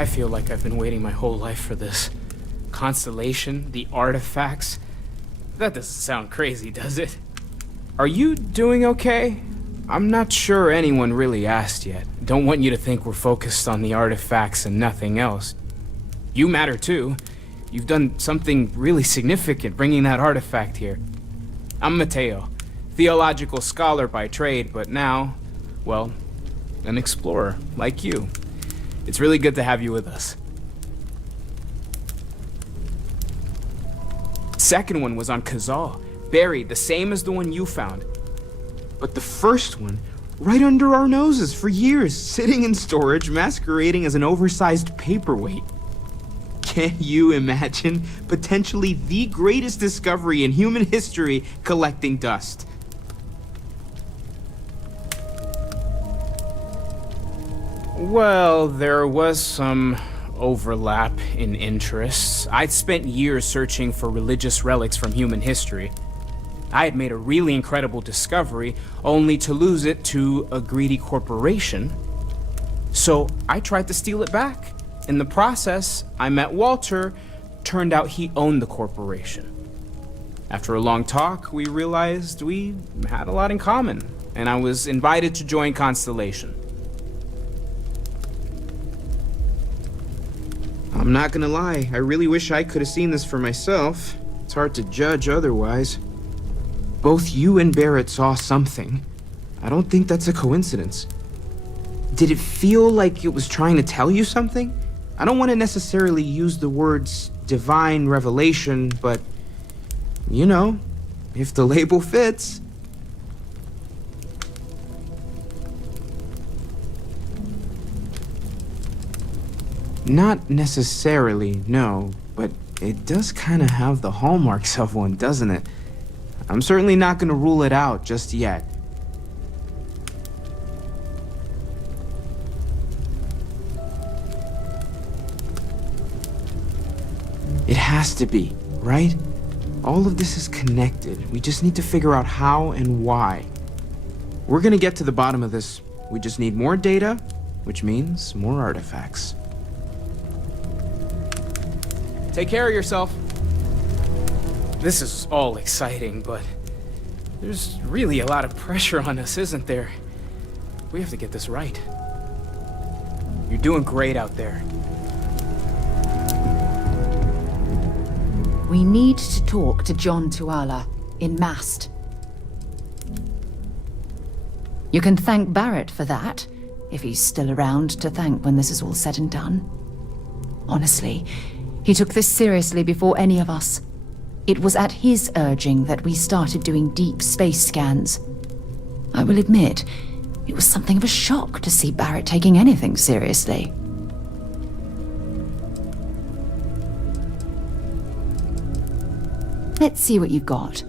I feel like I've been waiting my whole life for this. Constellation, the artifacts. That doesn't sound crazy, does it? Are you doing okay? I'm not sure anyone really asked yet. Don't want you to think we're focused on the artifacts and nothing else. You matter too. You've done something really significant bringing that artifact here. I'm Mateo, theological scholar by trade, but now, well, an explorer like you. It's really good to have you with us. Second one was on Kazal, buried the same as the one you found. But the first one, right under our noses for years, sitting in storage, masquerading as an oversized paperweight. Can you imagine potentially the greatest discovery in human history collecting dust? Well, there was some overlap in interests. I'd spent years searching for religious relics from human history. I had made a really incredible discovery, only to lose it to a greedy corporation. So I tried to steal it back. In the process, I met Walter. Turned out he owned the corporation. After a long talk, we realized we had a lot in common, and I was invited to join Constellation. I'm not gonna lie, I really wish I could have seen this for myself. It's hard to judge otherwise. Both you and Barrett saw something. I don't think that's a coincidence. Did it feel like it was trying to tell you something? I don't want to necessarily use the words divine revelation, but, you know, if the label fits. Not necessarily, no, but it does kind of have the hallmarks of one, doesn't it? I'm certainly not gonna rule it out just yet. It has to be, right? All of this is connected. We just need to figure out how and why. We're gonna get to the bottom of this. We just need more data, which means more artifacts. Take care of yourself. This is all exciting, but there's really a lot of pressure on us, isn't there? We have to get this right. You're doing great out there. We need to talk to John Tuala in Mast. You can thank Barrett for that, if he's still around to thank when this is all said and done. Honestly, he took this seriously before any of us. It was at his urging that we started doing deep space scans. I will admit, it was something of a shock to see Barrett taking anything seriously. Let's see what you've got.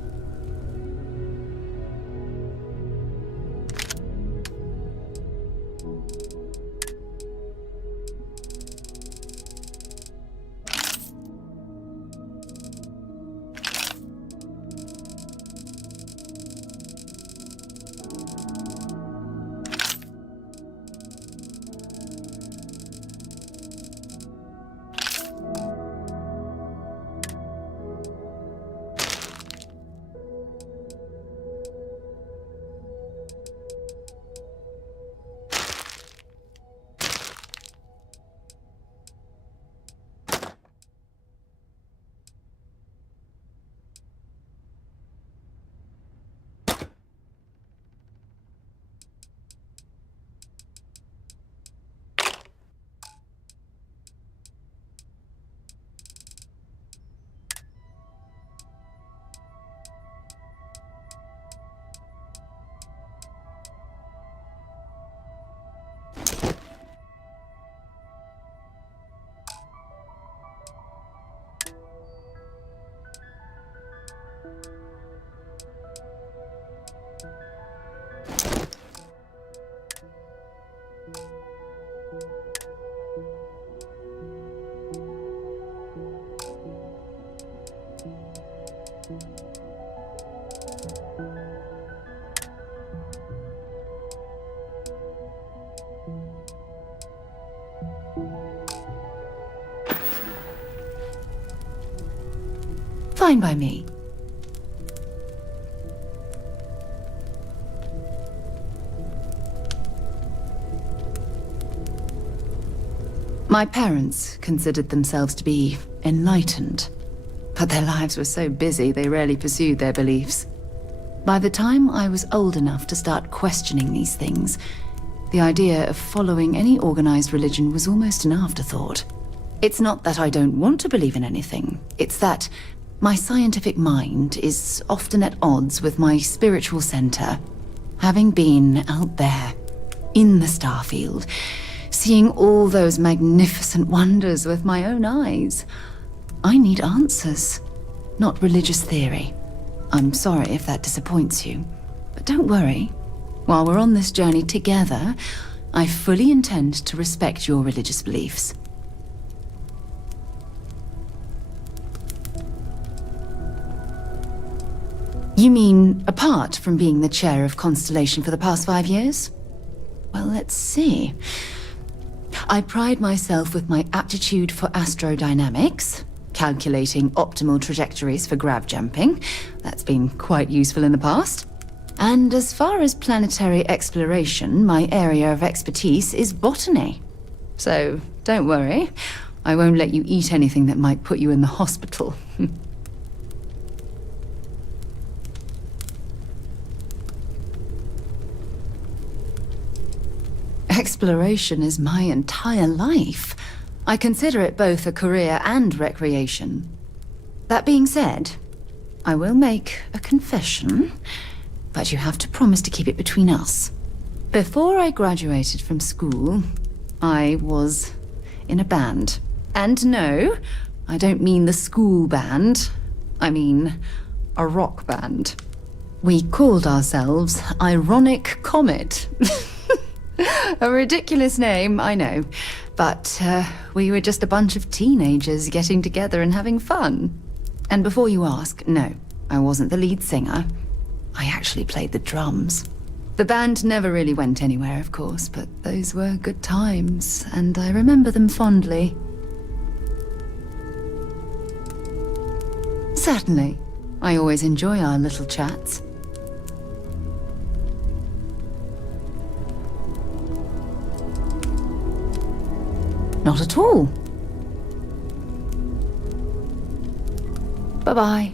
Fine by me. My parents considered themselves to be enlightened, but their lives were so busy they rarely pursued their beliefs. By the time I was old enough to start questioning these things, the idea of following any organized religion was almost an afterthought. It's not that I don't want to believe in anything, it's that my scientific mind is often at odds with my spiritual center. Having been out there, in the Starfield, seeing all those magnificent wonders with my own eyes, I need answers, not religious theory. I'm sorry if that disappoints you, but don't worry. While we're on this journey together, I fully intend to respect your religious beliefs. You mean apart from being the chair of Constellation for the past 5 years? Well, let's see. I pride myself with my aptitude for astrodynamics, calculating optimal trajectories for grav jumping. That's been quite useful in the past. And as far as planetary exploration, my area of expertise is botany. So don't worry, I won't let you eat anything that might put you in the hospital. Exploration is my entire life. I consider it both a career and recreation. That being said, I will make a confession, but you have to promise to keep it between us. Before I graduated from school, I was in a band. And no, I don't mean the school band. I mean a rock band. We called ourselves Ironic Comet. A ridiculous name, I know. But we were just a bunch of teenagers getting together and having fun. And before you ask, no, I wasn't the lead singer. I actually played the drums. The band never really went anywhere, of course, but those were good times, and I remember them fondly. Certainly. I always enjoy our little chats. Not at all. Bye-bye.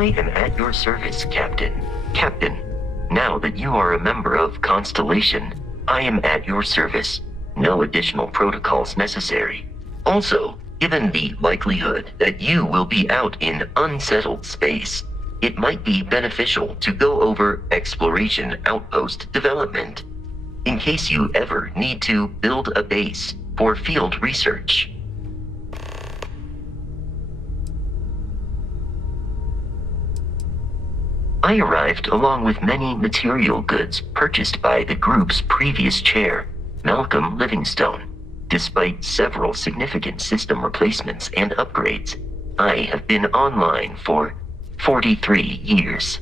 I am at your service, Captain. Captain, now that you are a member of Constellation, I am at your service. No additional protocols necessary. Also, given the likelihood that you will be out in unsettled space, it might be beneficial to go over exploration outpost development, in case you ever need to build a base for field research. I arrived along with many material goods purchased by the group's previous chair, Malcolm Livingstone. Despite several significant system replacements and upgrades, I have been online for 43 years.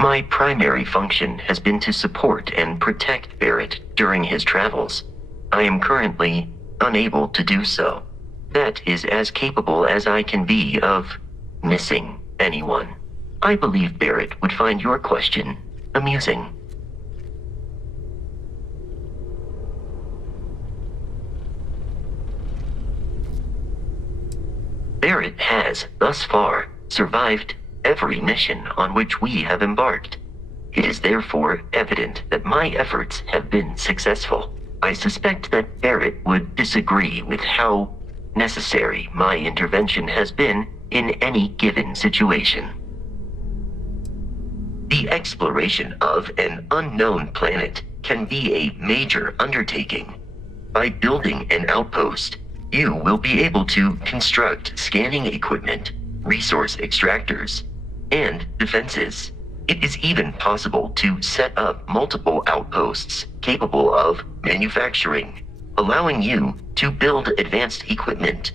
My primary function has been to support and protect Barrett during his travels. I am currently unable to do so. That is as capable as I can be of missing anyone. I believe Barrett would find your question amusing. Barrett has, thus far, survived every mission on which we have embarked. It is therefore evident that my efforts have been successful. I suspect that Barrett would disagree with how necessary my intervention has been in any given situation. The exploration of an unknown planet can be a major undertaking. By building an outpost, you will be able to construct scanning equipment, resource extractors, and defenses. It is even possible to set up multiple outposts capable of manufacturing, allowing you to build advanced equipment.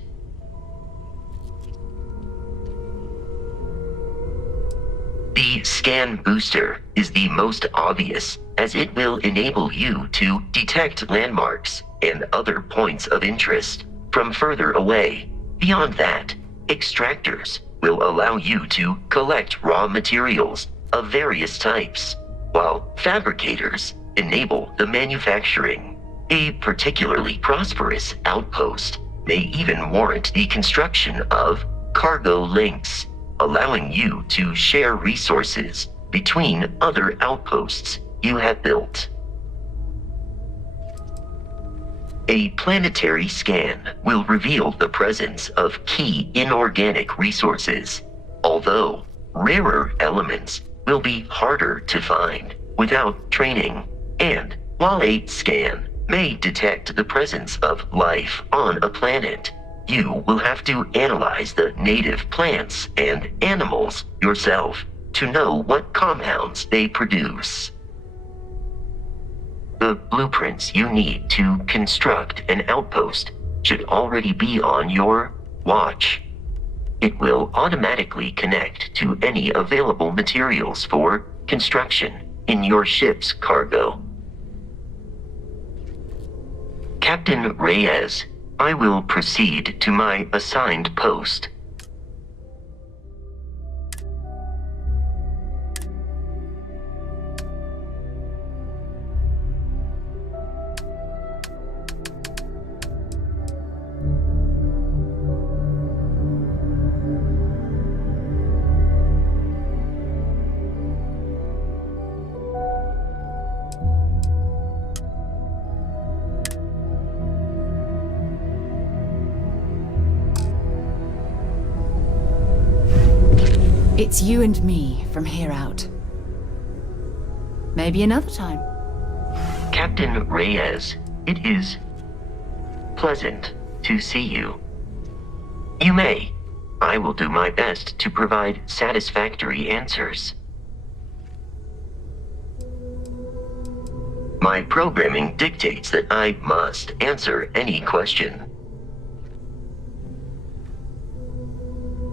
The scan booster is the most obvious, as it will enable you to detect landmarks and other points of interest from further away. Beyond that, extractors will allow you to collect raw materials of various types, while fabricators enable the manufacturing. A particularly prosperous outpost may even warrant the construction of cargo links, allowing you to share resources between other outposts you have built. A planetary scan will reveal the presence of key inorganic resources, although rarer elements will be harder to find without training. And while a scan may detect the presence of life on a planet, you will have to analyze the native plants and animals yourself to know what compounds they produce. The blueprints you need to construct an outpost should already be on your watch. It will automatically connect to any available materials for construction in your ship's cargo. Captain Reyes, I will proceed to my assigned post. It's you and me from here out. Maybe another time. Captain Reyes, it is pleasant to see you. You may. I will do my best to provide satisfactory answers. My programming dictates that I must answer any question.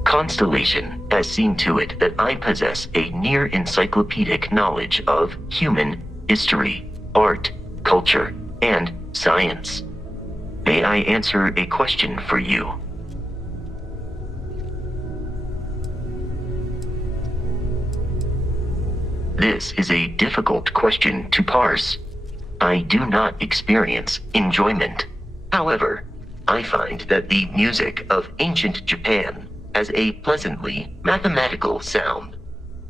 Constellation has seen to it that I possess a near-encyclopedic knowledge of human history, art, culture, and science. May I answer a question for you? This is a difficult question to parse. I do not experience enjoyment. However, I find that the music of ancient Japan has a pleasantly mathematical sound.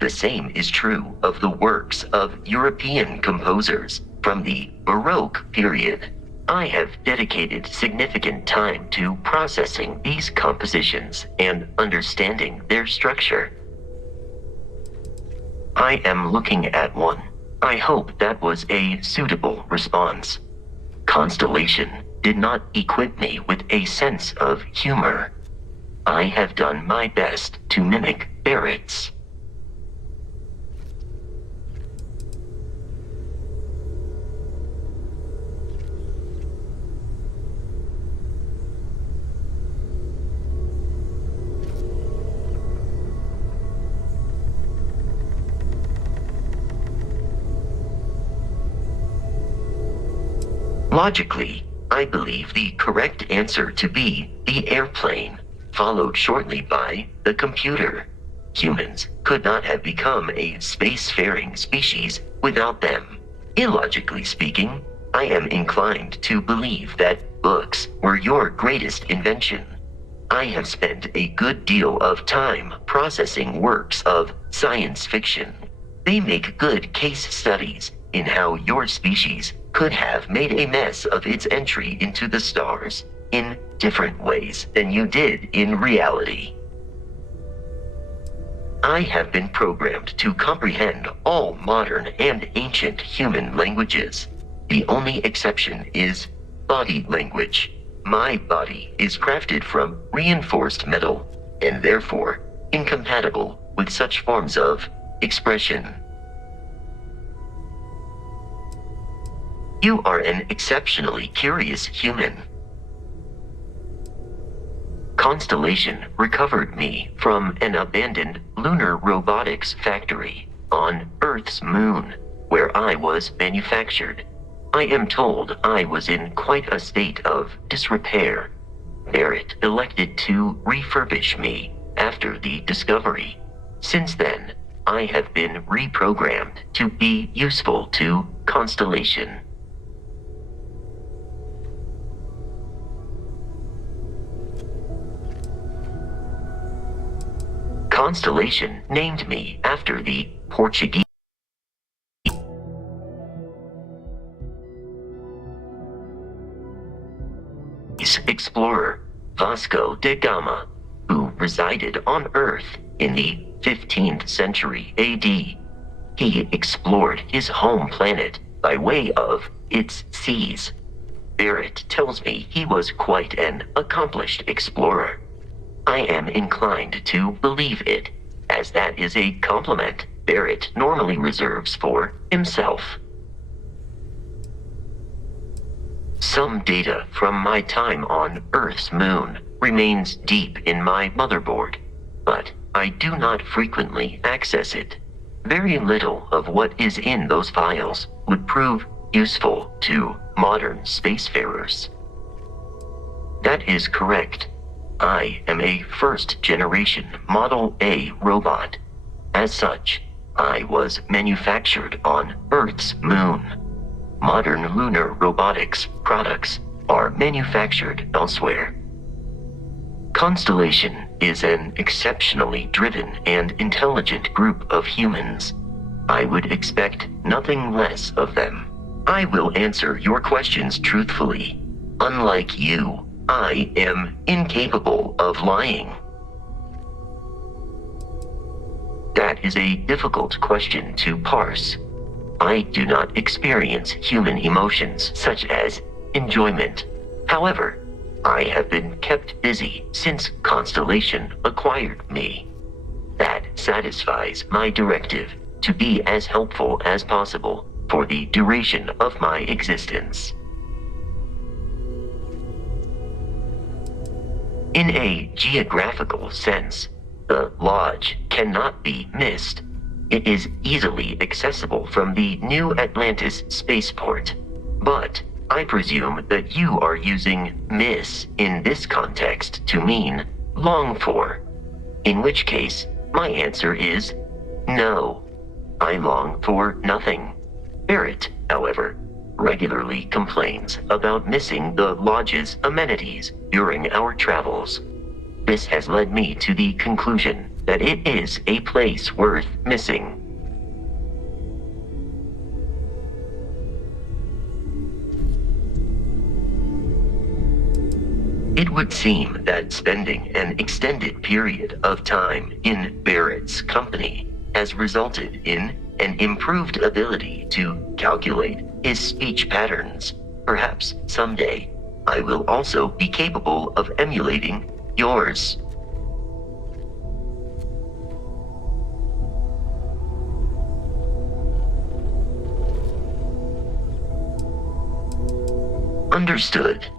The same is true of the works of European composers from the Baroque period. I have dedicated significant time to processing these compositions and understanding their structure. I am looking at one. I hope that was a suitable response. Constellation did not equip me with a sense of humor. I have done my best to mimic Barrett's. Logically, I believe the correct answer to be the airplane, followed shortly by the computer. Humans could not have become a spacefaring species without them. Illogically speaking, I am inclined to believe that books were your greatest invention. I have spent a good deal of time processing works of science fiction. They make good case studies in how your species could have made a mess of its entry into the stars in different ways than you did in reality. I have been programmed to comprehend all modern and ancient human languages. The only exception is body language. My body is crafted from reinforced metal and therefore incompatible with such forms of expression. You are an exceptionally curious human. Constellation recovered me from an abandoned lunar robotics factory on Earth's moon, where I was manufactured. I am told I was in quite a state of disrepair. Barrett elected to refurbish me after the discovery. Since then, I have been reprogrammed to be useful to Constellation. Constellation named me after the Portuguese explorer Vasco da Gama, who resided on Earth in the 15th century AD. He explored his home planet by way of its seas. Barrett tells me he was quite an accomplished explorer. I am inclined to believe it, as that is a compliment Barrett normally reserves for himself. Some data from my time on Earth's moon remains deep in my motherboard, but I do not frequently access it. Very little of what is in those files would prove useful to modern spacefarers. That is correct. I am a first-generation Model A robot. As such, I was manufactured on Earth's moon. Modern lunar robotics products are manufactured elsewhere. Constellation is an exceptionally driven and intelligent group of humans. I would expect nothing less of them. I will answer your questions truthfully. Unlike you, I am incapable of lying. That is a difficult question to parse. I do not experience human emotions such as enjoyment. However, I have been kept busy since Constellation acquired me. That satisfies my directive to be as helpful as possible for the duration of my existence. In a geographical sense, the Lodge cannot be missed. It is easily accessible from the New Atlantis spaceport, but I presume that you are using miss in this context to mean long for, in which case my answer is no. I long for nothing. Barrett, however, regularly complains about missing the lodge's amenities during our travels. This has led me to the conclusion that it is a place worth missing. It would seem that spending an extended period of time in Barrett's company has resulted in an improved ability to calculate his speech patterns. Perhaps someday I will also be capable of emulating yours. Understood.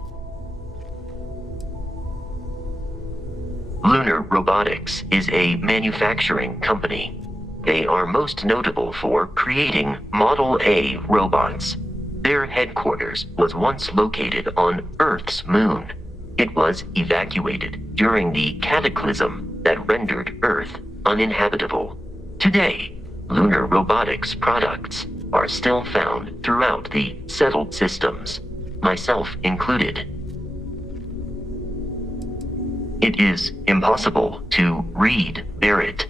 Lunar Robotics is a manufacturing company. They are most notable for creating Model A robots. Their headquarters was once located on Earth's moon. It was evacuated during the cataclysm that rendered Earth uninhabitable. Today, Lunar Robotics products are still found throughout the settled systems, myself included. It is impossible to read Barrett.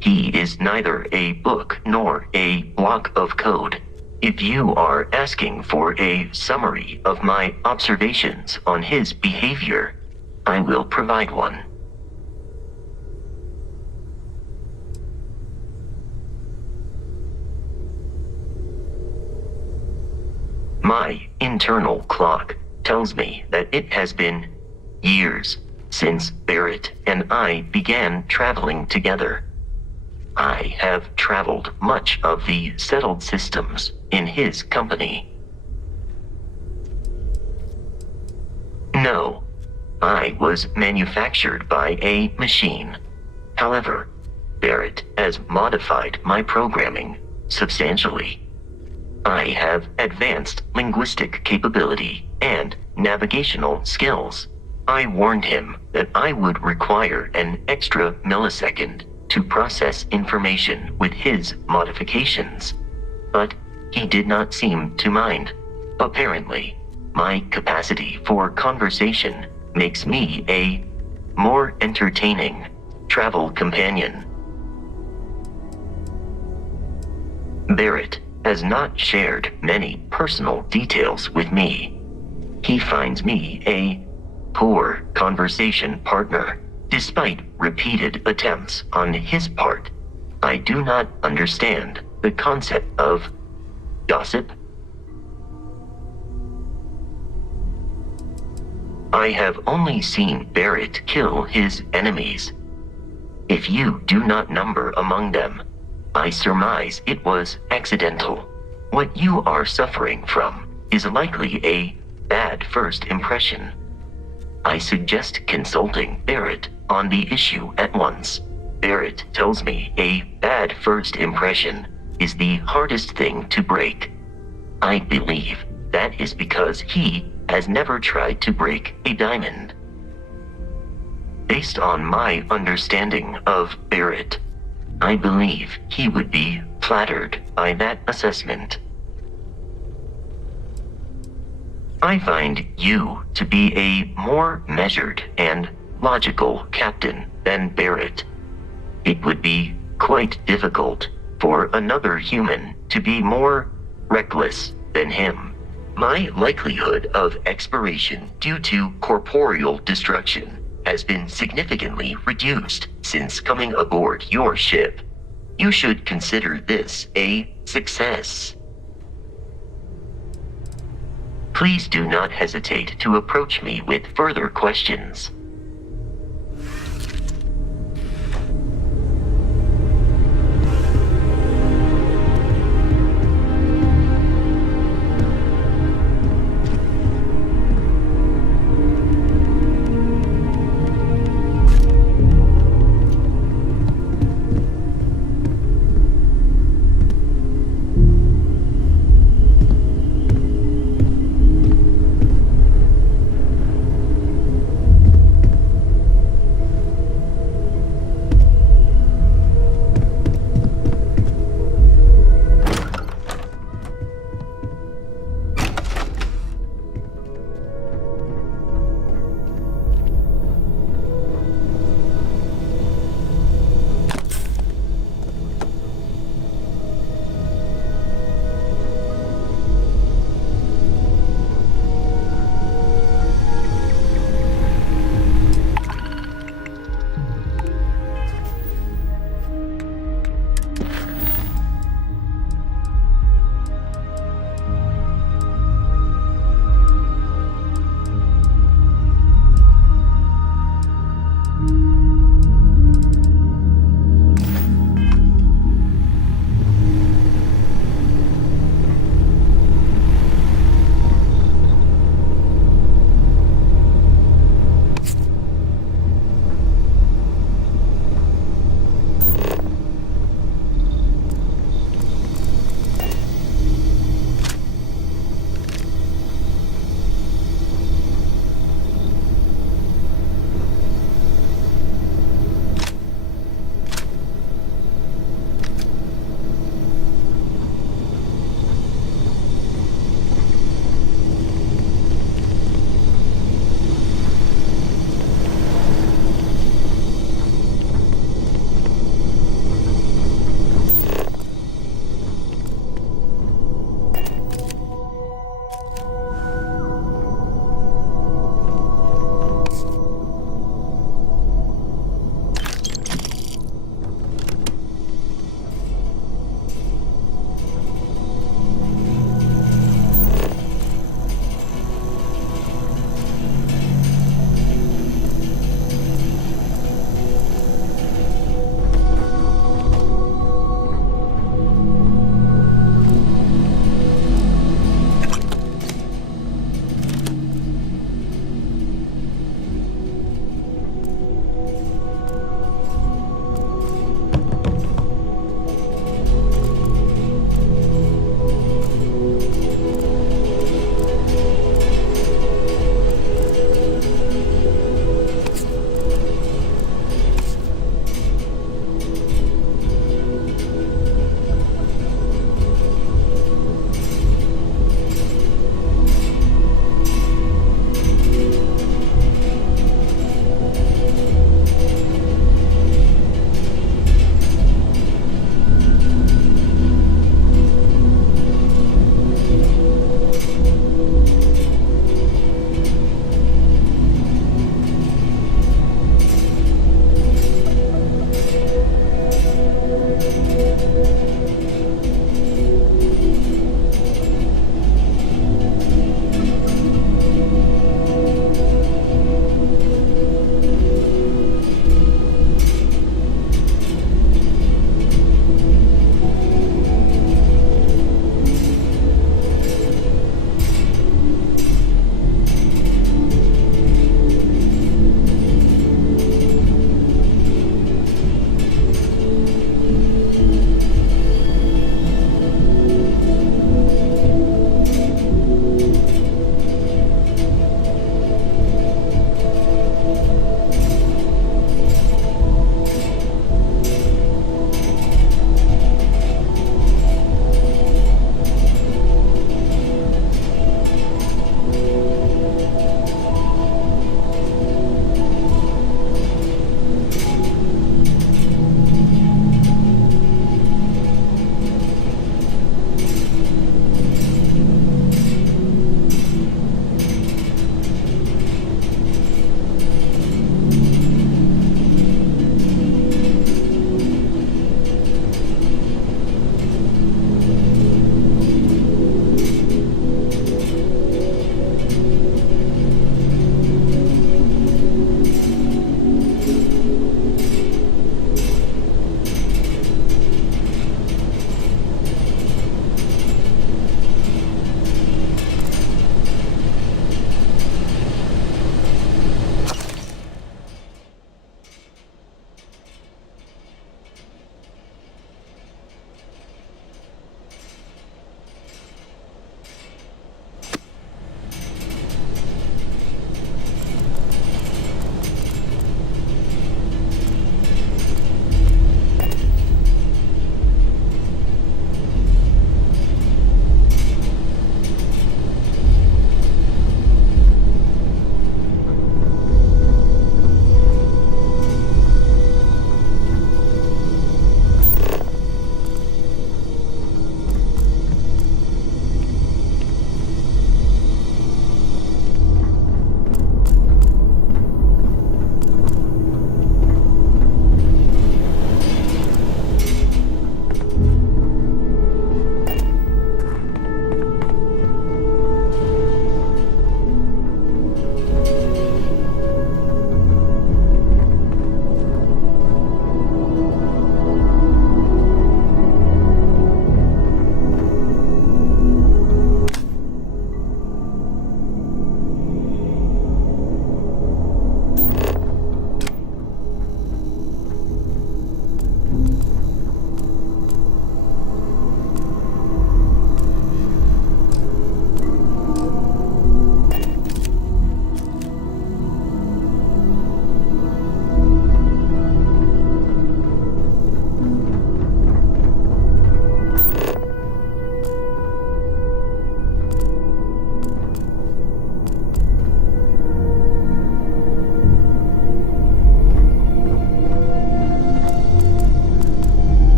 He is neither a book nor a block of code. If you are asking for a summary of my observations on his behavior, I will provide one. My internal clock tells me that it has been years since Barrett and I began traveling together. I have traveled much of the settled systems in his company. No, I was manufactured by a machine. However, Barrett has modified my programming substantially. I have advanced linguistic capability and navigational skills. I warned him that I would require an extra millisecond to process information with his modifications, but he did not seem to mind. Apparently, my capacity for conversation makes me a more entertaining travel companion. Barrett has not shared many personal details with me. He finds me a poor conversation partner. Despite repeated attempts on his part, I do not understand the concept of gossip. I have only seen Barrett kill his enemies. If you do not number among them, I surmise it was accidental. What you are suffering from is likely a bad first impression. I suggest consulting Barrett on the issue at once. Barrett tells me a bad first impression is the hardest thing to break. I believe that is because he has never tried to break a diamond. Based on my understanding of Barrett, I believe he would be flattered by that assessment. I find you to be a more measured and logical captain than Barrett. It would be quite difficult for another human to be more reckless than him. My likelihood of expiration due to corporeal destruction has been significantly reduced since coming aboard your ship. You should consider this a success. Please do not hesitate to approach me with further questions.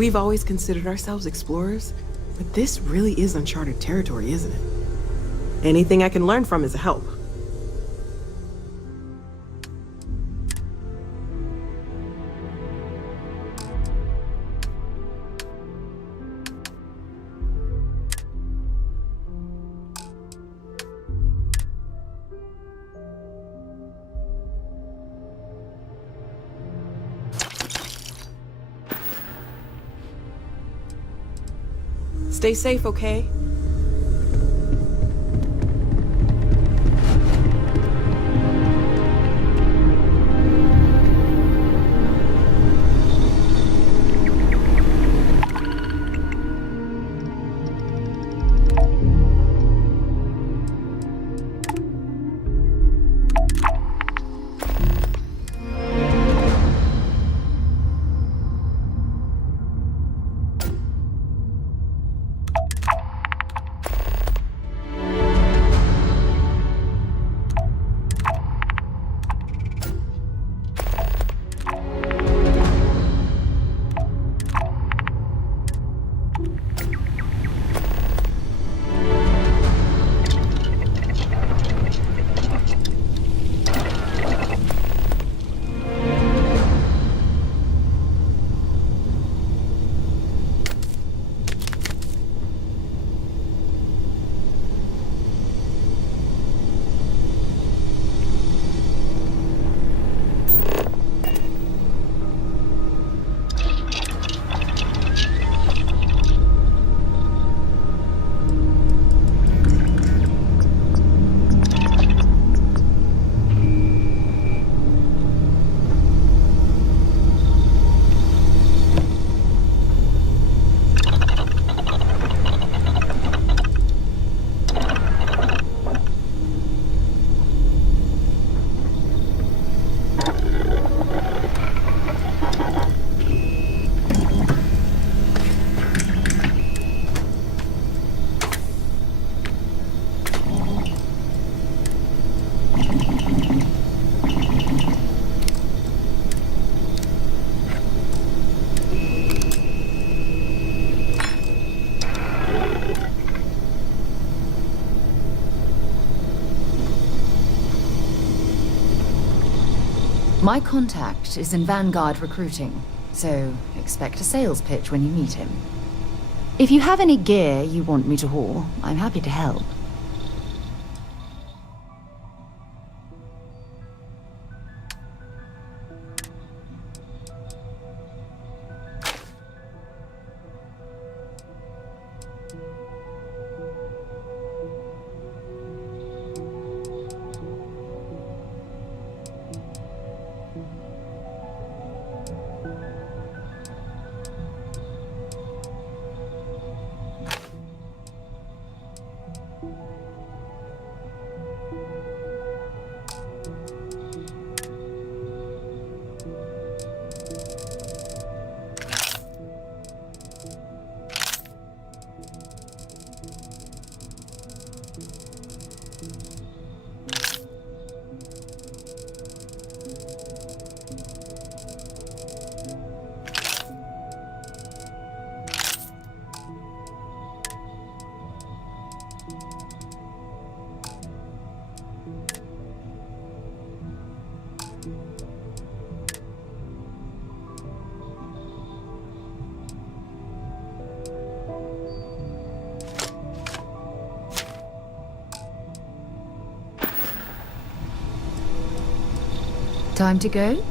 We've always considered ourselves explorers, but this really is uncharted territory, isn't it? Anything I can learn from is a help. Stay safe, okay? My contact is in Vanguard recruiting, so expect a sales pitch when you meet him. If you have any gear you want me to haul, I'm happy to help. Time to go?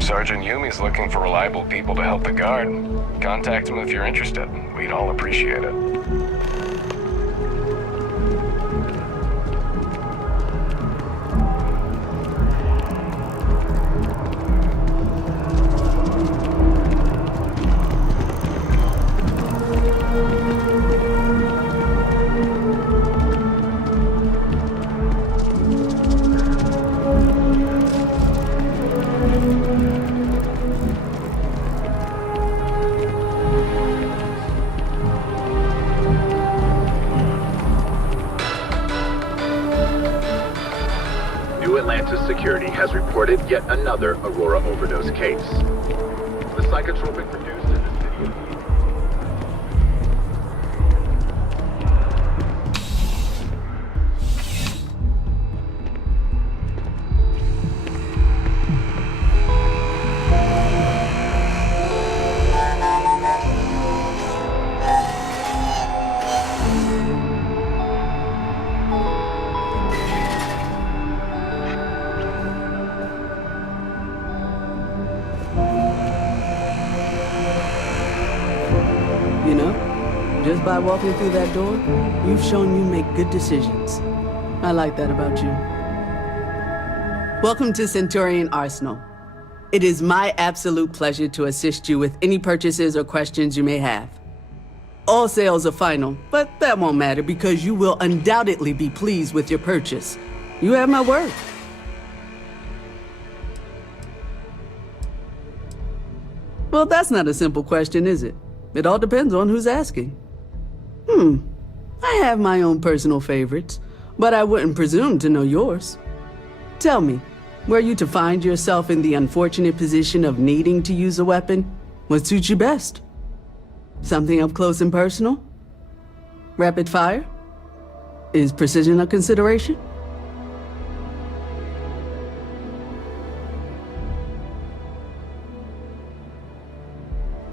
Sergeant Yumi's looking for reliable people to help the guard. Contact him if you're interested. We'd all appreciate it. Security has reported yet another Aurora overdose case. The psychotropic produced in the city of... You know, just by walking through that door, you've shown you make good decisions. I like that about you. Welcome to Centurion Arsenal. It is my absolute pleasure to assist you with any purchases or questions you may have. All sales are final, but that won't matter because you will undoubtedly be pleased with your purchase. You have my word. Well, that's not a simple question, is it? It all depends on who's asking. I have my own personal favorites, but I wouldn't presume to know yours. Tell me, were you to find yourself in the unfortunate position of needing to use a weapon, what suits you best? Something up close and personal? Rapid fire? Is precision a consideration?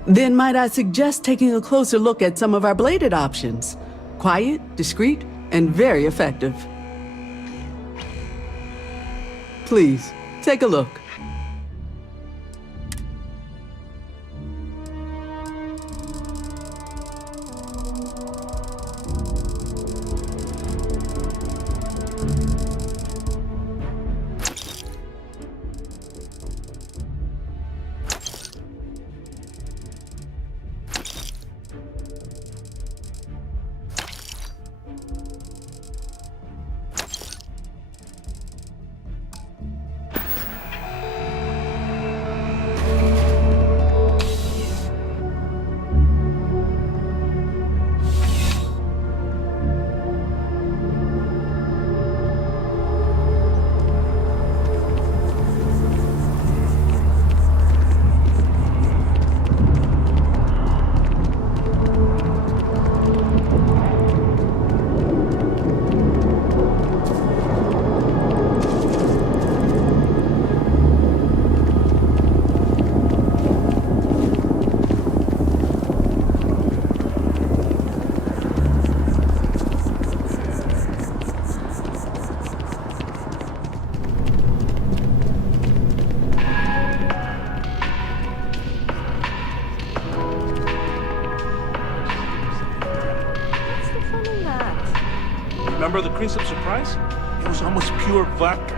Then might I suggest taking a closer look at some of our bladed options? Quiet, discreet, and very effective. Please, take a look. Remember the Crease of Surprise? It was almost pure vodka.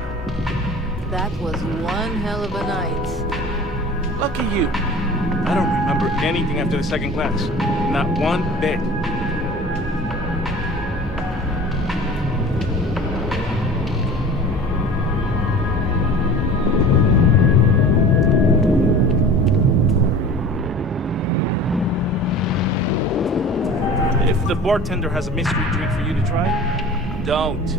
That was one hell of a night. Lucky you. I don't remember anything after the second class. Not one bit. If the bartender has a mystery drink for you to try, don't.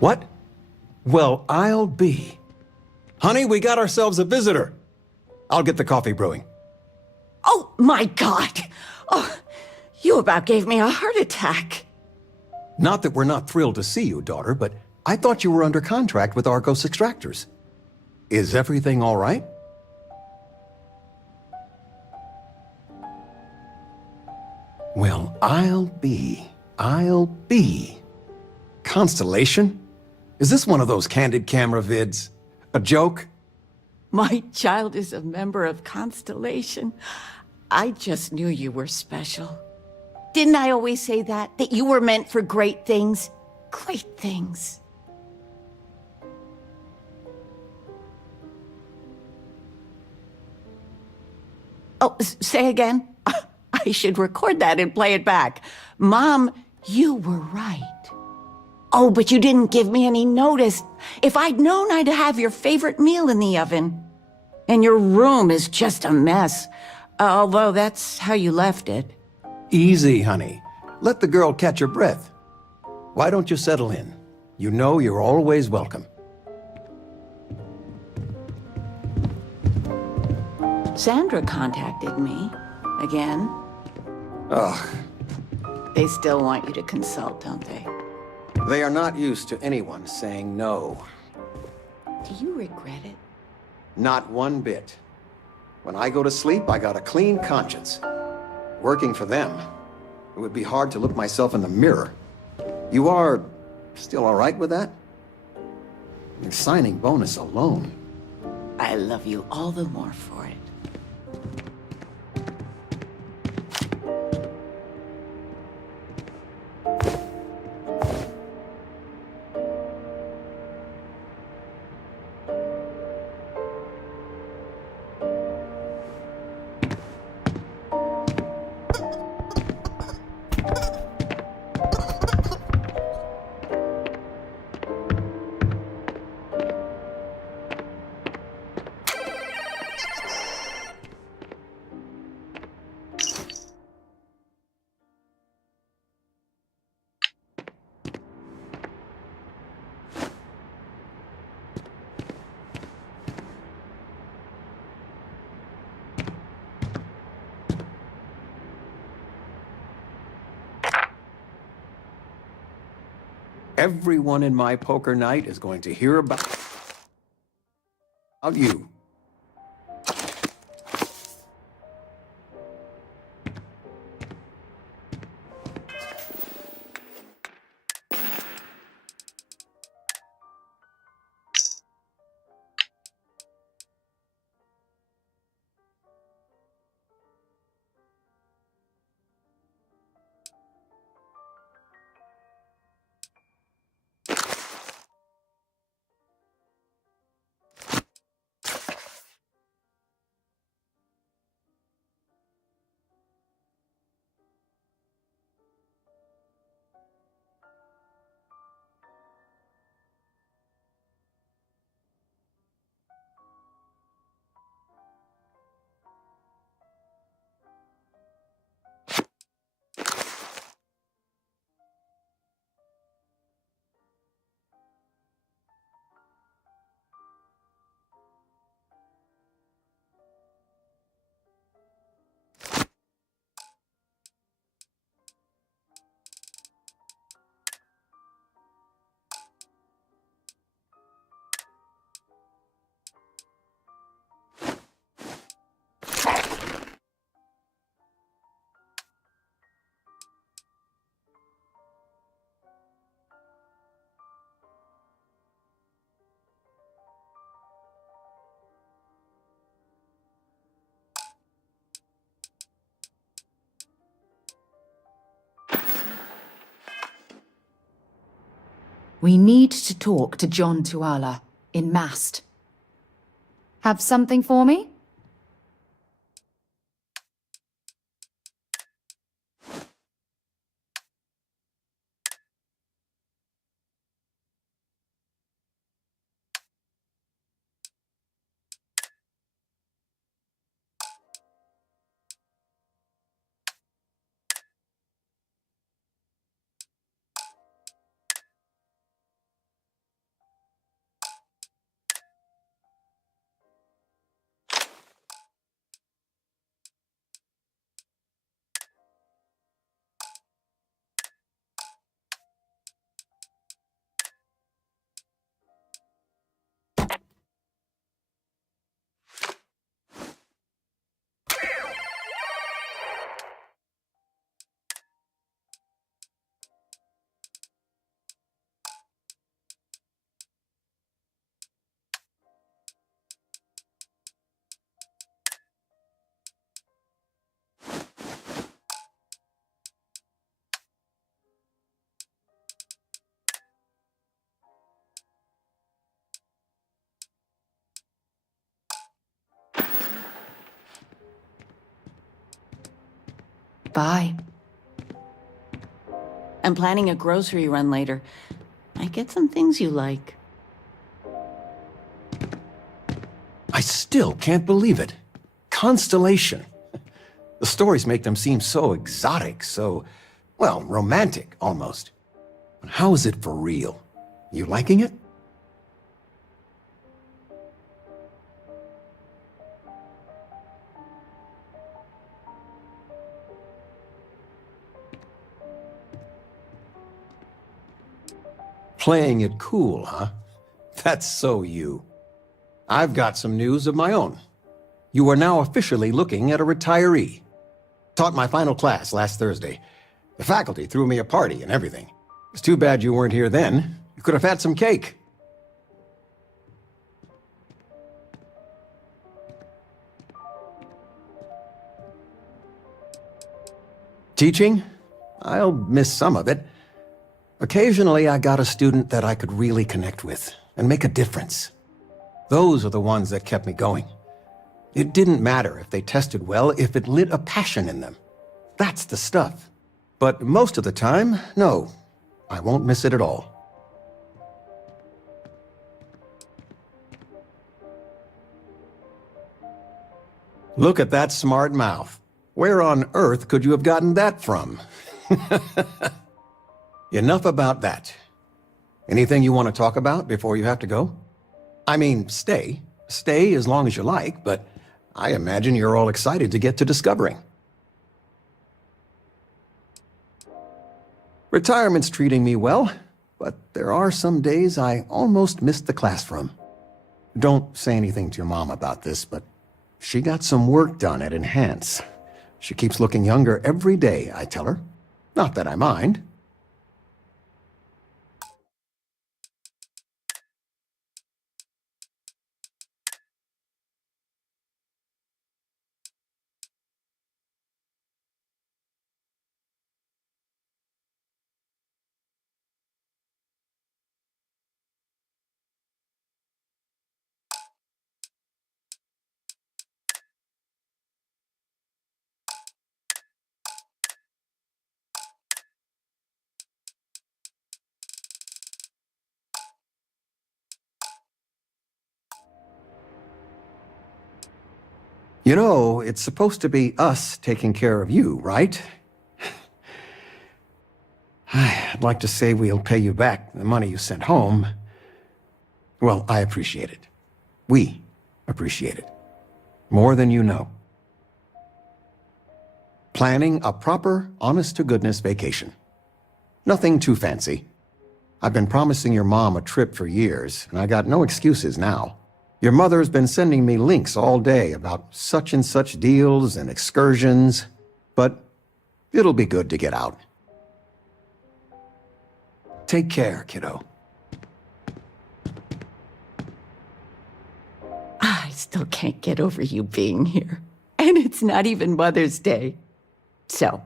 What? Well, I'll be. Honey, we got ourselves a visitor. I'll get the coffee brewing. Oh, my God! Oh, you about gave me a heart attack. Not that we're not thrilled to see you, daughter, but I thought you were under contract with Argos Extractors. Is everything all right? Well, I'll be. Constellation? Is this one of those candid camera vids? A joke? My child is a member of Constellation. I just knew you were special. Didn't I always say that? That you were meant for great things? Great things. Oh, say again? I should record that and play it back. Mom, you were right. Oh, but you didn't give me any notice. If I'd known, I'd have your favorite meal in the oven. And your room is just a mess. Although that's how you left it. Easy, honey. Let the girl catch her breath. Why don't you settle in? You know you're always welcome. Sandra contacted me. Again. Ugh. They still want you to consult, don't they? They are not used to anyone saying no. Do you regret it? Not one bit. When I go to sleep, I got a clean conscience. Working for them, it would be hard to look myself in the mirror. You are still all right with that? Your signing bonus alone. I love you all the more for it. Everyone in my poker night is going to hear about you. We need to talk to John Tuala in Mast. Have something for me? Bye. I'm planning a grocery run later. Might get some things you like. I still can't believe it. Constellation. The stories make them seem so exotic, so, well, romantic, almost. But how is it for real? You liking it? Playing it cool, huh? That's so you. I've got some news of my own. You are now officially looking at a retiree. Taught my final class last Thursday. The faculty threw me a party and everything. It's too bad you weren't here then. You could have had some cake. Teaching? I'll miss some of it. Occasionally, I got a student that I could really connect with and make a difference. Those are the ones that kept me going. It didn't matter if they tested well, if it lit a passion in them. That's the stuff. But most of the time, no, I won't miss it at all. Look at that smart mouth. Where on earth could you have gotten that from? Enough about that. Anything you want to talk about before you have to go? I mean, stay. Stay as long as you like, but I imagine you're all excited to get to discovering. Retirement's treating me well. but there are some days I almost miss the classroom. Don't say anything to your mom about this, but she got some work done at Enhance. She keeps looking younger every day, I tell her. Not that I mind. You know, it's supposed to be us taking care of you, right? I'd like to say we'll pay you back the money you sent home. Well, I appreciate it. We appreciate it. More than you know. Planning a proper, honest-to-goodness vacation. Nothing too fancy. I've been promising your mom a trip for years, and I got no excuses now. Your mother's been sending me links all day about such and such deals and excursions, but it'll be good to get out. Take care, kiddo. I still can't get over you being here. And it's not even Mother's Day. So,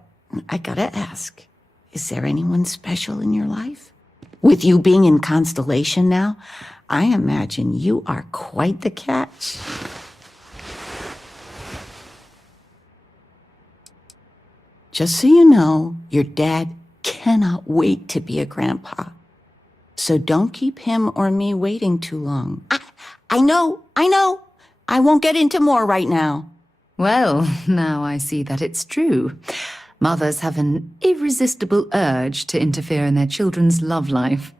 I gotta ask, is there anyone special in your life? With you being in Constellation now, I imagine you are quite the catch. Just so you know, your dad cannot wait to be a grandpa. So don't keep him or me waiting too long. I know. I won't get into more right now. Well, now I see that it's true. Mothers have an irresistible urge to interfere in their children's love life.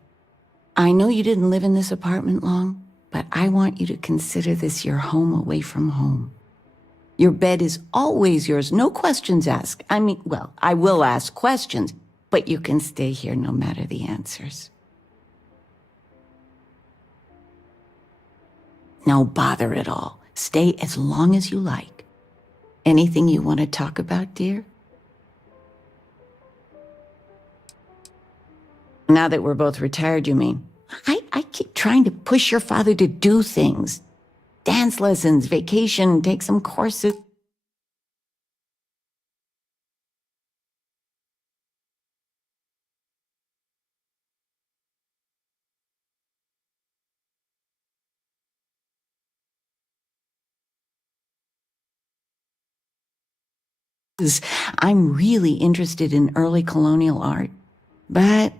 I know you didn't live in this apartment long, but I want you to consider this your home away from home. Your bed is always yours, no questions asked. I mean, well, I will ask questions, but you can stay here no matter the answers. No bother at all. Stay as long as you like. Anything you want to talk about, dear? Now that we're both retired, you mean? I keep trying to push your father to do things. Dance lessons, vacation, take some courses. I'm really interested in early colonial art, but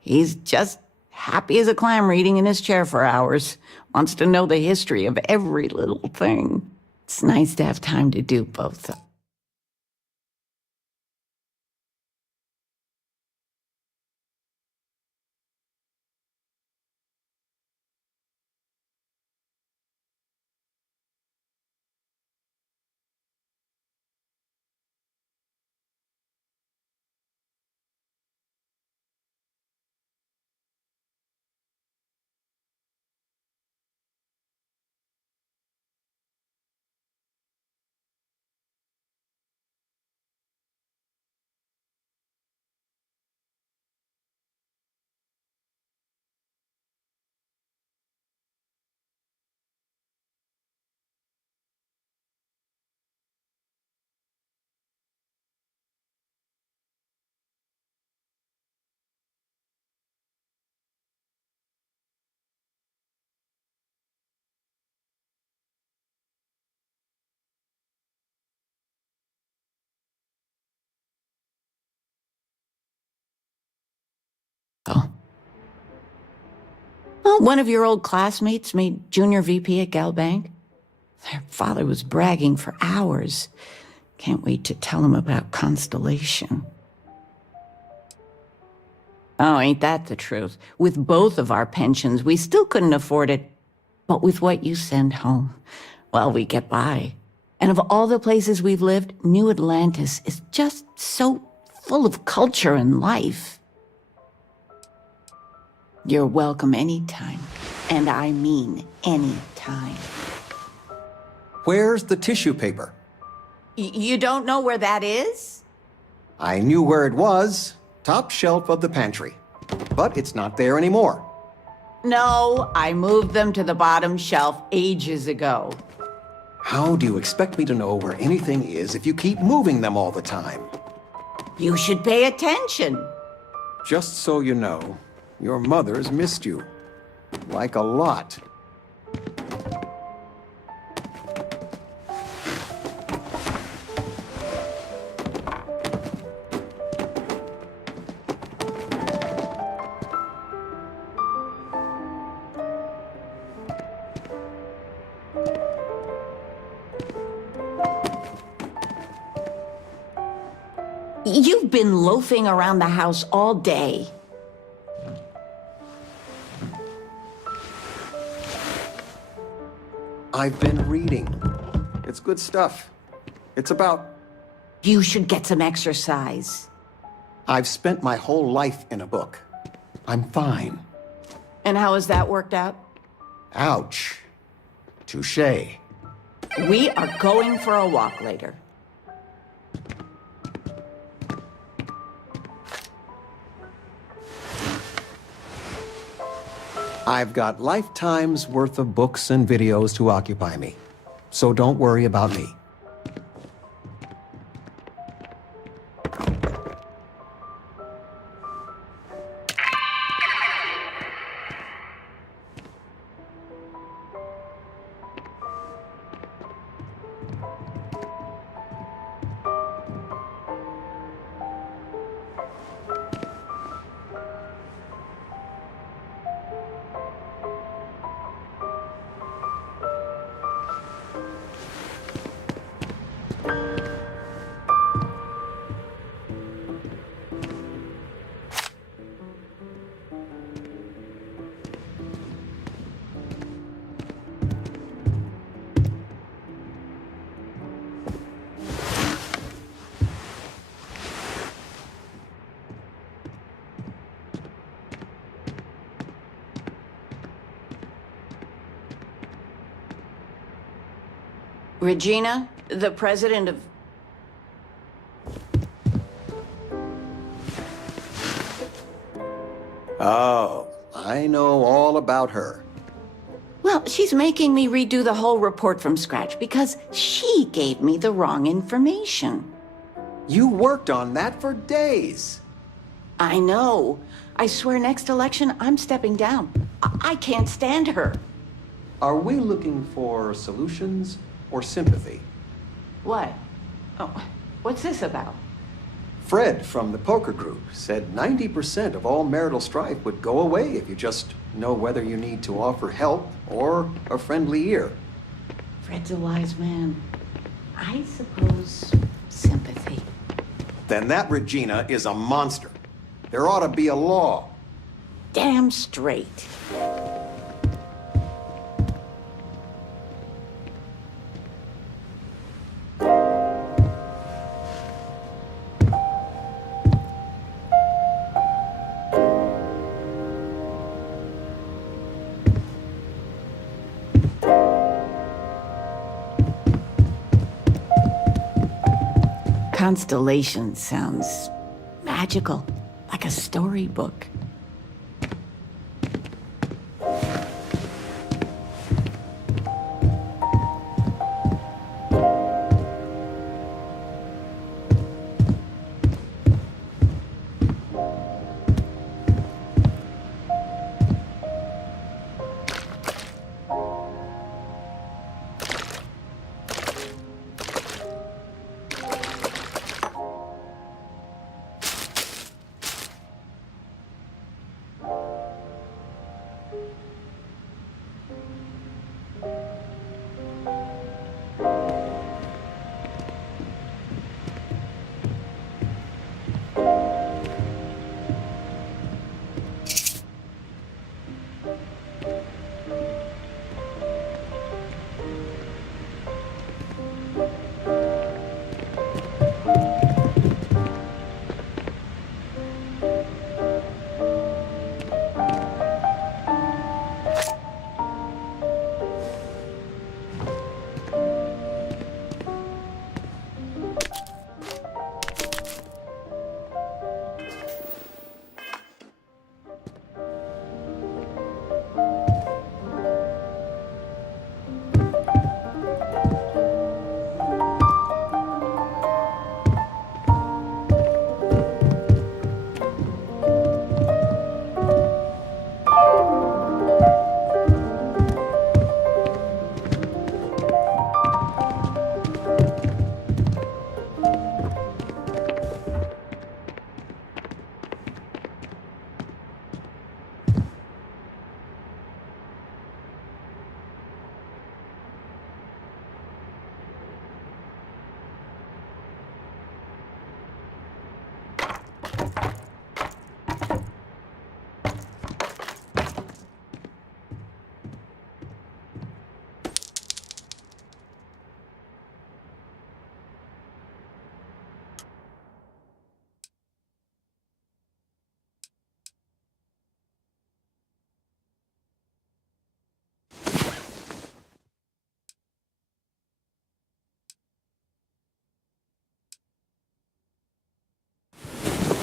he's just happy as a clam reading in his chair for hours. Wants to know the history of every little thing. It's nice to have time to do both. Oh. Well, one of your old classmates made junior VP at Gal Bank. Their father was bragging for hours. Can't wait to tell him about Constellation. Oh, ain't that the truth? With both of our pensions, we still couldn't afford it. But with what you send home, well, we get by. And of all the places we've lived, New Atlantis is just so full of culture and life. You're welcome anytime. And I mean anytime. Where's the tissue paper? You don't know where that is? I knew where it was. Top shelf of the pantry. But it's not there anymore. No, I moved them to the bottom shelf ages ago. How do you expect me to know where anything is if you keep moving them all the time? You should pay attention. Just so you know, your mother's missed you. Like a lot. You've been loafing around the house all day. I've been reading. It's good stuff. It's about... You should get some exercise. I've spent my whole life in a book. I'm fine. And how has that worked out? Ouch. Touché. We are going for a walk later. I've got lifetimes worth of books and videos to occupy me. So don't worry about me. Regina, the president of... Oh, I know all about her. Well, she's making me redo the whole report from scratch because she gave me the wrong information. You worked on that for days. I know. I swear next election, I'm stepping down. I can't stand her. Are we looking for solutions or sympathy? What? Oh, what's this about? Fred from the poker group said 90% of all marital strife would go away if you just know whether you need to offer help or a friendly ear. Fred's a wise man. I suppose sympathy. Then that Regina is a monster. There ought to be a law. Damn straight. Constellation sounds magical, like a storybook.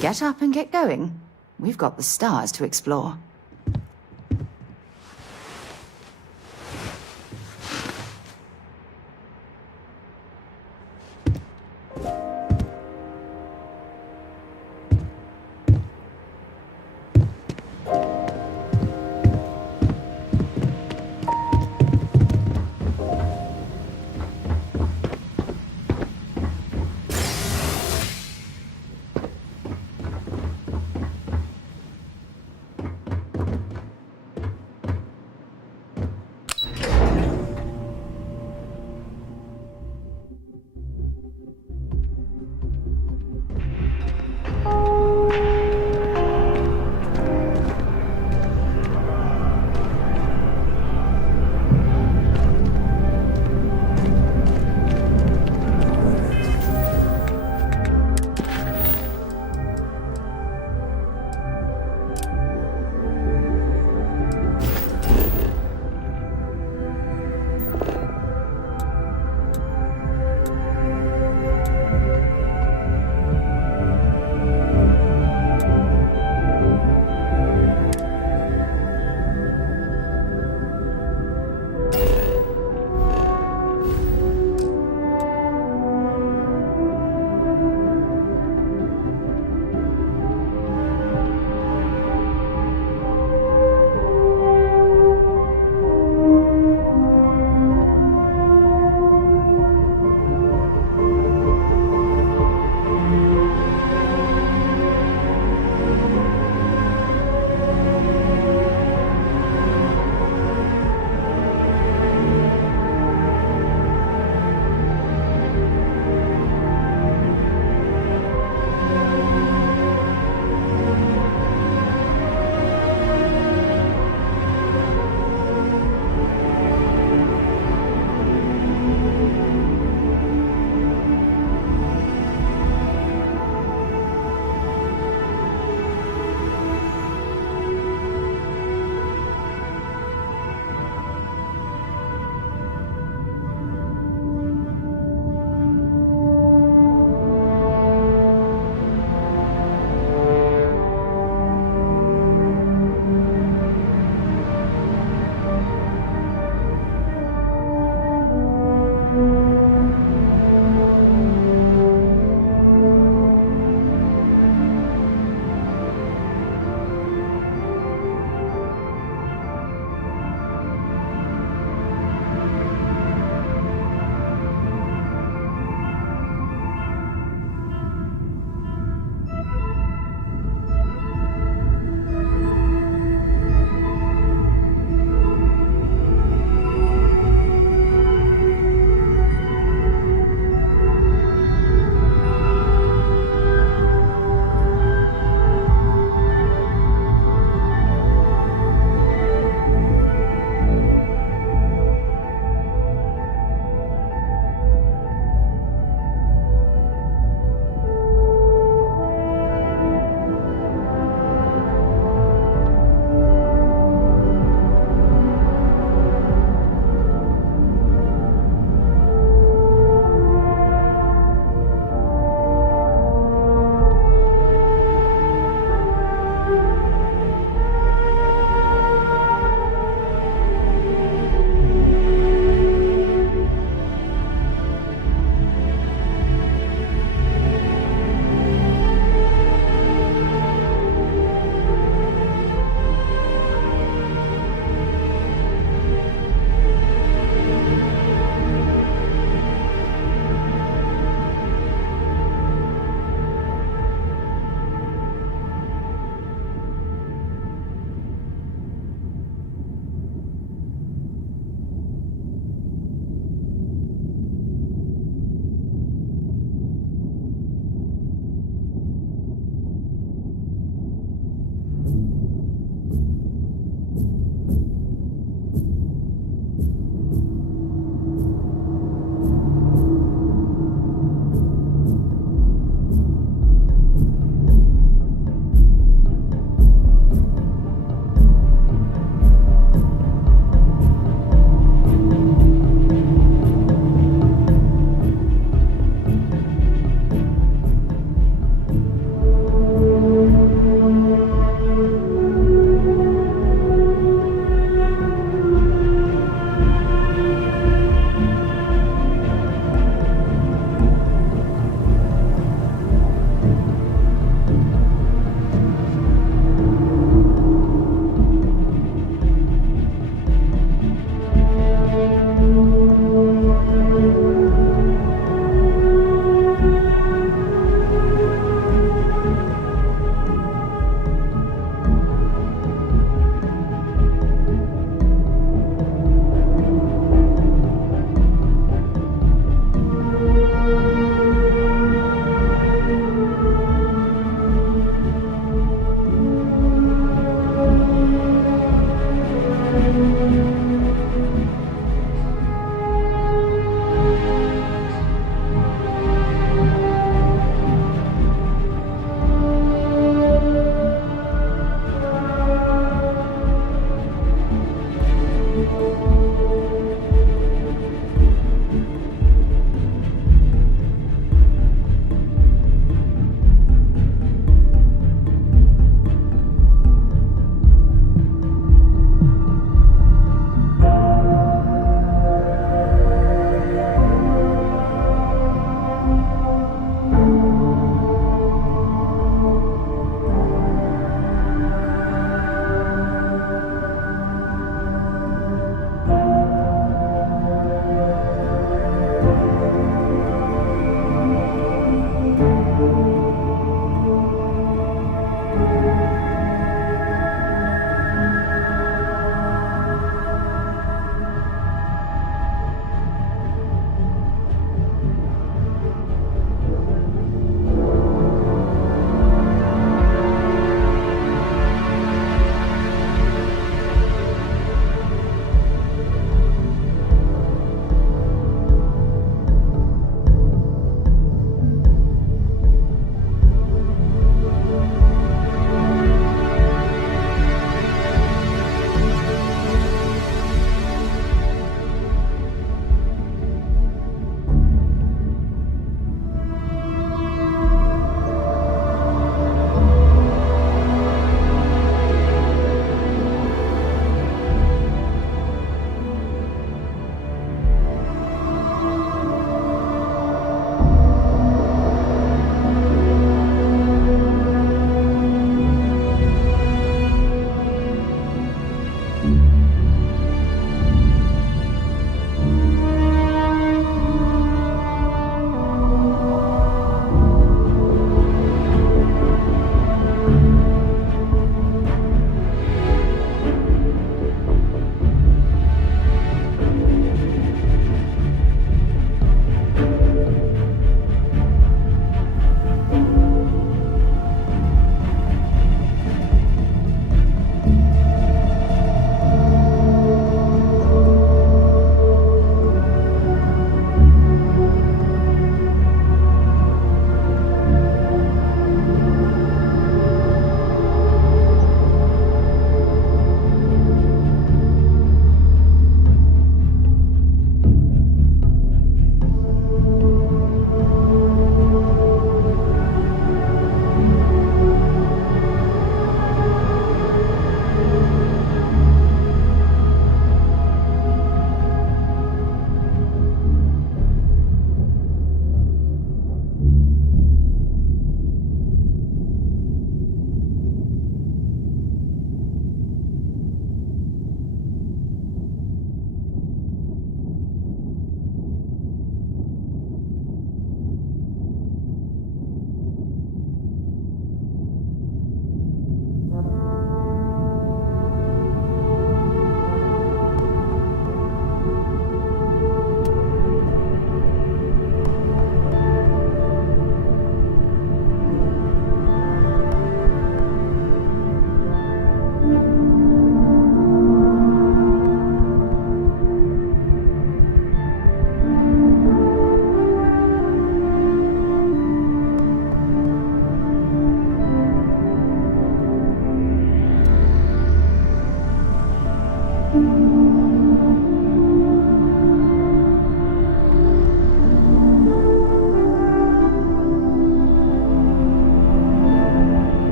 Get up and get going. We've got the stars to explore.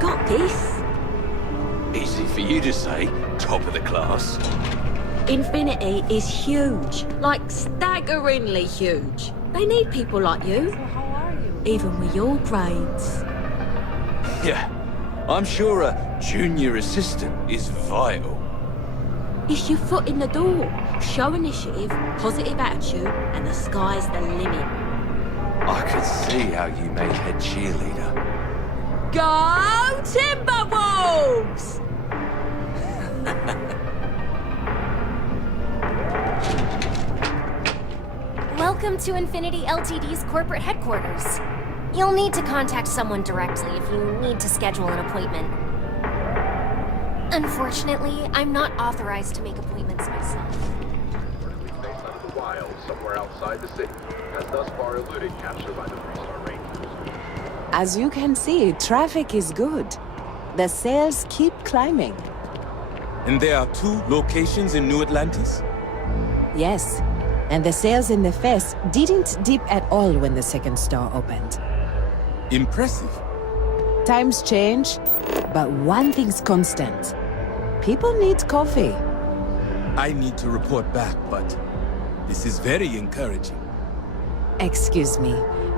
got this. Easy for you to say, top of the class. Infinity is huge, like staggeringly huge. They need people like you. Even with your brains. Yeah, I'm sure a junior assistant is vital. It's your foot in the door. Show initiative, positive attitude, and the sky's the limit. I could see how you made head cheerleader. Go Timberwolves! Welcome to Infinity Ltd's corporate headquarters. You'll need to contact someone directly if you need to schedule an appointment. Unfortunately, I'm not authorized to make appointments myself. Based out of the wild, somewhere outside the city, has thus far eluded capture by the 3-star Rangers. As you can see, traffic is good. The sales keep climbing. And there are 2 locations in New Atlantis? Yes, and the sales in the Fest didn't dip at all when the 2nd store opened. Impressive. Times change, but one thing's constant. People need coffee. I need to report back, but this is very encouraging. Excuse me,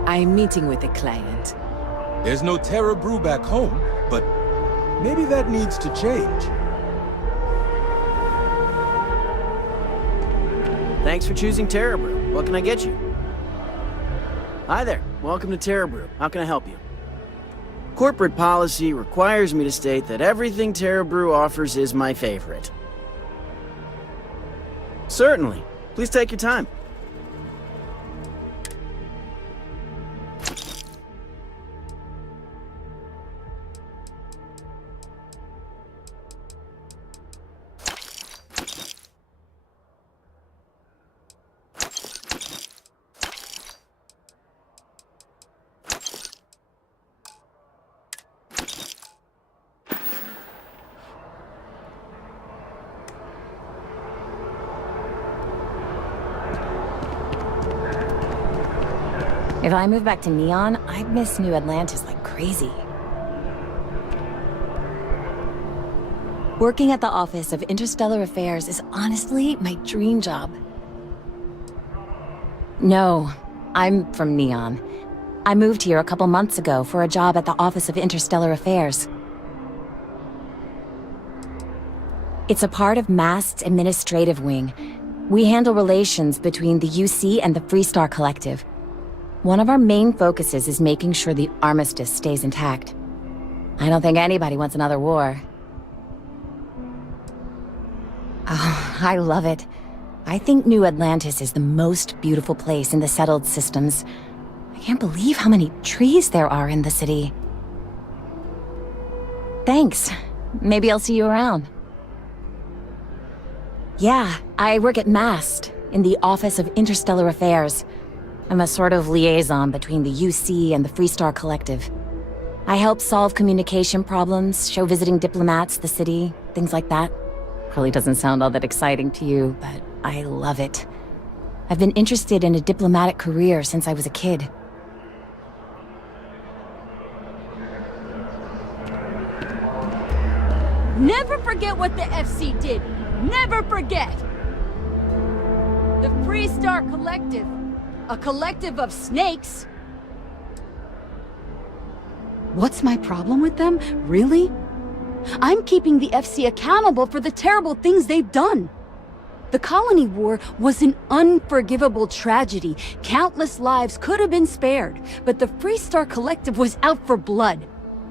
I'm meeting with a client. There's no Terra Brew back home, but maybe that needs to change. Thanks for choosing Terra Brew. What can I get you? Hi there. Welcome to Terra Brew. How can I help you? Corporate policy requires me to state that everything Terra Brew offers is my favorite. Certainly. Please take your time. If I move back to Neon, I'd miss New Atlantis like crazy. Working at the Office of Interstellar Affairs is honestly my dream job. No, I'm from Neon. I moved here a couple months ago for a job at the Office of Interstellar Affairs. It's a part of MAST's administrative wing. We handle relations between the UC and the Freestar Collective. One of our main focuses is making sure the armistice stays intact. I don't think anybody wants another war. Oh, I love it. I think New Atlantis is the most beautiful place in the settled systems. I can't believe how many trees there are in the city. Thanks. Maybe I'll see you around. Yeah, I work at MAST, in the Office of Interstellar Affairs. I'm a sort of liaison between the UC and the Freestar Collective. I help solve communication problems, show visiting diplomats the city, things like that. Probably doesn't sound all that exciting to you, but I love it. I've been interested in a diplomatic career since I was a kid. Never forget what the FC did. Never forget! The Freestar Collective. A collective of snakes. What's my problem with them? Really? I'm keeping the FC accountable for the terrible things they've done. The Colony War was an unforgivable tragedy. Countless lives could have been spared, but the Freestar Collective was out for blood.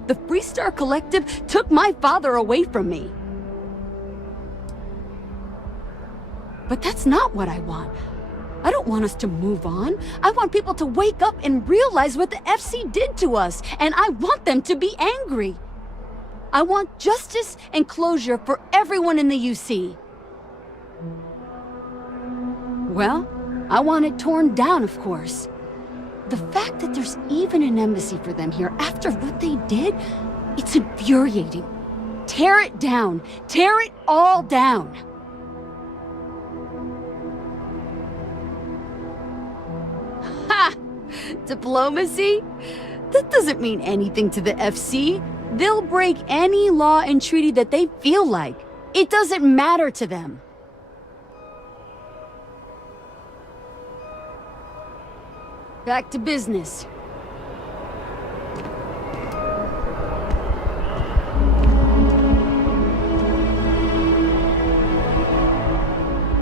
The Freestar Collective took my father away from me. But that's not what I want. I don't want us to move on. I want people to wake up and realize what the FC did to us, and I want them to be angry. I want justice and closure for everyone in the UC. Well, I want it torn down, of course. The fact that there's even an embassy for them here after what they did, it's infuriating. Tear it down. Tear it all down. Ha! Diplomacy? That doesn't mean anything to the FC. They'll break any law and treaty that they feel like. It doesn't matter to them. Back to business.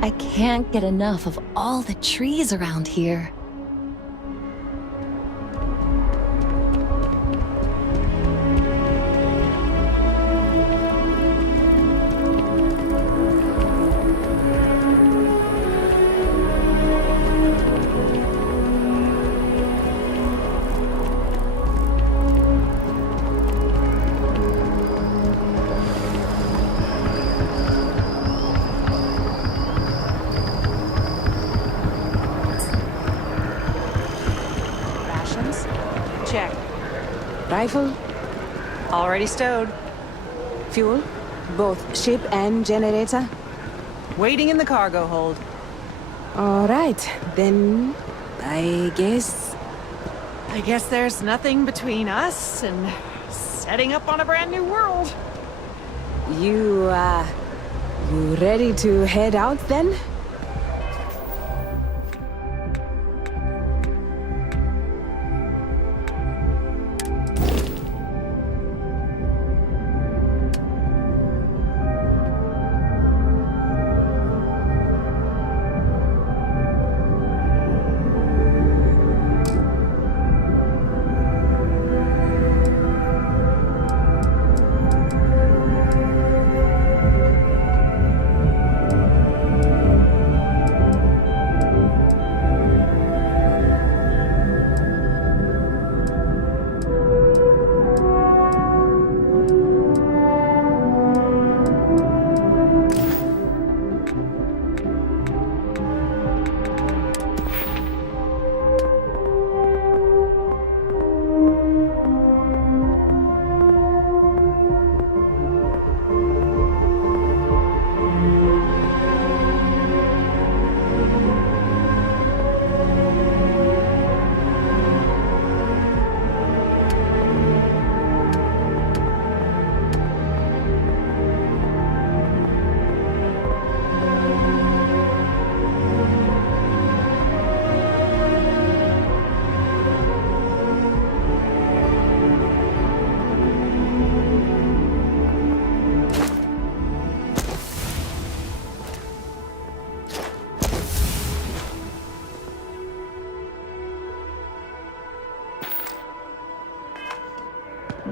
I can't get enough of all the trees around here. Check. Rifle? Already stowed. Fuel? Both ship and generator? Waiting in the cargo hold. Alright, then... I guess there's nothing between us and setting up on a brand new world. You ready to head out then?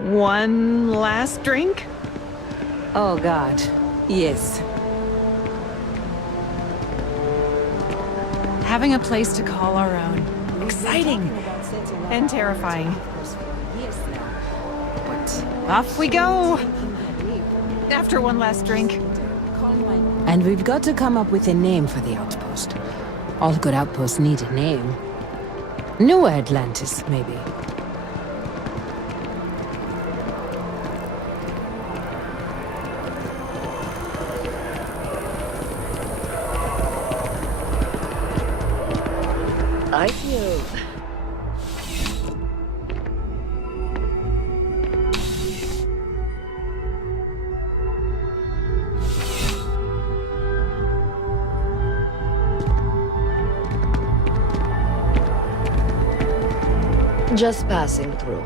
One last drink? Oh God, yes. Having a place to call our own. Exciting and terrifying. But off we go! After one last drink. And we've got to come up with a name for the outpost. All good outposts need a name. New Atlantis, maybe. I feel... Just passing through.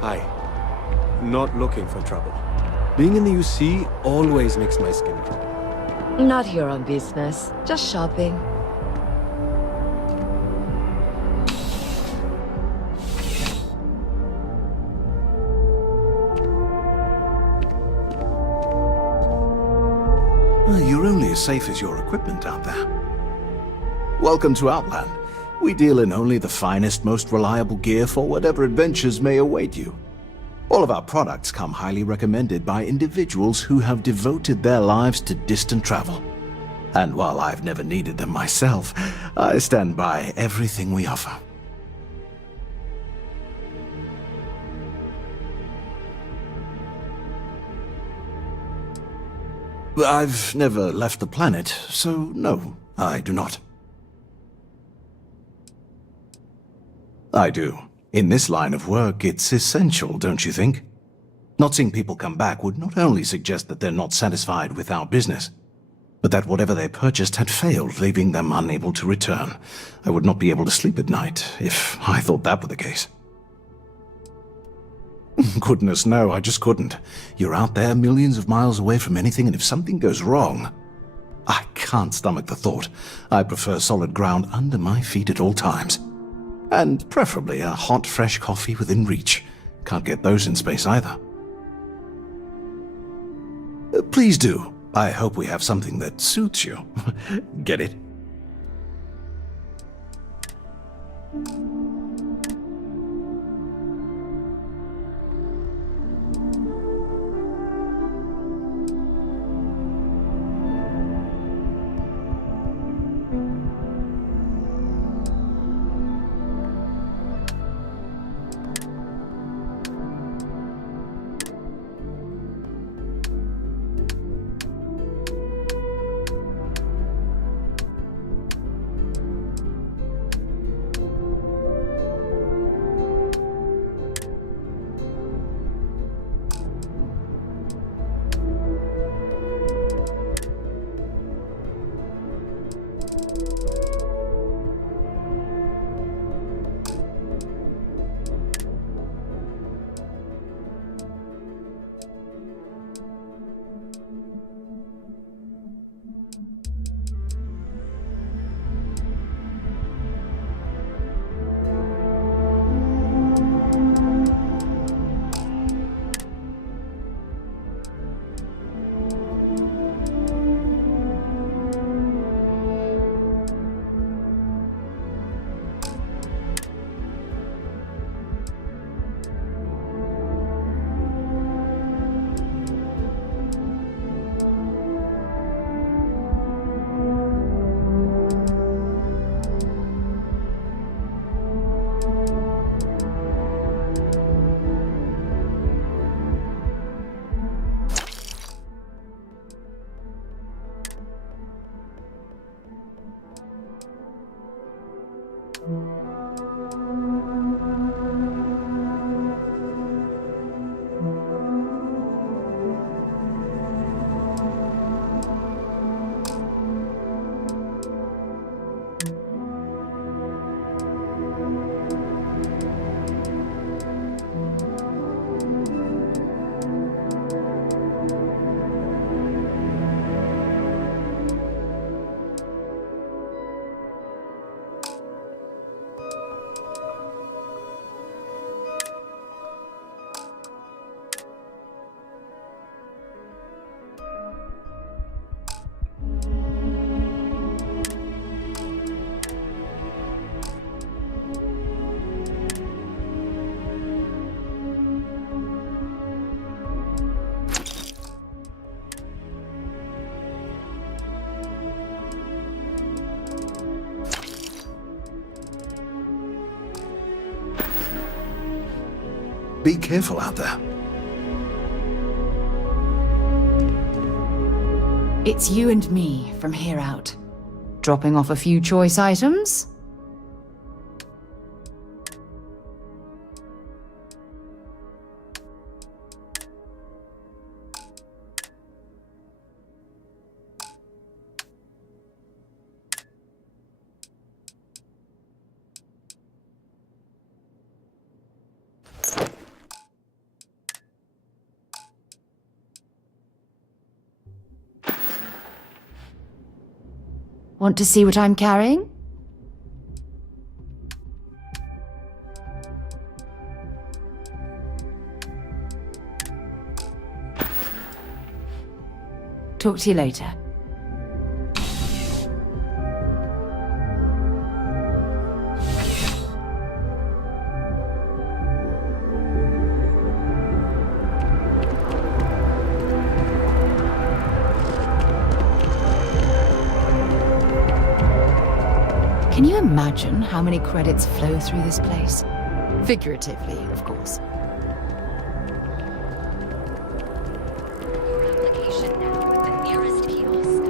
Hi. Not looking for trouble. Being in the UC always makes my skin crawl. Not here on business, just shopping. You're only as safe as your equipment out there. Welcome to Outland. We deal in only the finest, most reliable gear for whatever adventures may await you. All of our products come highly recommended by individuals who have devoted their lives to distant travel. And while I've never needed them myself, I stand by everything we offer. I've never left the planet, so no, I do not. I do. In this line of work, it's essential, don't you think? Not seeing people come back would not only suggest that they're not satisfied with our business, but that whatever they purchased had failed, leaving them unable to return. I would not be able to sleep at night if I thought that were the case. Goodness, no, I just couldn't. You're out there millions of miles away from anything, and if something goes wrong, I can't stomach the thought. I prefer solid ground under my feet at all times. And preferably a hot, fresh coffee within reach. Can't get those in space either. Please do. I hope we have something that suits you. Get it? Be careful out there. It's you and me from here out. Dropping off a few choice items? Want to see what I'm carrying? Talk to you later. Can you imagine how many credits flow through this place? Figuratively, of course. Your application now at the nearest kiosk.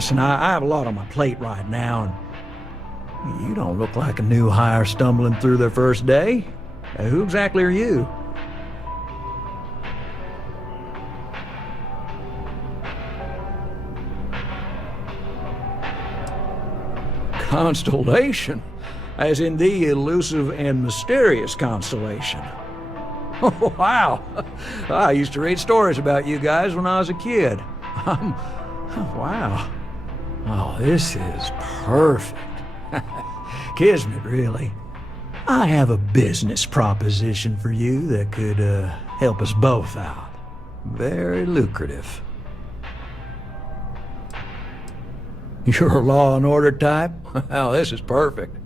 listen, I have a lot on my plate right now, and you don't look like a new hire stumbling through their first day. Who exactly are you? Constellation, as in the elusive and mysterious constellation. Oh, wow. I used to read stories about you guys when I was a kid. Wow. Oh, this is perfect. Kismet, really. I have a business proposition for you that could help us both out. Very lucrative. You're a law and order type? Well, this is perfect.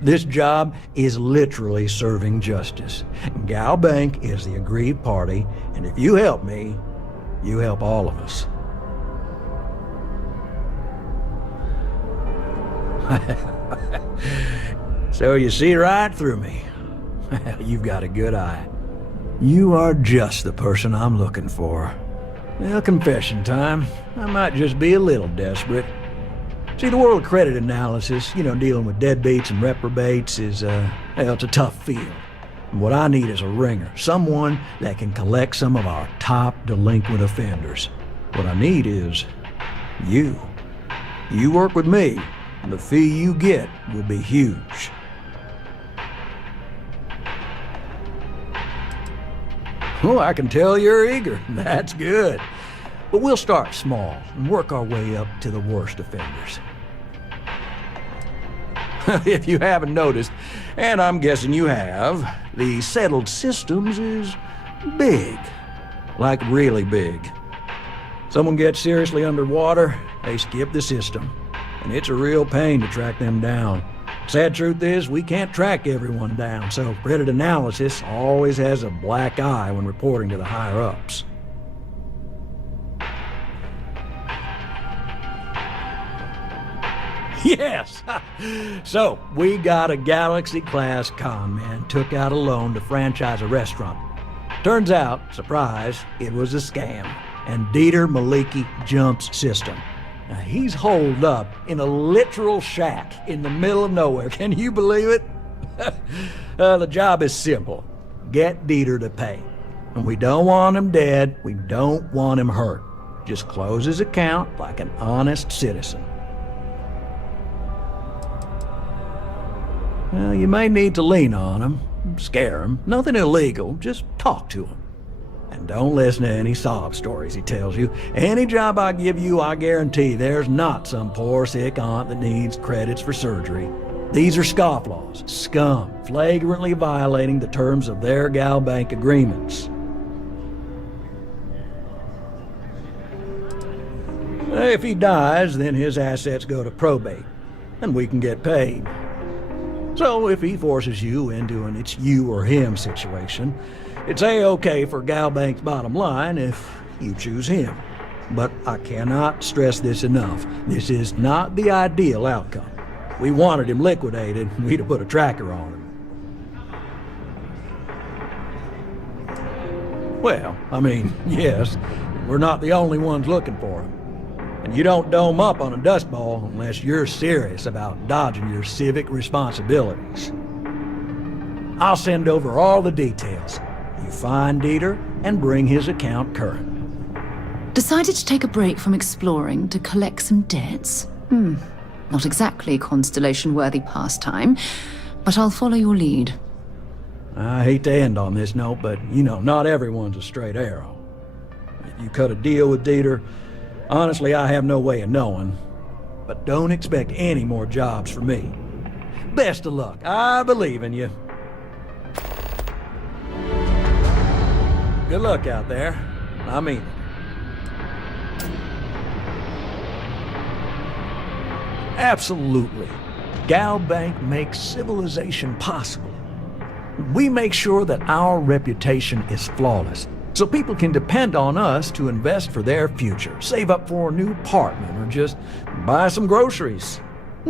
This job is literally serving justice. Gal Bank is the aggrieved party, and if you help me, you help all of us. So you see right through me. You've got a good eye. You are just the person I'm looking for. Well, confession time. I might just be a little desperate. See, the world of credit analysis, dealing with deadbeats and reprobates is, it's a tough field. And what I need is a ringer, someone that can collect some of our top delinquent offenders. What I need is you. You work with me, and the fee you get will be huge. Oh, I can tell you're eager. That's good. But we'll start small and work our way up to the worst offenders. If you haven't noticed, and I'm guessing you have, the settled systems is big. Like really big. Someone gets seriously underwater, they skip the system. And it's a real pain to track them down. Sad truth is, we can't track everyone down, so credit analysis always has a black eye when reporting to the higher-ups. Yes! So, we got a Galaxy-class con man took out a loan to franchise a restaurant. Turns out, surprise, it was a scam. And Dieter Maliki jumps system. Now, he's holed up in a literal shack in the middle of nowhere. Can you believe it? The job is simple. Get Dieter to pay. And we don't want him dead. We don't want him hurt. Just close his account like an honest citizen. Well, you may need to lean on him, scare him. Nothing illegal, just talk to him. And don't listen to any sob stories he tells you. Any job I give you, I guarantee there's not some poor sick aunt that needs credits for surgery. These are scofflaws, scum, flagrantly violating the terms of their Gal Bank agreements. If he dies, then his assets go to probate, and we can get paid. So if he forces you into an it's you or him situation, it's A-okay for Gal Bank's bottom line if you choose him. But I cannot stress this enough. This is not the ideal outcome. We wanted him liquidated, we'd have put a tracker on him. Well, I mean, yes, we're not the only ones looking for him. And you don't dome up on a dust ball unless you're serious about dodging your civic responsibilities. I'll send over all the details. You find Dieter and bring his account current. Decided to take a break from exploring to collect some debts? Not exactly Constellation-worthy pastime, but I'll follow your lead. I hate to end on this note, but not everyone's a straight arrow. If you cut a deal with Dieter, honestly, I have no way of knowing. But don't expect any more jobs from me. Best of luck. I believe in you. Good luck out there. I mean it. Absolutely. Gal Bank makes civilization possible. We make sure that our reputation is flawless, so people can depend on us to invest for their future, save up for a new apartment, or just buy some groceries.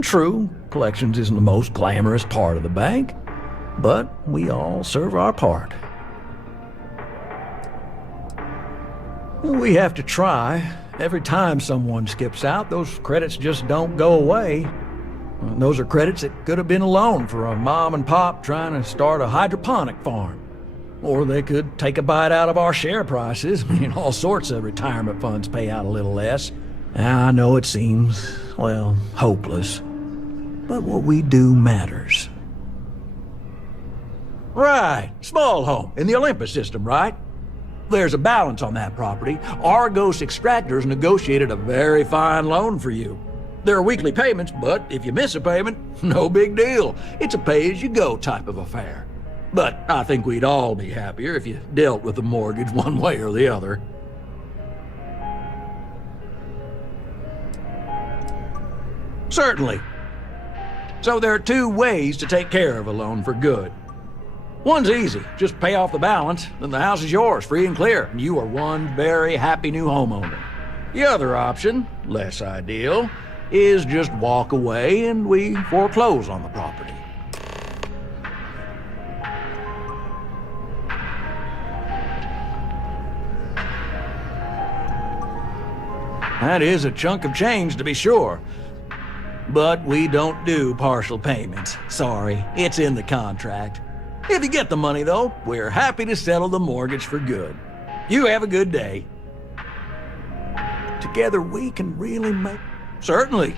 True, collections isn't the most glamorous part of the bank, but we all serve our part. We have to try, Every time someone skips out, those credits just don't go away. Those are credits that could have been a loan for a mom and pop trying to start a hydroponic farm. Or they could take a bite out of our share prices. I mean, all sorts of retirement funds pay out a little less. I know it seems, well, hopeless. But what we do matters. Right, small home in the Olympus system, right? There's a balance on that property. Argos Extractors negotiated a very fine loan for you. There are weekly payments, but if you miss a payment, no big deal. It's a pay-as-you-go type of affair. But I think we'd all be happier if you dealt with the mortgage one way or the other. Certainly. So there are two ways to take care of a loan for good. One's easy. Just pay off the balance, then the house is yours, free and clear, and you are one very happy new homeowner. The other option, less ideal, is just walk away and we foreclose on the property. That is a chunk of change, to be sure. But we don't do partial payments. Sorry, it's in the contract. If you get the money, though, we're happy to settle the mortgage for good. You have a good day. Together we can really make... Certainly.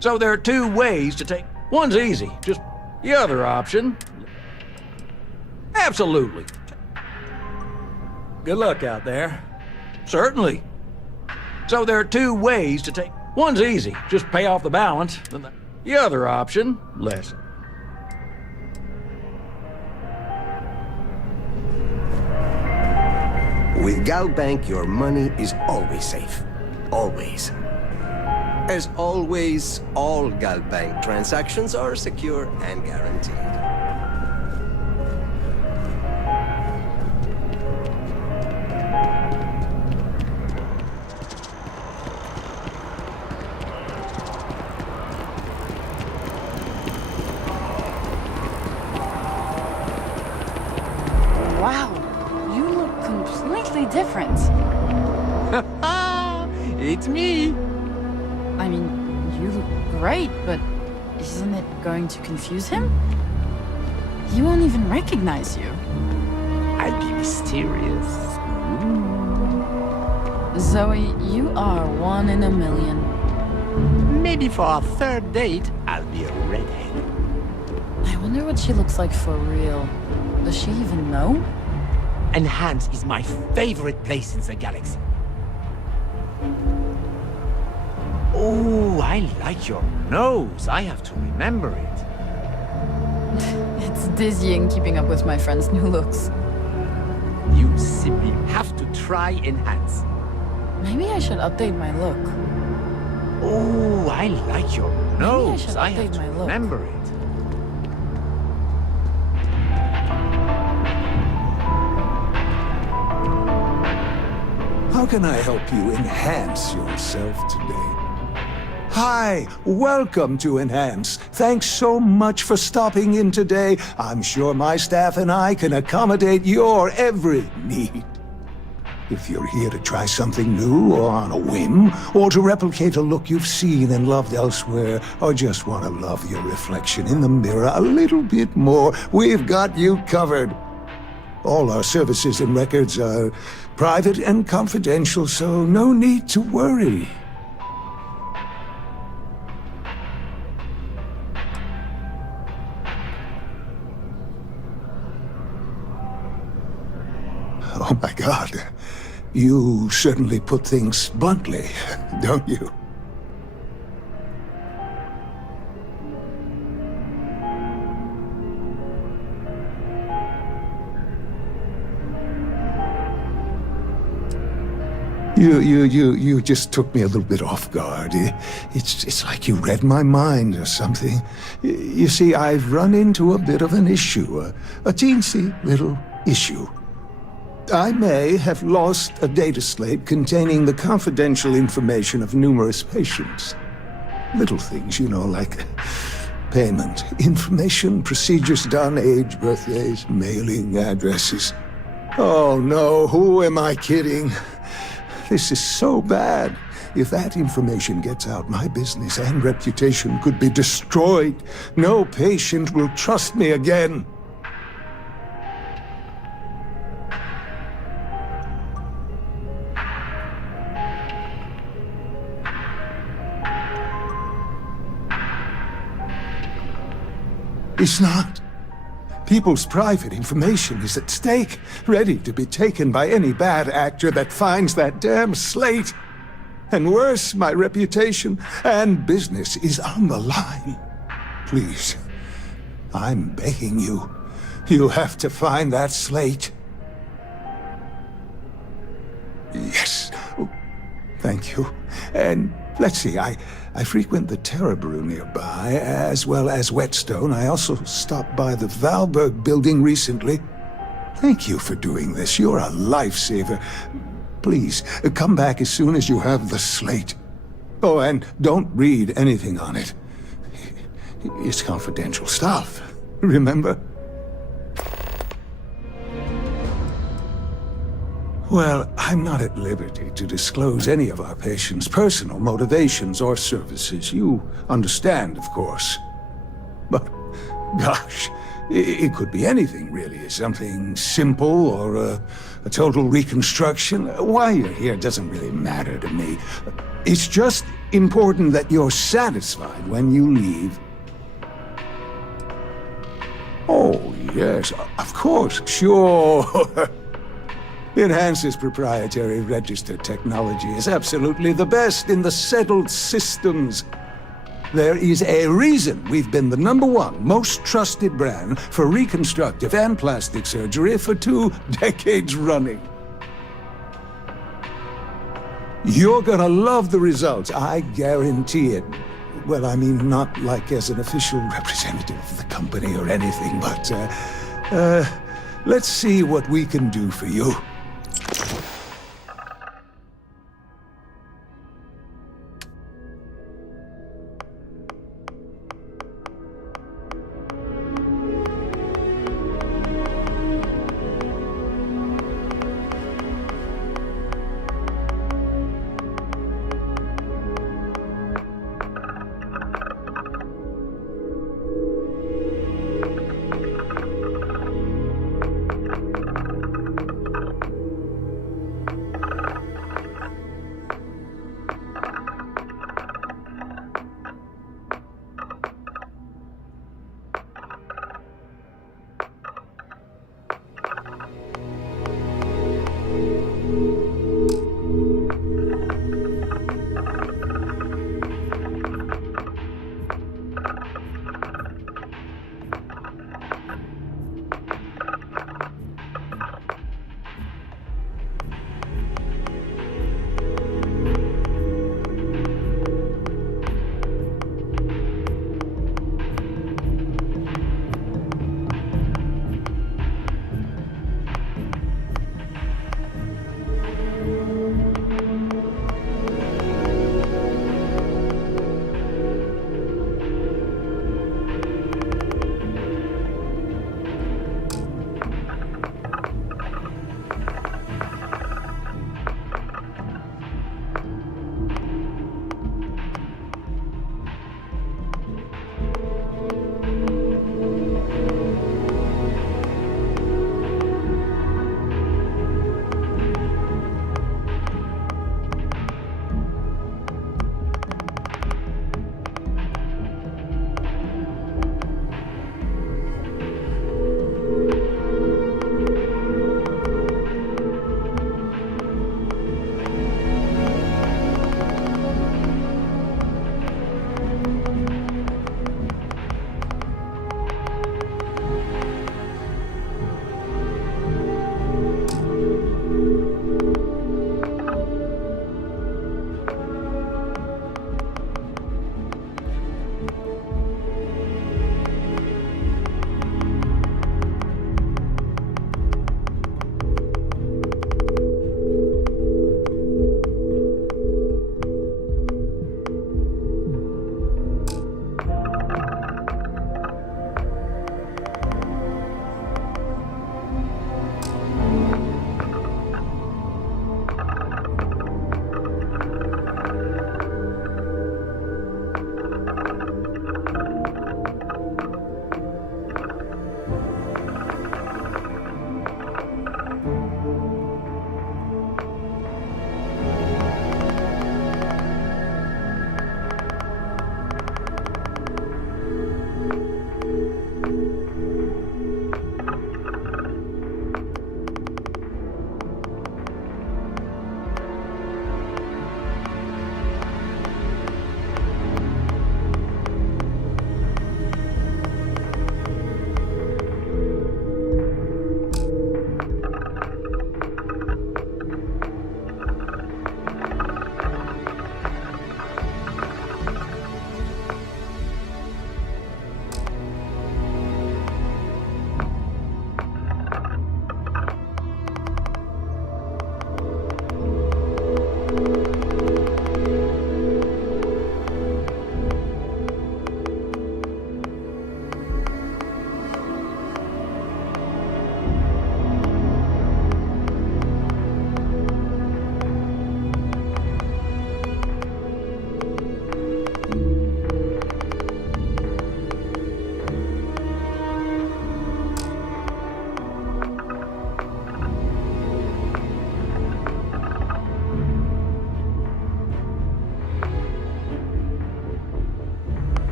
So there are two ways to take... One's easy, just the other option... Absolutely. Good luck out there. Certainly. So there are two ways to take... One's easy, just pay off the balance, then the other option, less... With GalBank, your money is always safe. Always. As always, all GalBank transactions are secure and guaranteed. Wow, you look completely different. It's me. I mean, you look great, but isn't it going to confuse him? He won't even recognize you. I'll be mysterious. Zoe, you are one in a million. Maybe for our third date, I'll be a redhead. I wonder what she looks like for real. Does she even know? Enhance is my favorite place in the galaxy. Oh, I like your nose. I have to remember it. It's dizzying keeping up with my friend's new looks. You simply have to try Enhance. Maybe I should update my look. Oh, I like your nose. should I have update to my look. remember it. How can I help you enhance yourself today? Hi, welcome to Enhance. Thanks so much for stopping in today. I'm sure my staff and I can accommodate your every need. If you're here to try something new or on a whim, or to replicate a look you've seen and loved elsewhere, or just want to love your reflection in the mirror a little bit more, we've got you covered. All our services and records are private and confidential, so no need to worry. Oh my God. You certainly put things bluntly, don't you? You just took me a little bit off guard. It's like you read my mind or something. You see, I've run into a bit of an issue, a teensy little issue. I may have lost a data slate containing the confidential information of numerous patients. Little things, you know, like payment, information, procedures done, age, birthdays, mailing addresses. Oh no, who am I kidding? This is so bad. If that information gets out, my business and reputation could be destroyed. No patient will trust me again. It's not. People's private information is at stake, ready to be taken by any bad actor that finds that damn slate. And worse, my reputation and business is on the line. Please, I'm begging you. You have to find that slate. Yes. Thank you. And let's see, I frequent the Terra Brew nearby, as well as Whetstone. I also stopped by the Valberg building recently. Thank you for doing this. You're a lifesaver. Please, come back as soon as you have the slate. Oh, and don't read anything on it. It's confidential stuff, remember? Well, I'm not at liberty to disclose any of our patients' personal motivations or services. You understand, of course. But, gosh, it could be anything, really. Something simple or a total reconstruction. Why you're here doesn't really matter to me. It's just important that you're satisfied when you leave. Oh, yes, of course, sure. Enhance's proprietary register technology is absolutely the best in the settled systems. There is a reason we've been the #1 most trusted brand for reconstructive and plastic surgery for 2 decades running. You're gonna love the results, I guarantee it. Well, I mean, not like as an official representative of the company or anything, but, let's see what we can do for you.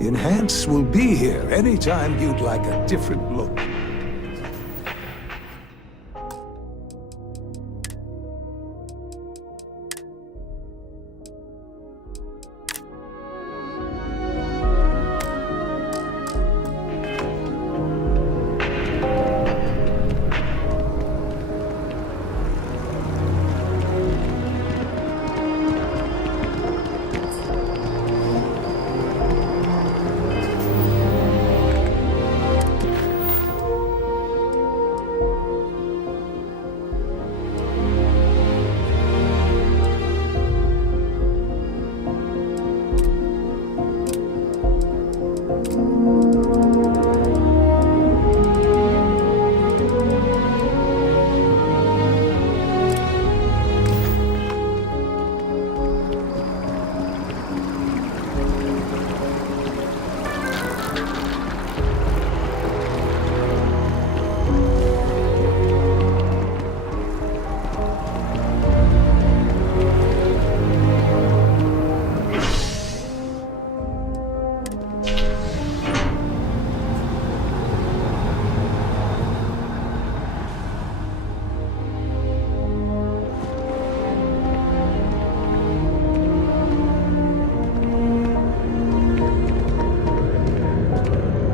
Enhance will be here anytime you'd like a different look.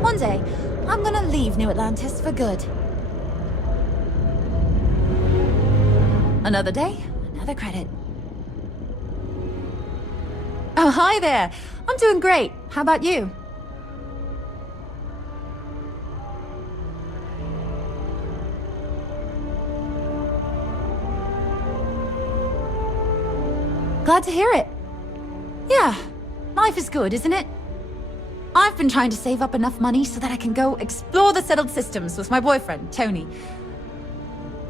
One day, I'm gonna leave New Atlantis for good. Another day, another credit. Oh, hi there. I'm doing great. How about you? Glad to hear it. Yeah, life is good, isn't it? I've been trying to save up enough money so that I can go explore the settled systems with my boyfriend, Tony.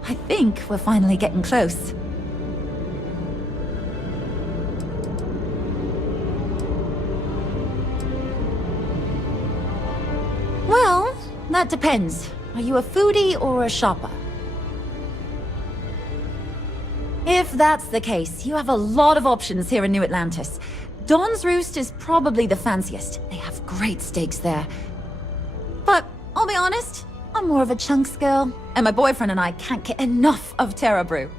I think we're finally getting close. Well, that depends. Are you a foodie or a shopper? If that's the case, you have a lot of options here in New Atlantis. Don's Roost is probably the fanciest. They have great steaks there. But I'll be honest, I'm more of a chunks girl, and my boyfriend and I can't get enough of Terra Brew.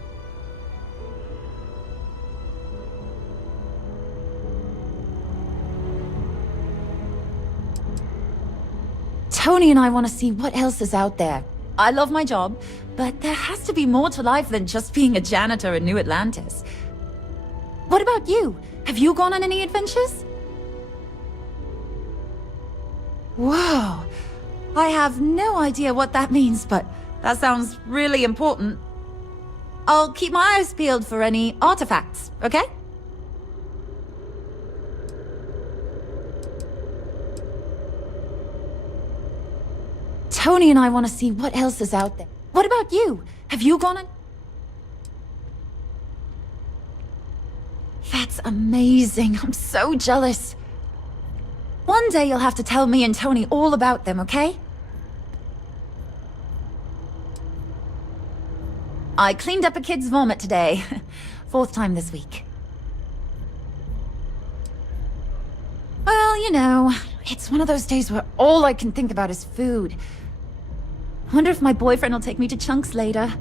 Tony and I want to see what else is out there. I love my job, but there has to be more to life than just being a janitor in New Atlantis. What about you? Have you gone on any adventures? Whoa. I have no idea what that means, but that sounds really important. I'll keep my eyes peeled for any artifacts, okay? Tony and I want to see what else is out there. What about you? Have you gone on... That's amazing. I'm so jealous. One day you'll have to tell me and Tony all about them, okay? I cleaned up a kid's vomit today. 4th time this week. Well, you know, it's one of those days where all I can think about is food. Wonder if my boyfriend will take me to Chunks later.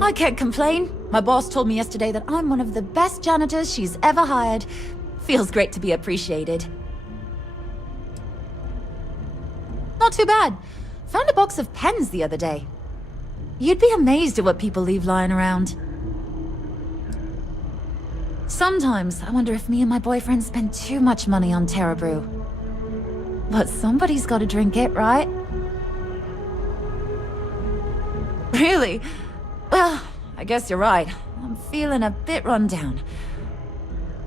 I can't complain. My boss told me yesterday that I'm one of the best janitors she's ever hired. Feels great to be appreciated. Not too bad. Found a box of pens the other day. You'd be amazed at what people leave lying around. Sometimes I wonder if me and my boyfriend spend too much money on Terra Brew. But somebody's got to drink it, right? Really? Well, I guess you're right. I'm feeling a bit run down.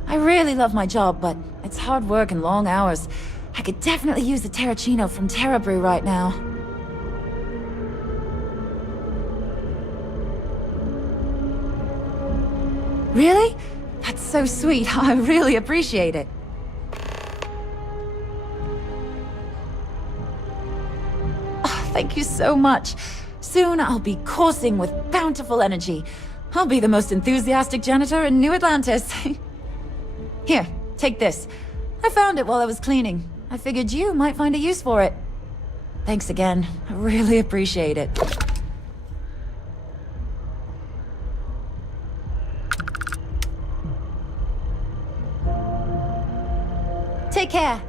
I really love my job, but it's hard work and long hours. I could definitely use a Terracino from Terra Brew right now. Really? That's so sweet. I really appreciate it. Oh, thank you so much. Soon I'll be coursing with bountiful energy. I'll be the most enthusiastic janitor in New Atlantis. Here, take this. I found it while I was cleaning. I figured you might find a use for it. Thanks again. I really appreciate it. Take care.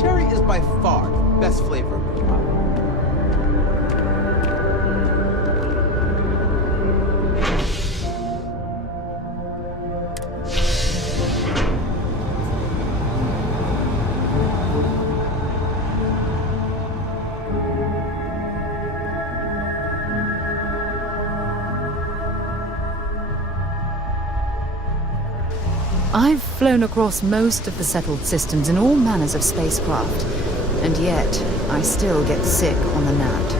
Cherry is by far the best flavor of Blue Pop. I've flown across most of the settled systems in all manners of spacecraft, and yet I still get sick on the gnat.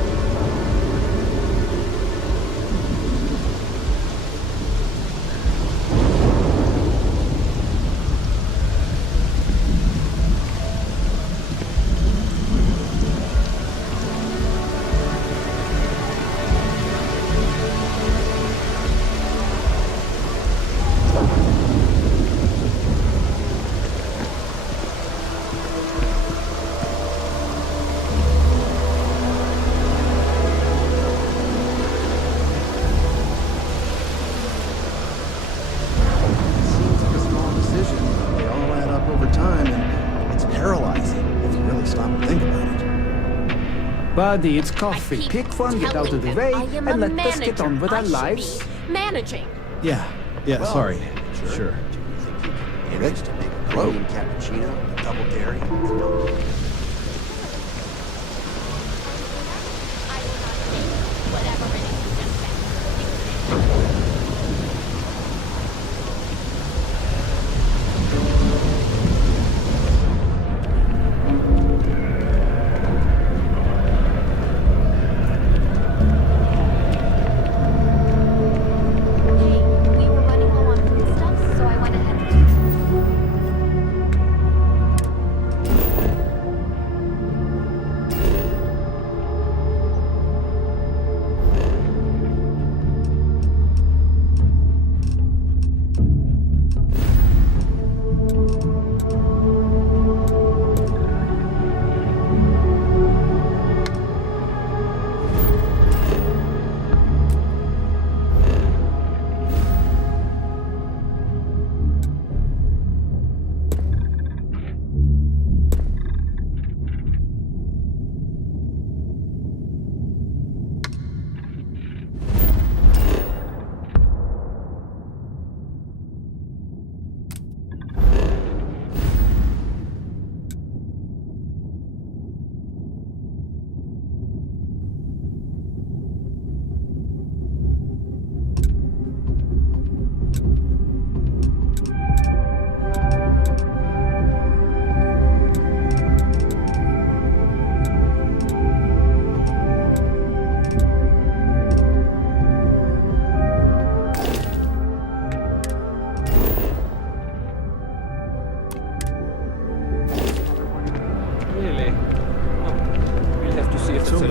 Buddy, it's coffee. Pick one, get out of the way, and let us get on with our lives. Managing. Yeah, Well, sorry. Sure. Managed to make a clean cappuccino, a double dairy, and no.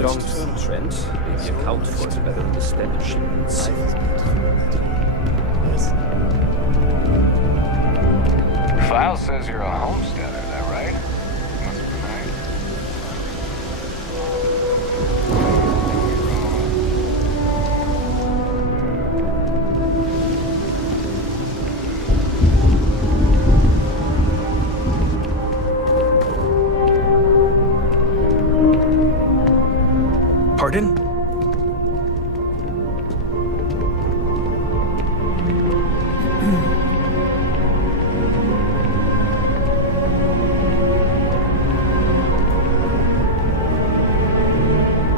long-term trend, maybe account for it better than the standard shipments. File says you're a homesteader, is that right? Must be nice. Pardon?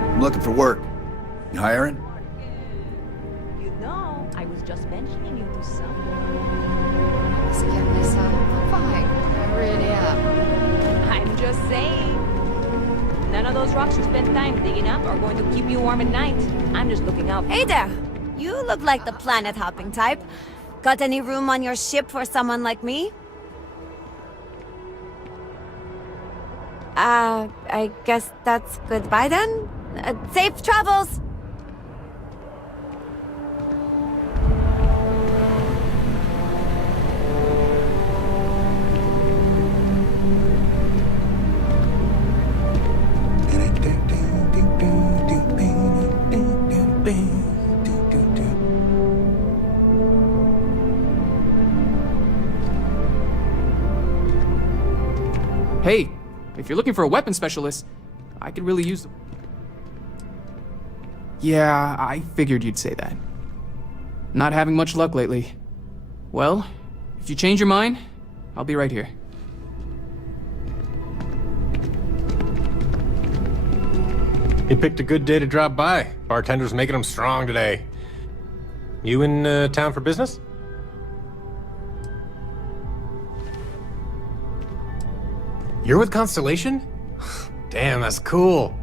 I'm looking for work. You hiring? You know, I was just mentioning you to someone. Again, Lisa. I'm fine. I really am. I'm just saying. None of those rocks you spend time digging up are going to keep you warm at night. I'm just looking out. Hey there! You look like the planet-hopping type. Got any room on your ship for someone like me? I guess that's goodbye then? Safe travels! Hey, if you're looking for a weapon specialist, I could really use them. Yeah, I figured you'd say that. Not having much luck lately. Well, if you change your mind, I'll be right here. He picked a good day to drop by. Bartender's making him strong today. You in town for business? You're with Constellation? Damn, that's cool.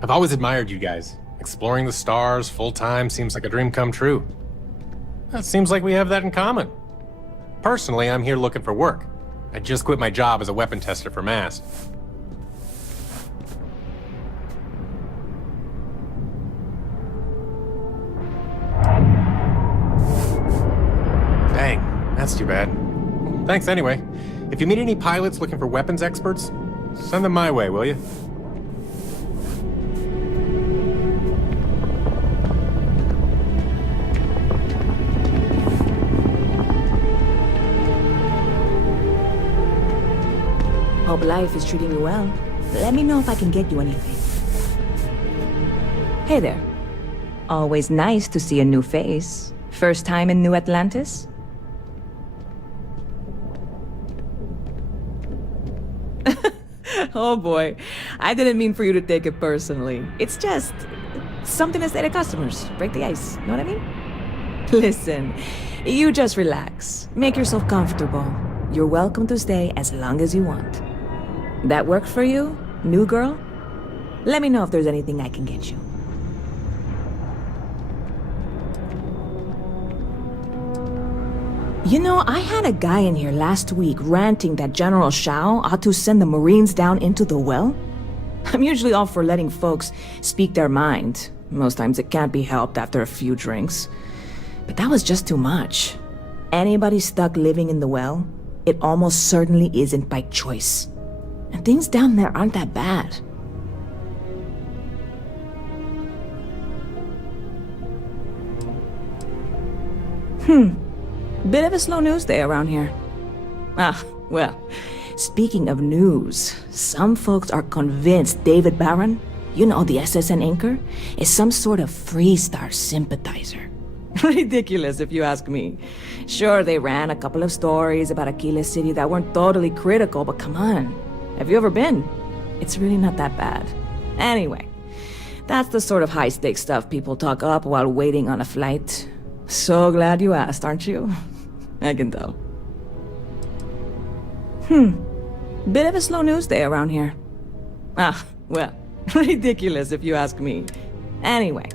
I've always admired you guys. Exploring the stars full-time seems like a dream come true. It seems like we have that in common. Personally, I'm here looking for work. I just quit my job as a weapon tester for MAST. Dang, that's too bad. Thanks anyway. If you meet any pilots looking for weapons experts, send them my way, will you? Hope life is treating you well. Let me know if I can get you anything. Hey there. Always nice to see a new face. First time in New Atlantis? Oh boy, I didn't mean for you to take it personally. It's just something to say to customers. Break the ice, know what I mean? Listen, you just relax. Make yourself comfortable. You're welcome to stay as long as you want. That work for you, new girl? Let me know if there's anything I can get you. You know, I had a guy in here last week ranting that General Shao ought to send the Marines down into the well. I'm usually all for letting folks speak their mind. Most times it can't be helped after a few drinks. But that was just too much. Anybody stuck living in the well, it almost certainly isn't by choice. And things down there aren't that bad. Bit of a slow news day around here. Ah, well, speaking of news, some folks are convinced David Barron, you know, the SSN anchor, is some sort of Freestar sympathizer. Ridiculous, if you ask me. Sure, they ran a couple of stories about Aquila City that weren't totally critical, but come on. Have you ever been? It's really not that bad. Anyway, that's the sort of high-stakes stuff people talk up while waiting on a flight. So glad you asked, aren't you? I can tell. Bit of a slow news day around here. Ah, well, ridiculous if you ask me. Anyway.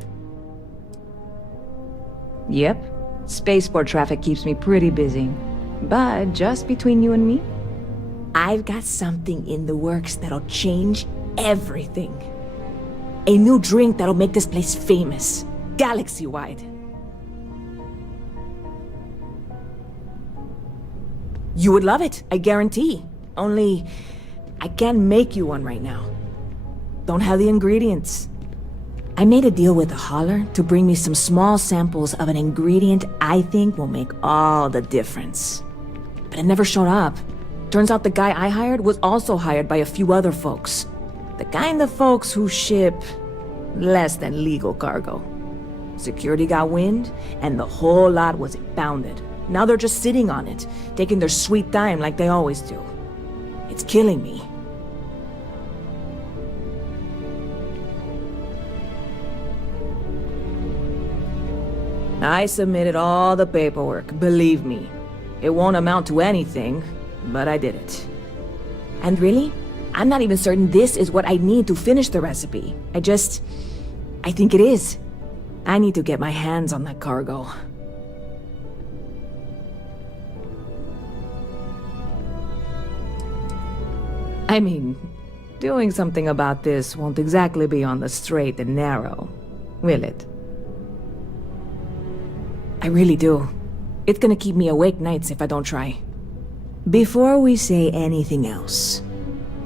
Yep, spaceport traffic keeps me pretty busy. But just between you and me, I've got something in the works that'll change everything. A new drink that'll make this place famous, galaxy-wide. You would love it, I guarantee. Only, I can't make you one right now. Don't have the ingredients. I made a deal with a hauler to bring me some small samples of an ingredient I think will make all the difference. But it never showed up. Turns out the guy I hired was also hired by a few other folks. The kind of folks who ship less than legal cargo. Security got wind, and the whole lot was impounded. Now they're just sitting on it, taking their sweet time like they always do. It's killing me. I submitted all the paperwork, believe me. It won't amount to anything, but I did it. And really, I'm not even certain this is what I need to finish the recipe. I think it is. I need to get my hands on that cargo. I mean, Doing something about this won't exactly be on the straight and narrow, will it? I really do. It's gonna keep me awake nights if I don't try. Before we say anything else,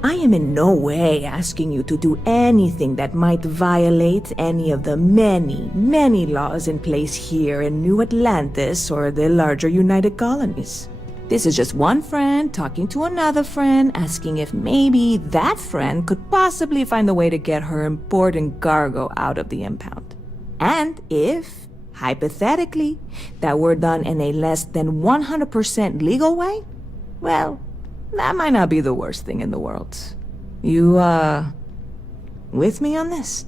I am in no way asking you to do anything that might violate any of the many, many laws in place here in New Atlantis or the larger United Colonies. This is just one friend talking to another friend, asking if maybe that friend could possibly find a way to get her important cargo out of the impound. And if, hypothetically, that were done in a less than 100% legal way, well, that might not be the worst thing in the world. You, with me on this?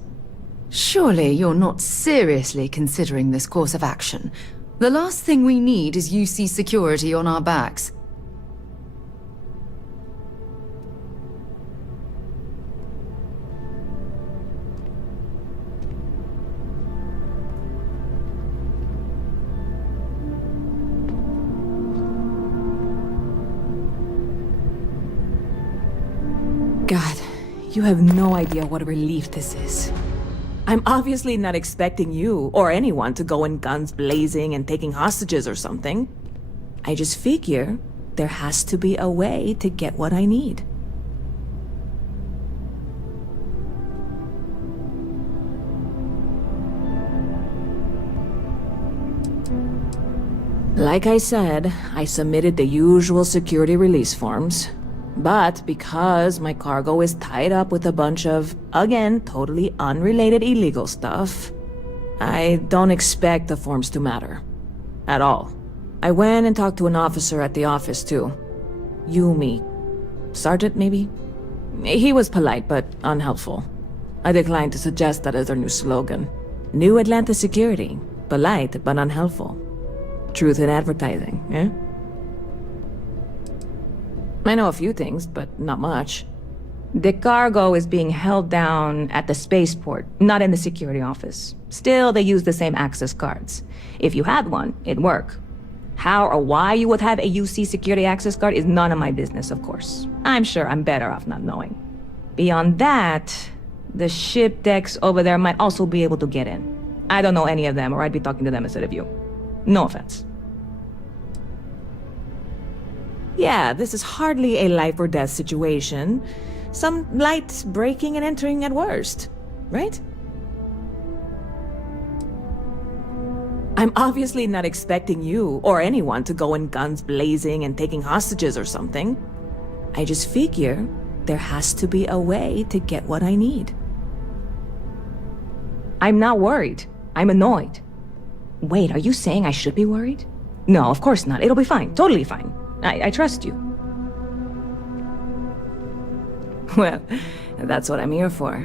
Surely you're not seriously considering this course of action. The last thing we need is UC security on our backs. God, you have no idea what a relief this is. I'm obviously not expecting you or anyone to go in guns blazing and taking hostages or something. I just figure there has to be a way to get what I need. Like I said, I submitted the usual security release forms. But because my cargo is tied up with a bunch of, again, totally unrelated illegal stuff, I don't expect the forms to matter. At all. I went and talked to an officer at the office, too. Yumi. Sergeant, maybe? He was polite, but unhelpful. I declined to suggest that as their new slogan. New Atlanta Security. Polite, but unhelpful. Truth in advertising, eh? I know a few things, but not much. The cargo is being held down at the spaceport, not in the security office. Still, they use the same access cards. If you had one, it'd work. How or why you would have a UC security access card is none of my business, of course. I'm sure I'm better off not knowing. Beyond that, the ship decks over there might also be able to get in. I don't know any of them, or I'd be talking to them instead of you. No offense. Yeah, this is hardly a life or death situation. Some light breaking and entering at worst, right? I'm obviously not expecting you or anyone to go in guns blazing and taking hostages or something. I just figure there has to be a way to get what I need. I'm not worried. I'm annoyed. Wait, are you saying I should be worried? No, of course not. It'll be fine. Totally fine. I trust you. Well, that's what I'm here for.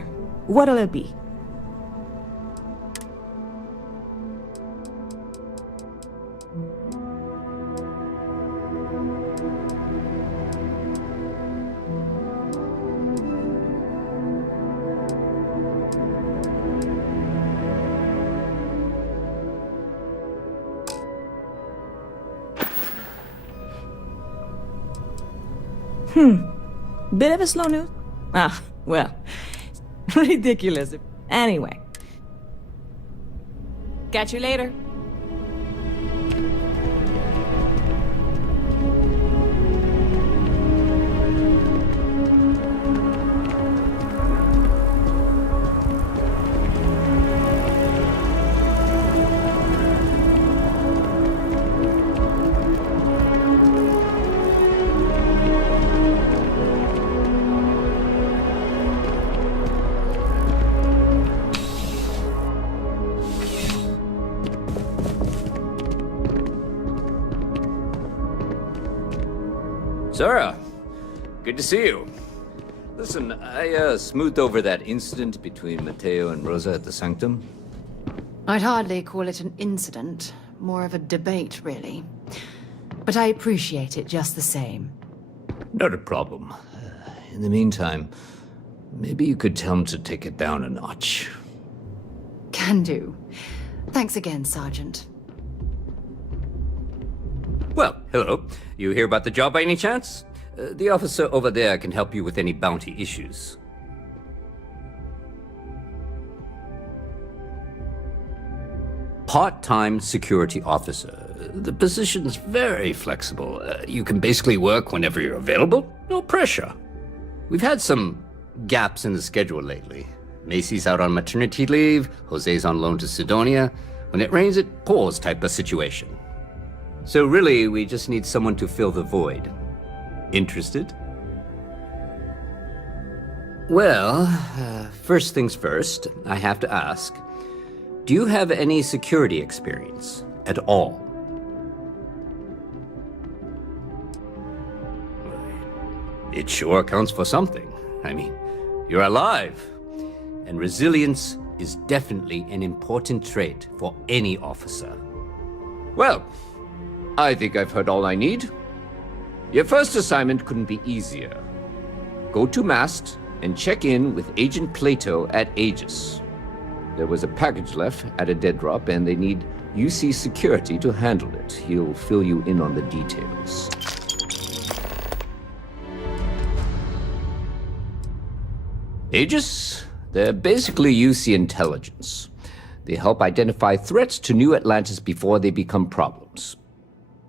What'll it be? Bit of a slow news? Ah, well, ridiculous. Anyway. Catch you later. Sarah, good to see you. Listen, I smoothed over that incident between Matteo and Rosa at the Sanctum. I'd hardly call it an incident, more of a debate, really. But I appreciate it just the same. Not a problem. In the meantime, maybe you could tell him to take it down a notch. Can do. Thanks again, Sergeant. Well, hello. You hear about the job by any chance? The officer over there can help you with any bounty issues. part-time security officer. The position's very flexible. You can basically work whenever you're available. No pressure. We've had some gaps in the schedule lately. Macy's out on maternity leave, Jose's on loan to Sidonia. When it rains, it pours type of situation. So really, we just need someone to fill the void. Interested? Well, first things first, I have to ask, do you have any security experience at all? It sure counts for something. I mean, you're alive. And resilience is definitely an important trait for any officer. Well, I think I've heard all I need. Your first assignment couldn't be easier. Go to Mast and check in with Agent Plato at Aegis. There was a package left at a dead drop, and they need UC security to handle it. He'll fill you in on the details. Aegis? They're basically UC intelligence. They help identify threats to New Atlantis before they become problems.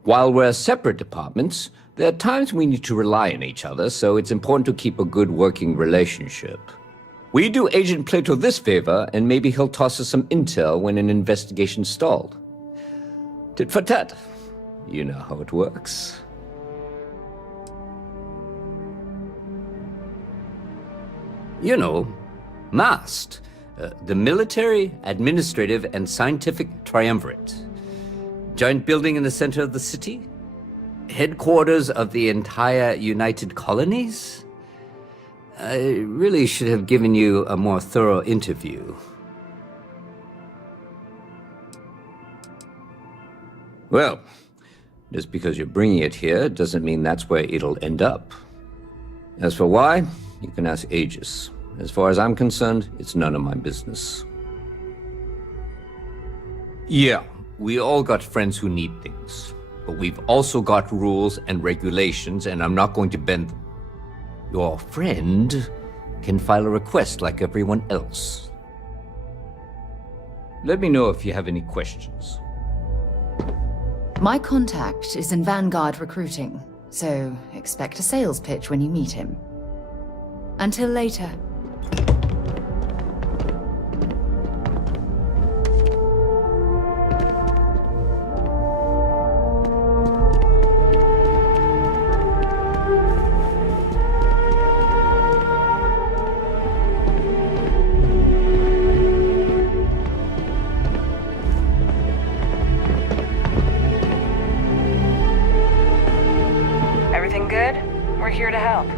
While we're separate departments, there are times we need to rely on each other, so it's important to keep a good working relationship. We do Agent Plato this favor, and maybe he'll toss us some intel when an investigation stalled. Tit for tat. You know how it works. You know, MAST, the Military, Administrative, and Scientific Triumvirate. Giant building in the center of the city? Headquarters of the entire United Colonies? I really should have given you a more thorough interview. Well, just because you're bringing it here doesn't mean that's where it'll end up. As for why, you can ask Aegis. As far as I'm concerned, it's none of my business. Yeah, we all got friends who need things. But we've also got rules and regulations, and I'm not going to bend them. Your friend can file a request like everyone else. Let me know if you have any questions. My contact is in Vanguard recruiting, so expect a sales pitch when you meet him. Until later. Everything good? We're here to help.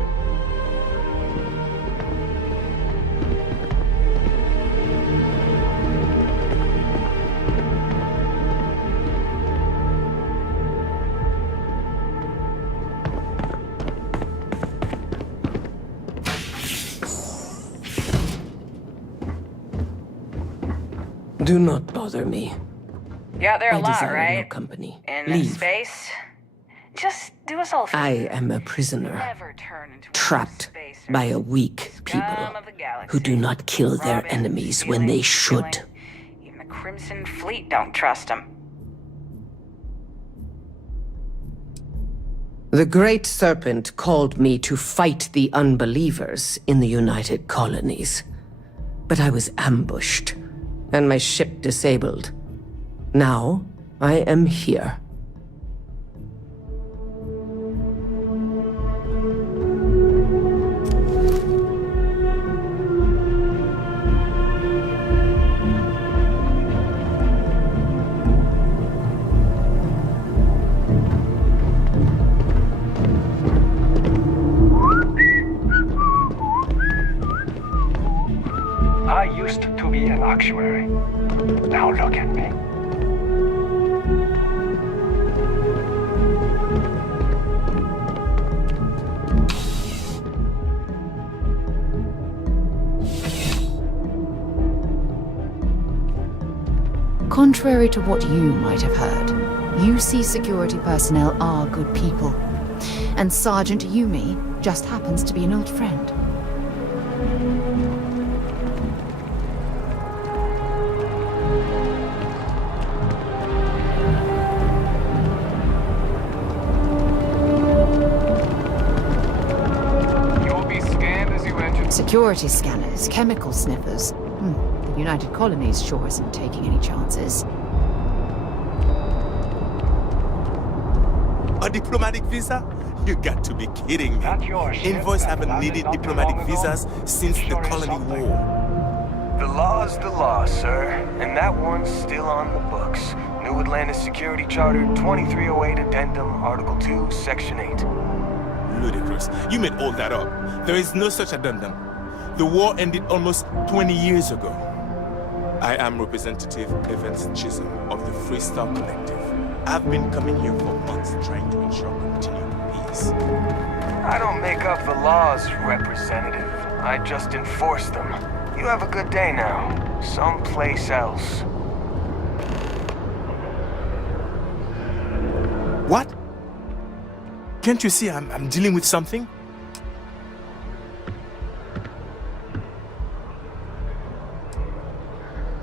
Do not bother me. Yeah, there are a lot, desire right? no company. In Leave. space? Just do us all a favor. I am a prisoner, Never turn into trapped by a weak people scum of the galaxy. who do not kill their Robbing, enemies when they stealing, should. Even the Crimson Fleet don't trust him. The Great Serpent called me to fight the unbelievers in the United Colonies. But I was ambushed, and my ship disabled. Now, I am here. I used to be an actuary. Now look at me. Contrary to what you might have heard, UC security personnel are good people. And Sergeant Yumi just happens to be an old friend. security scanners, chemical sniffers. The United Colonies sure isn't taking any chances. A diplomatic visa? You got to be kidding me. Not your ship. Envoys That haven't landed needed not too diplomatic long ago. visas since the Sure is colony something. war. The law's the law, sir. And that one's still on the books. New Atlantis Security Charter 2308 Addendum, Article 2, Section 8. Ludicrous. You made all that up. There is no such addendum. The war ended almost 20 years ago. I am Representative Evans Chisholm of the Freestar Collective. I've been coming here for months trying to ensure continued peace. I don't make up the laws, Representative. I just enforce them. You have a good day now. Someplace else. What? Can't you see I'm dealing with something?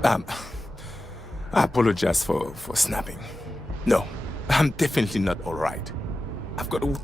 I apologize for snapping. No, I'm definitely not all right. I've got to...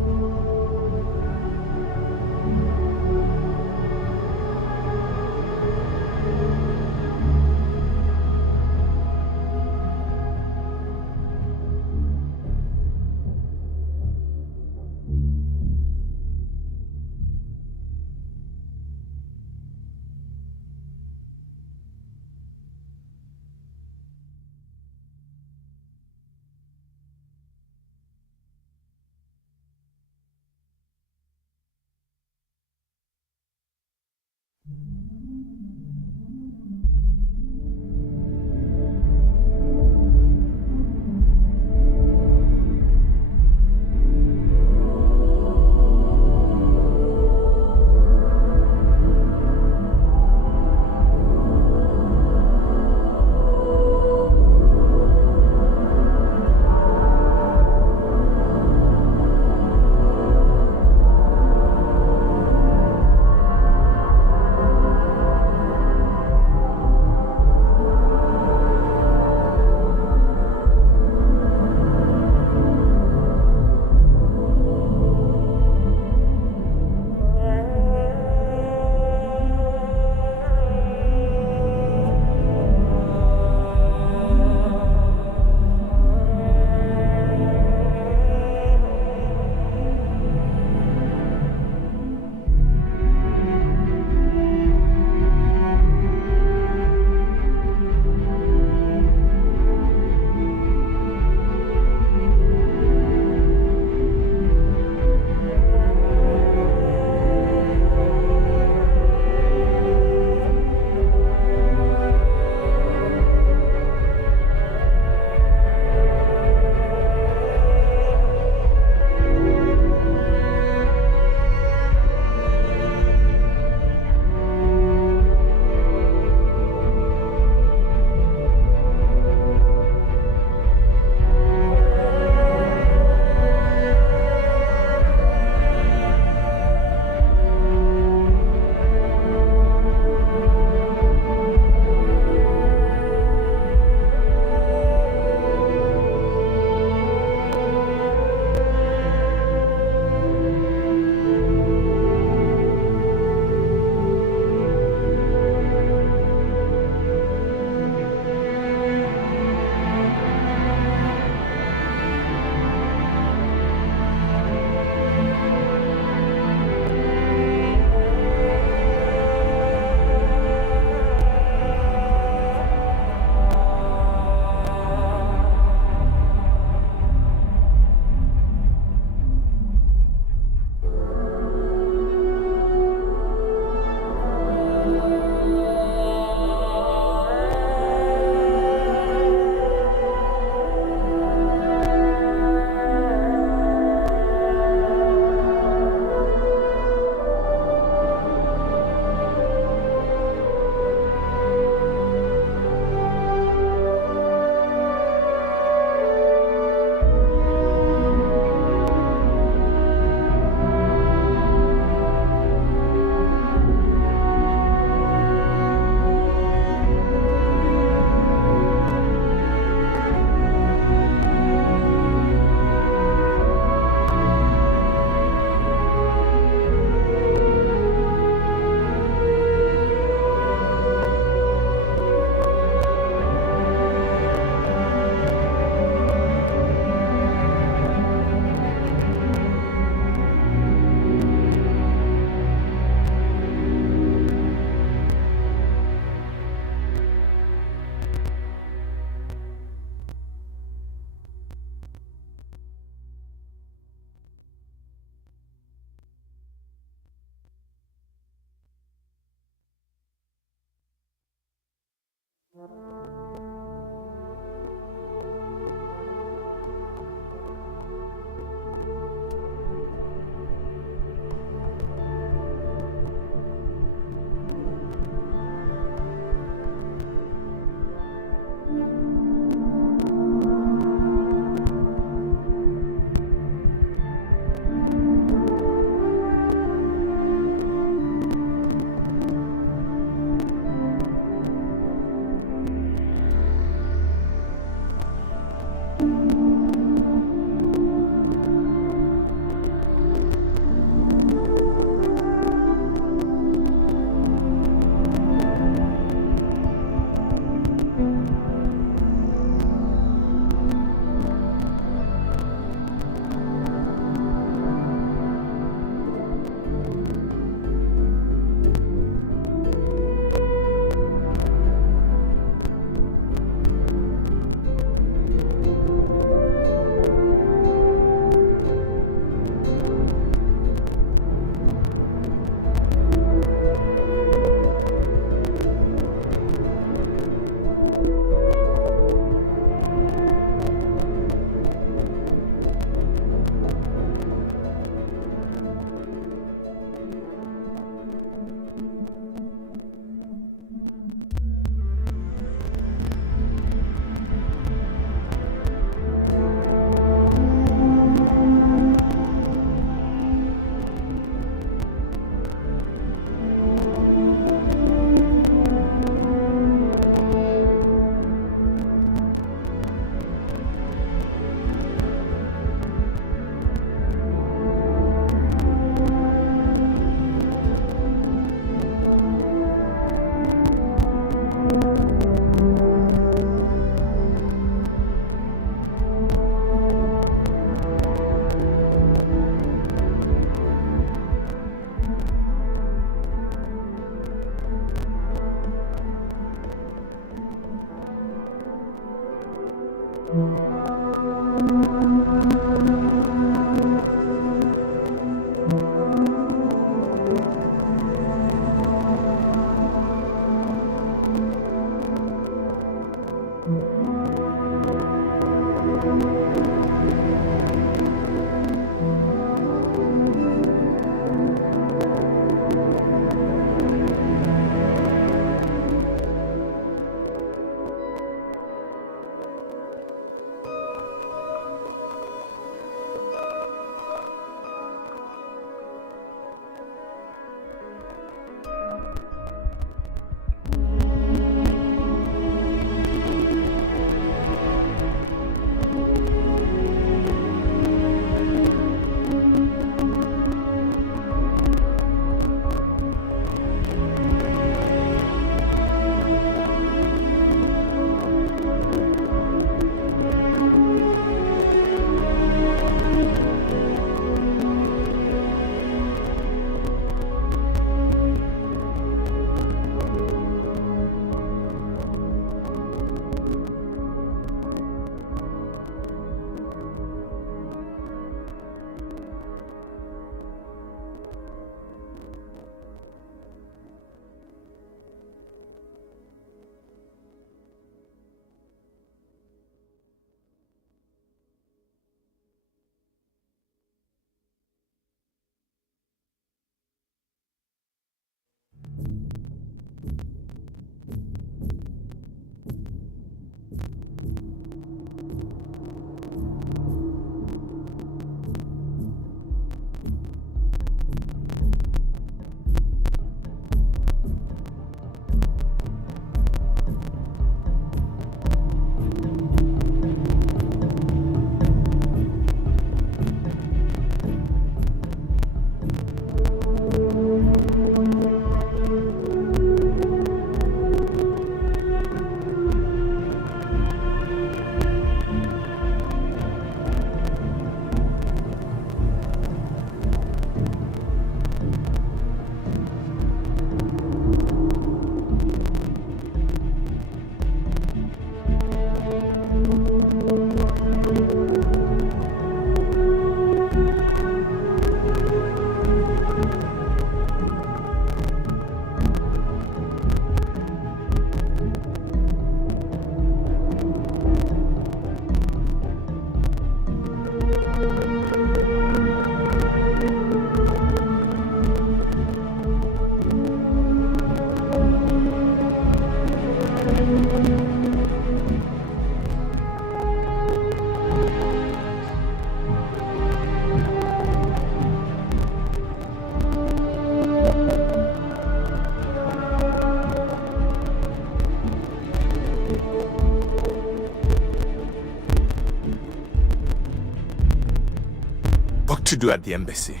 work to do at the embassy.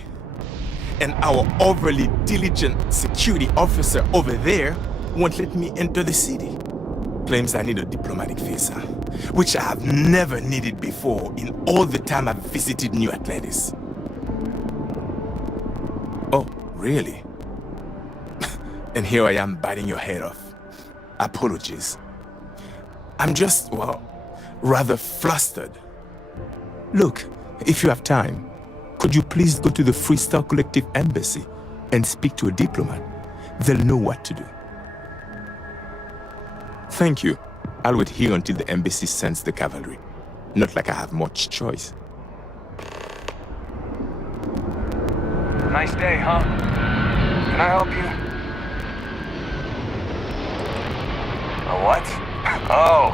And our overly diligent security officer over there won't let me enter the city. Claims I need a diplomatic visa, which I have never needed before in all the time I've visited New Atlantis. Oh, really? And here I am biting your head off. Apologies. I'm just, well, rather flustered. Look, if you have time, could you please go to the Freestar Collective Embassy and speak to a diplomat? They'll know what to do. Thank you. I'll wait here until the embassy sends the cavalry. Not like I have much choice. Nice day, huh? Can I help you? A what? Oh,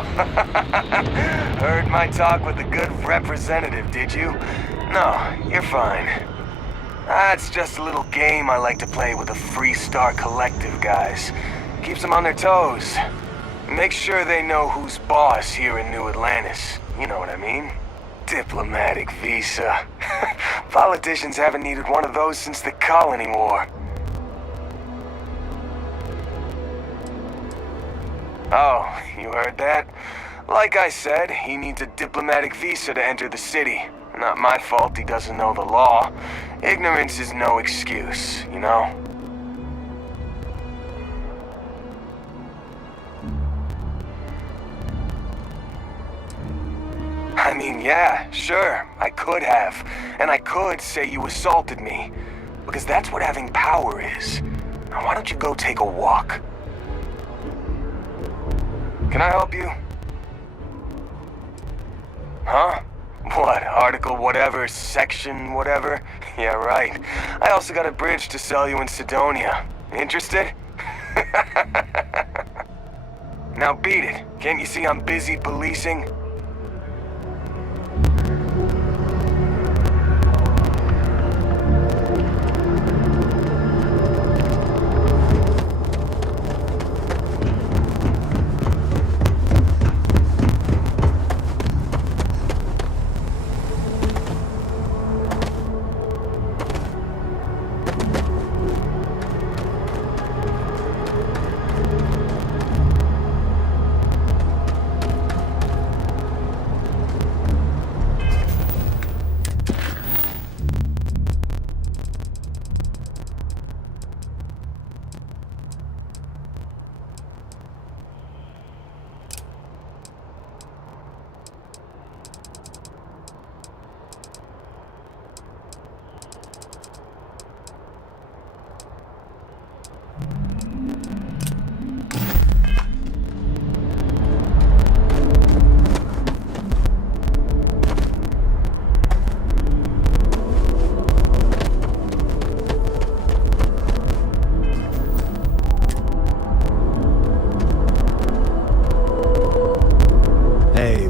heard my talk with the good representative, did you? No, you're fine. That's just a little game I like to play with the Freestar Collective guys. Keeps them on their toes. Make sure they know who's boss here in New Atlantis. You know what I mean? Diplomatic visa. Politicians haven't needed one of those since the Colony War. Oh, you heard that? Like I said, he needs a diplomatic visa to enter the city. Not my fault he doesn't know the law. Ignorance is no excuse, you know? I mean, yeah, sure, I could have. And I could say you assaulted me. Because that's what having power is. Now why don't you go take a walk? Can I help you? Huh? What, article whatever, section whatever? Yeah, right. I also got a bridge to sell you in Sidonia. Interested? Now beat it. Can't you see I'm busy policing?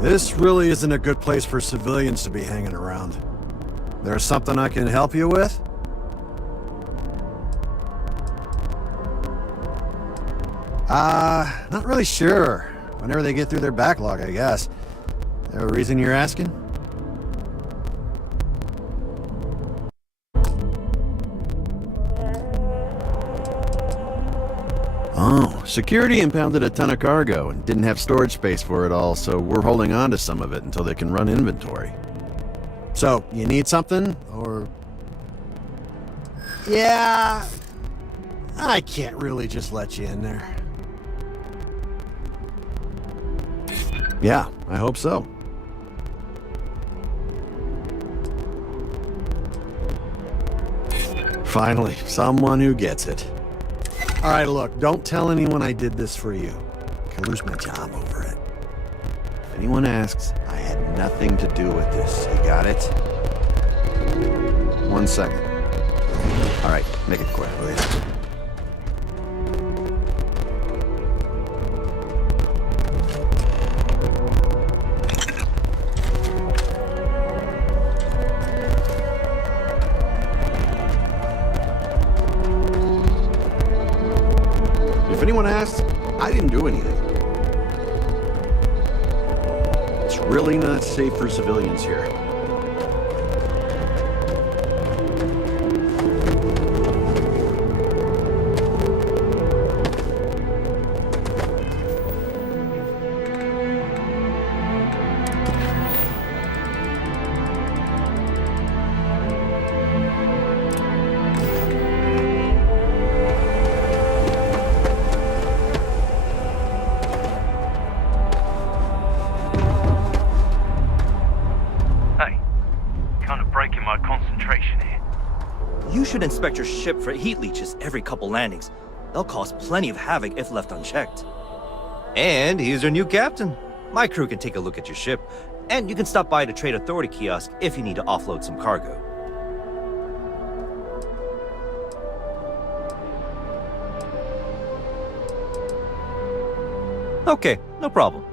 This really isn't a good place for civilians to be hanging around. There's something I can help you with? Not really sure. Whenever they get through their backlog, I guess. There a reason you're asking? Oh, security impounded a ton of cargo and didn't have storage space for it all, so we're holding on to some of it until they can run inventory. So, you need something, or... Yeah... I can't really just let you in there. Yeah, I hope so. Finally, someone who gets it. Alright, look, don't tell anyone I did this for you. I could lose my job over it. If anyone asks, I had nothing to do with this. You got it? 1 second. Alright, make it quick, will you? If anyone asks, I didn't do anything. It's really not safe for civilians here. concentration here. You should inspect your ship for heat leeches every couple landings. They'll cause plenty of havoc if left unchecked. And here's your new captain. My crew can take a look at your ship, and you can stop by the Trade Authority kiosk if you need to offload some cargo. Okay, no problem.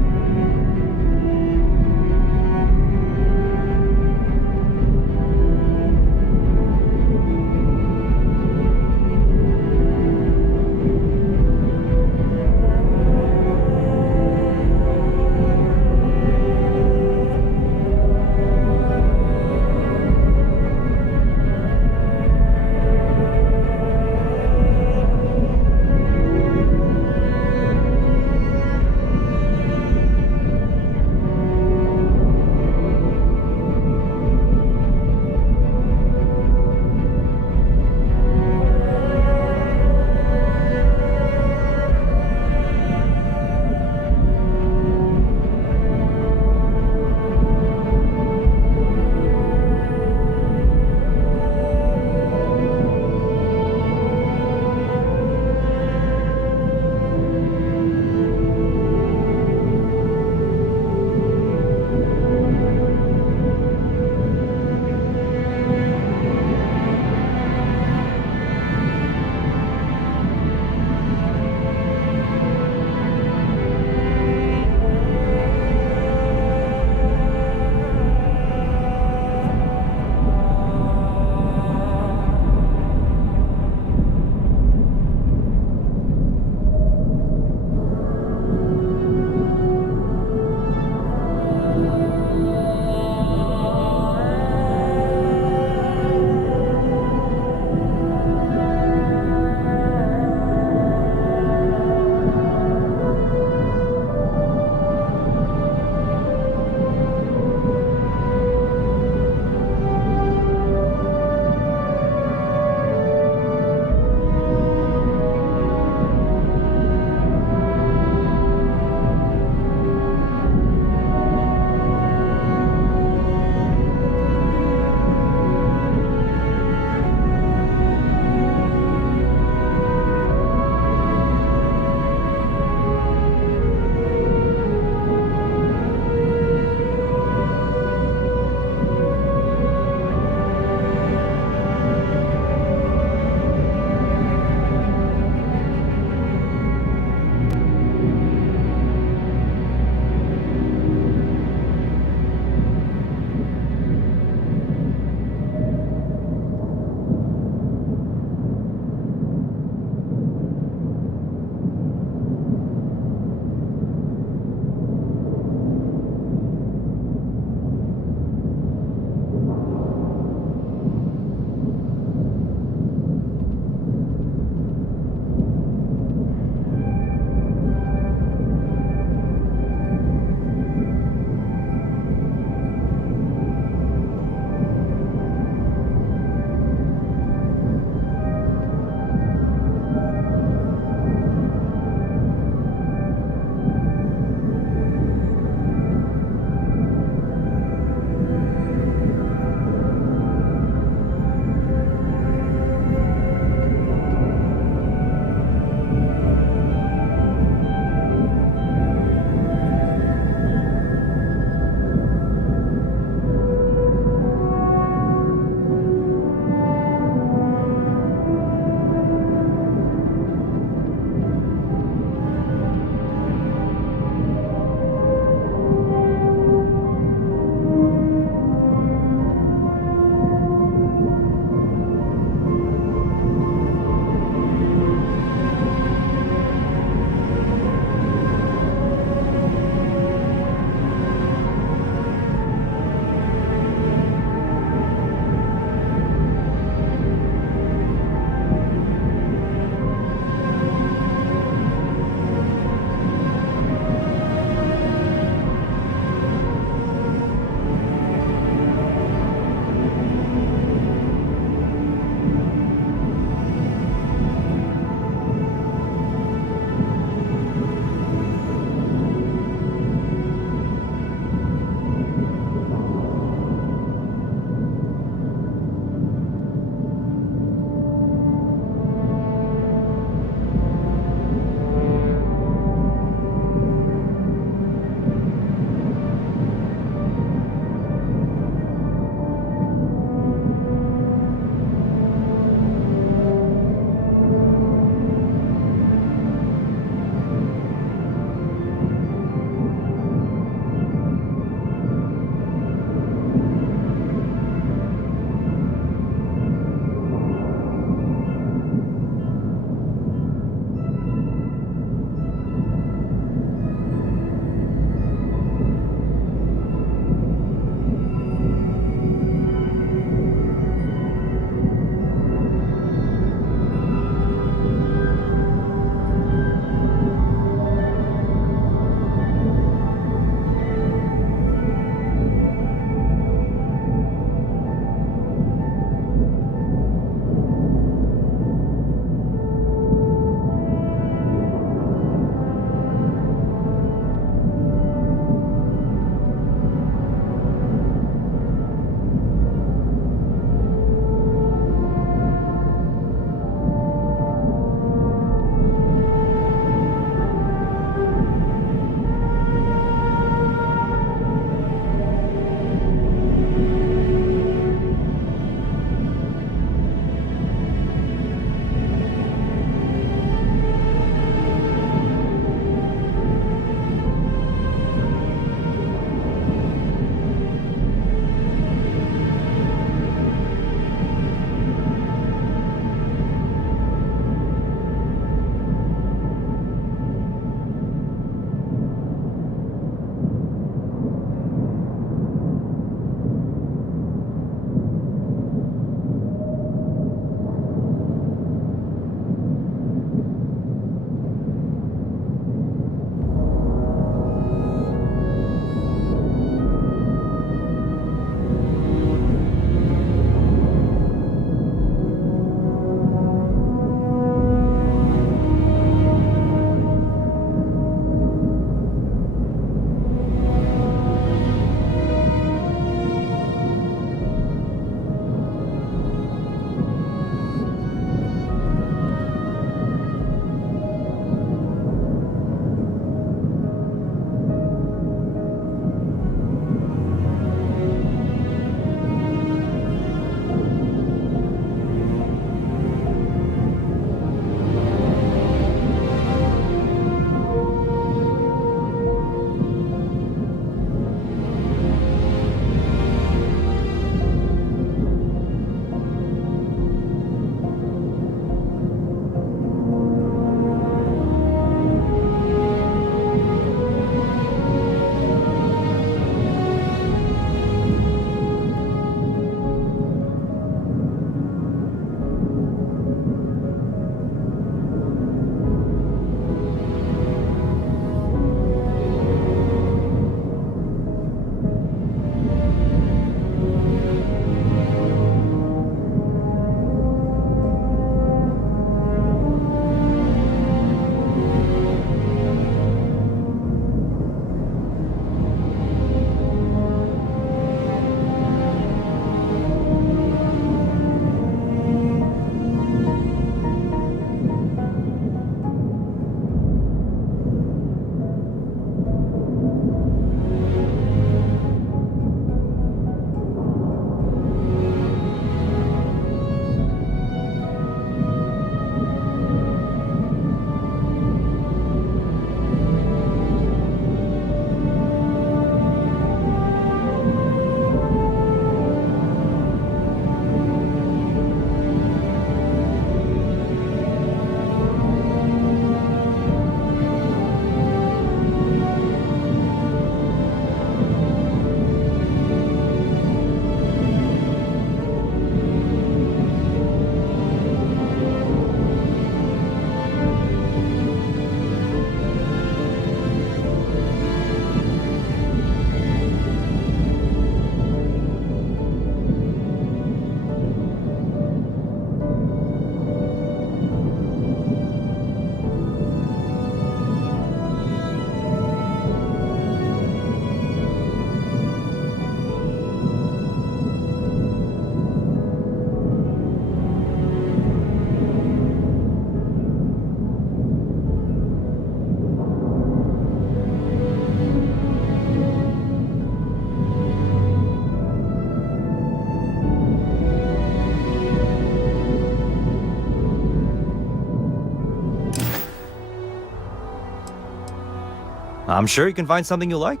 I'm sure you can find something you like.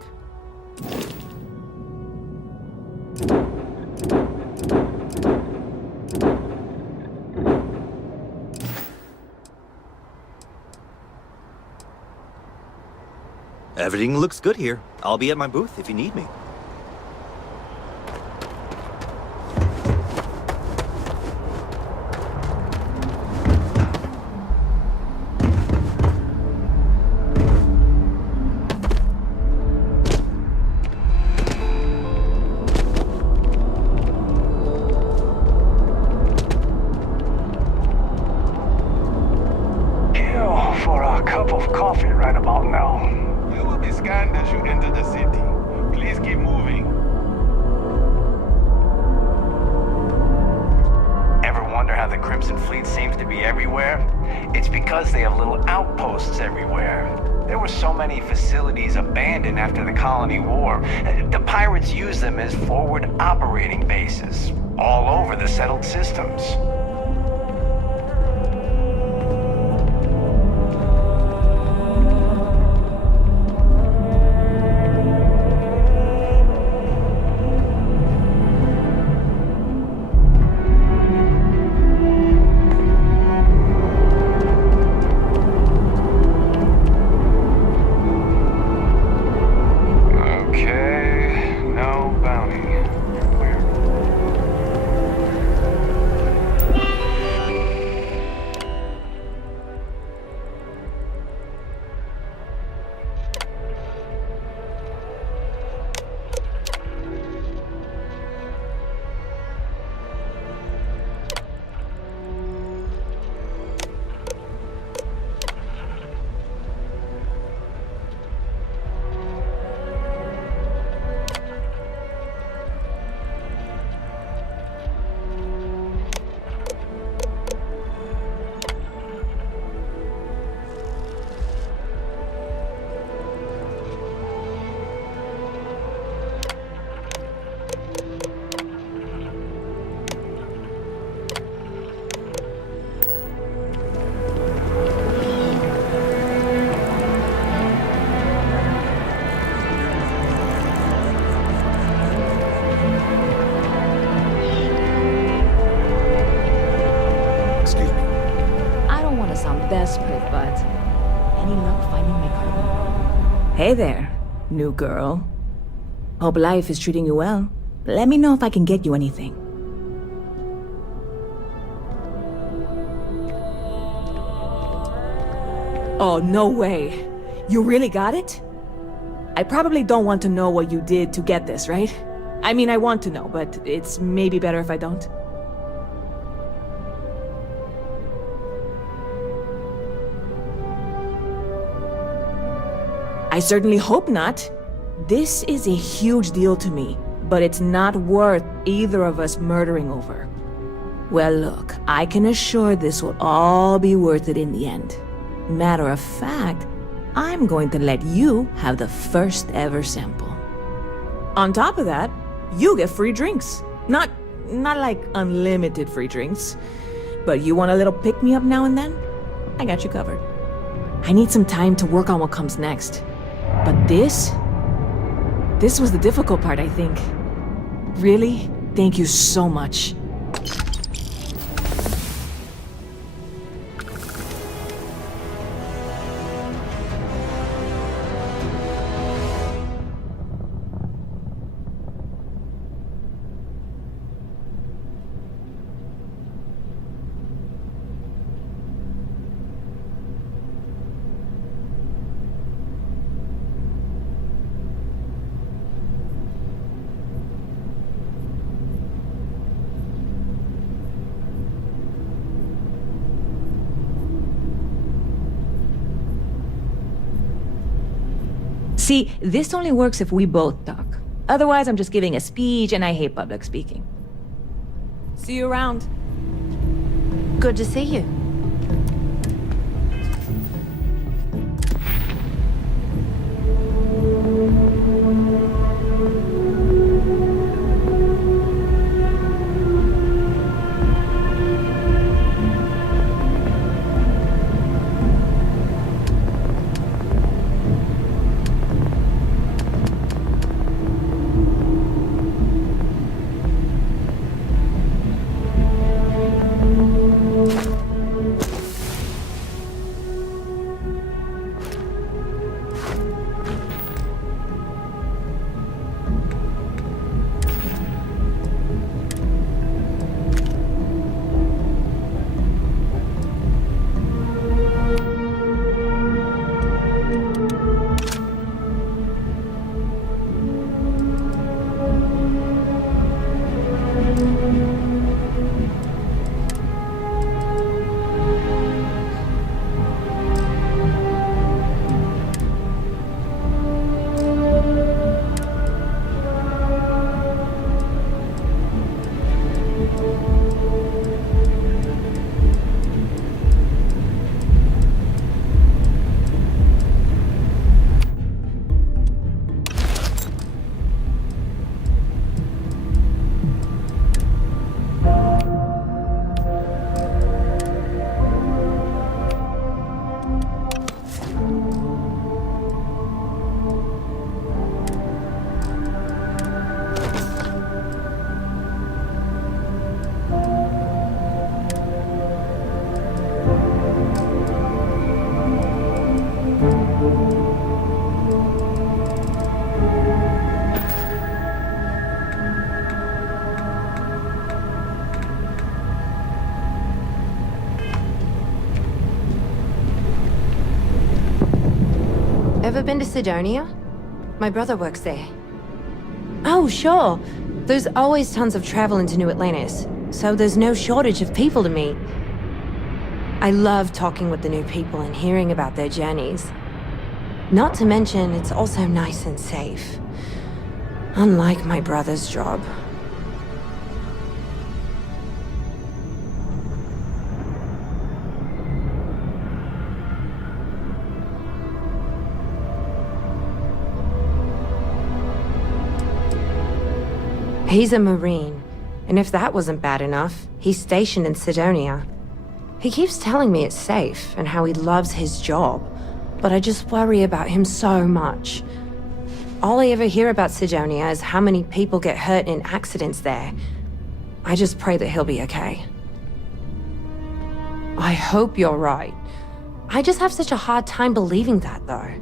Everything looks good here. I'll be at my booth if you need me. For a cup of coffee right about now. You will be scanned as you enter the city. Please keep moving. Ever wonder how the Crimson Fleet seems to be everywhere? It's because they have little outposts everywhere. There were so many facilities abandoned after the Colony War. The pirates used them as forward operating bases all over the settled systems. Desperate, but any luck finding my cargo? Hey there, new girl. Hope life is treating you well. Let me know if I can get you anything. Oh, no way. You really got it? I probably don't want to know what you did to get this, right? I mean, I want to know, but it's maybe better if I don't. I certainly hope not. This is a huge deal to me, but it's not worth either of us murdering over. Well, look, I can assure this will all be worth it in the end. Matter of fact, I'm going to let you have the first ever sample. On top of that, you get free drinks. Not like unlimited free drinks, but you want a little pick-me-up now and then? I got you covered. I need some time to work on what comes next. But this was the difficult part, I think. Really, thank you so much. See, this only works if we both talk. Otherwise, I'm just giving a speech and I hate public speaking. See you around. Good to see you. Ever been to Sidonia? My brother works there. Oh, sure. There's always tons of travel into New Atlantis, so there's no shortage of people to meet. I love talking with the new people and hearing about their journeys. Not to mention, it's also nice and safe. Unlike my brother's job. He's a Marine, and if that wasn't bad enough, he's stationed in Sidonia. He keeps telling me it's safe and how he loves his job, but I just worry about him so much. All I ever hear about Sidonia is how many people get hurt in accidents there. I just pray that he'll be okay. I hope you're right. I just have such a hard time believing that, though.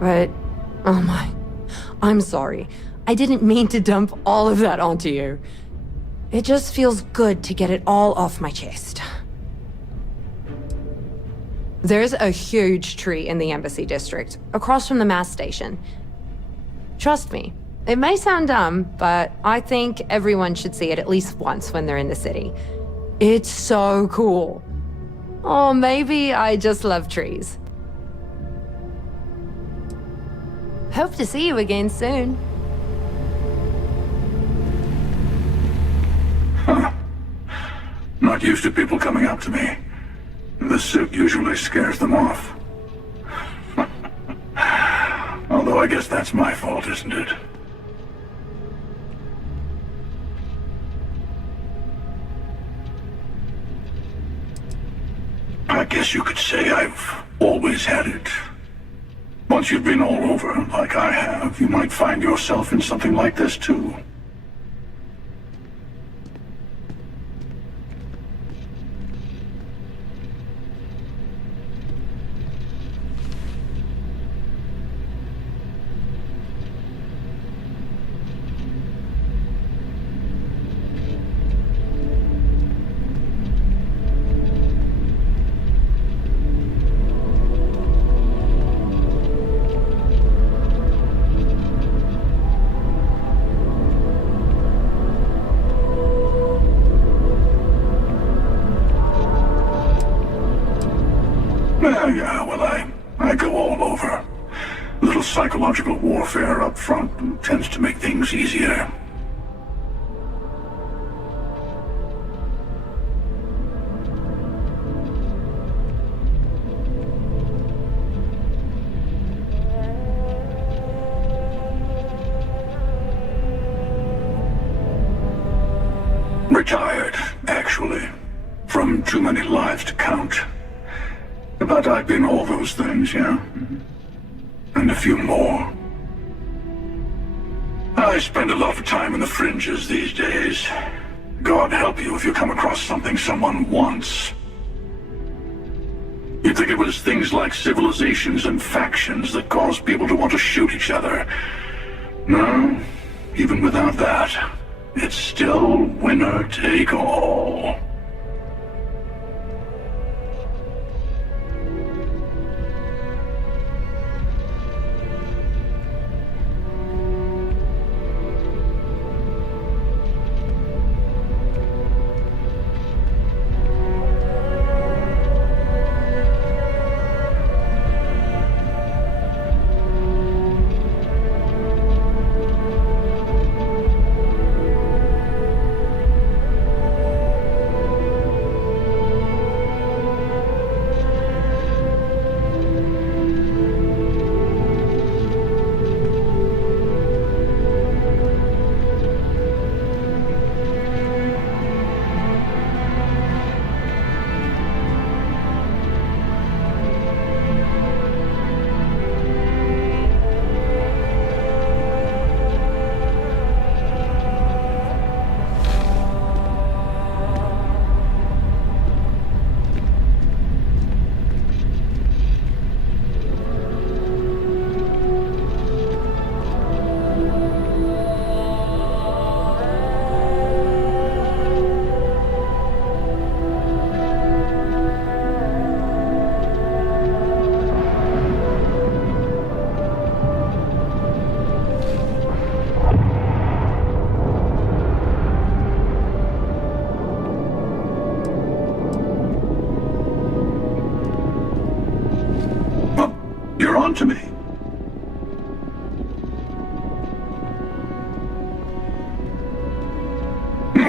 But, oh my, I'm sorry. I didn't mean to dump all of that onto you. It just feels good to get it all off my chest. There's a huge tree in the Embassy District, across from the mass station. Trust me, it may sound dumb, but I think everyone should see it at least once when they're in the city. It's so cool. Or maybe I just love trees. Hope to see you again soon. Not used to people coming up to me. The suit usually scares them off. Although I guess that's my fault, isn't it? I guess you could say I've always had it. Once you've been all over, like I have, you might find yourself in something like this too. Yeah, well, I go all over. A little psychological warfare up front tends to make things easier. Retired, actually. From too many lives to count. But I've been all those things, yeah? And a few more. I spend a lot of time in the fringes these days. God help you if you come across something someone wants. You'd think it was things like civilizations and factions that cause people to want to shoot each other. No, even without that, it's still winner take all.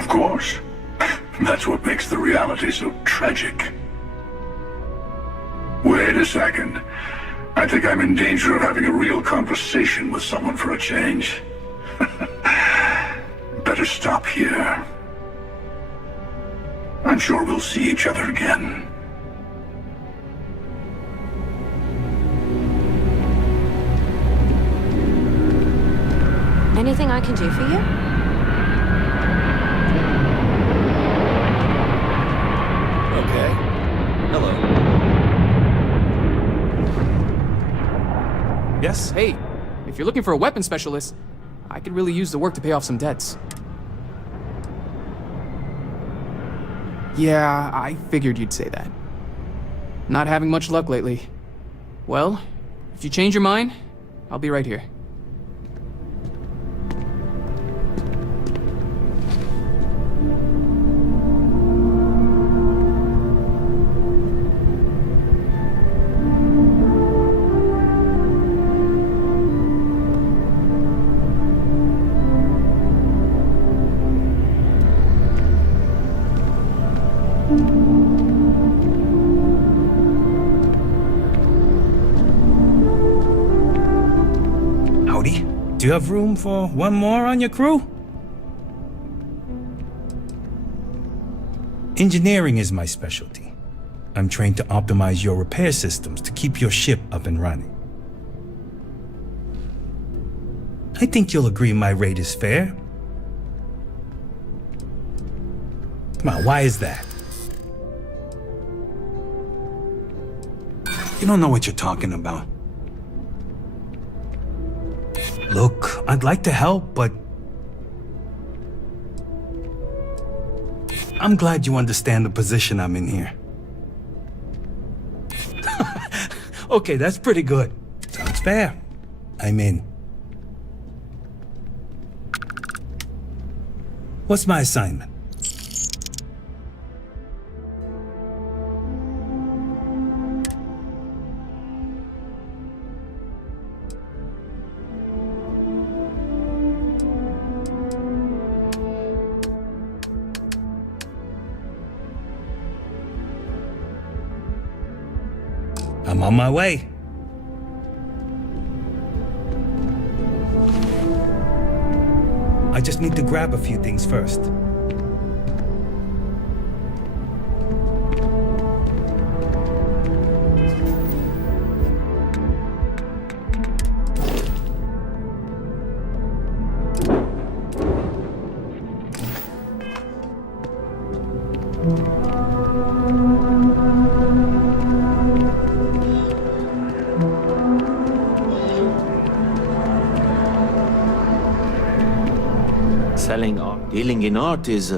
Of course. That's what makes the reality so tragic. Wait a second. I think I'm in danger of having a real conversation with someone for a change. Better stop here. I'm sure we'll see each other again. Anything I can do for you? Okay. Hello. Yes? Hey, if you're looking for a weapon specialist, I could really use the work to pay off some debts. Yeah, I figured you'd say that. Not having much luck lately. Well, if you change your mind, I'll be right here. Howdy. Do you have room for one more on your crew? Engineering is my specialty. I'm trained to optimize your repair systems to keep your ship up and running. I think you'll agree my rate is fair. Come on, why is that? You don't know what you're talking about. Look, I'd like to help, but I'm glad you understand the position I'm in here. Okay, that's pretty good. Sounds fair. I'm in. What's my assignment? I'm on my way. I just need to grab a few things first. Selling art, dealing in art is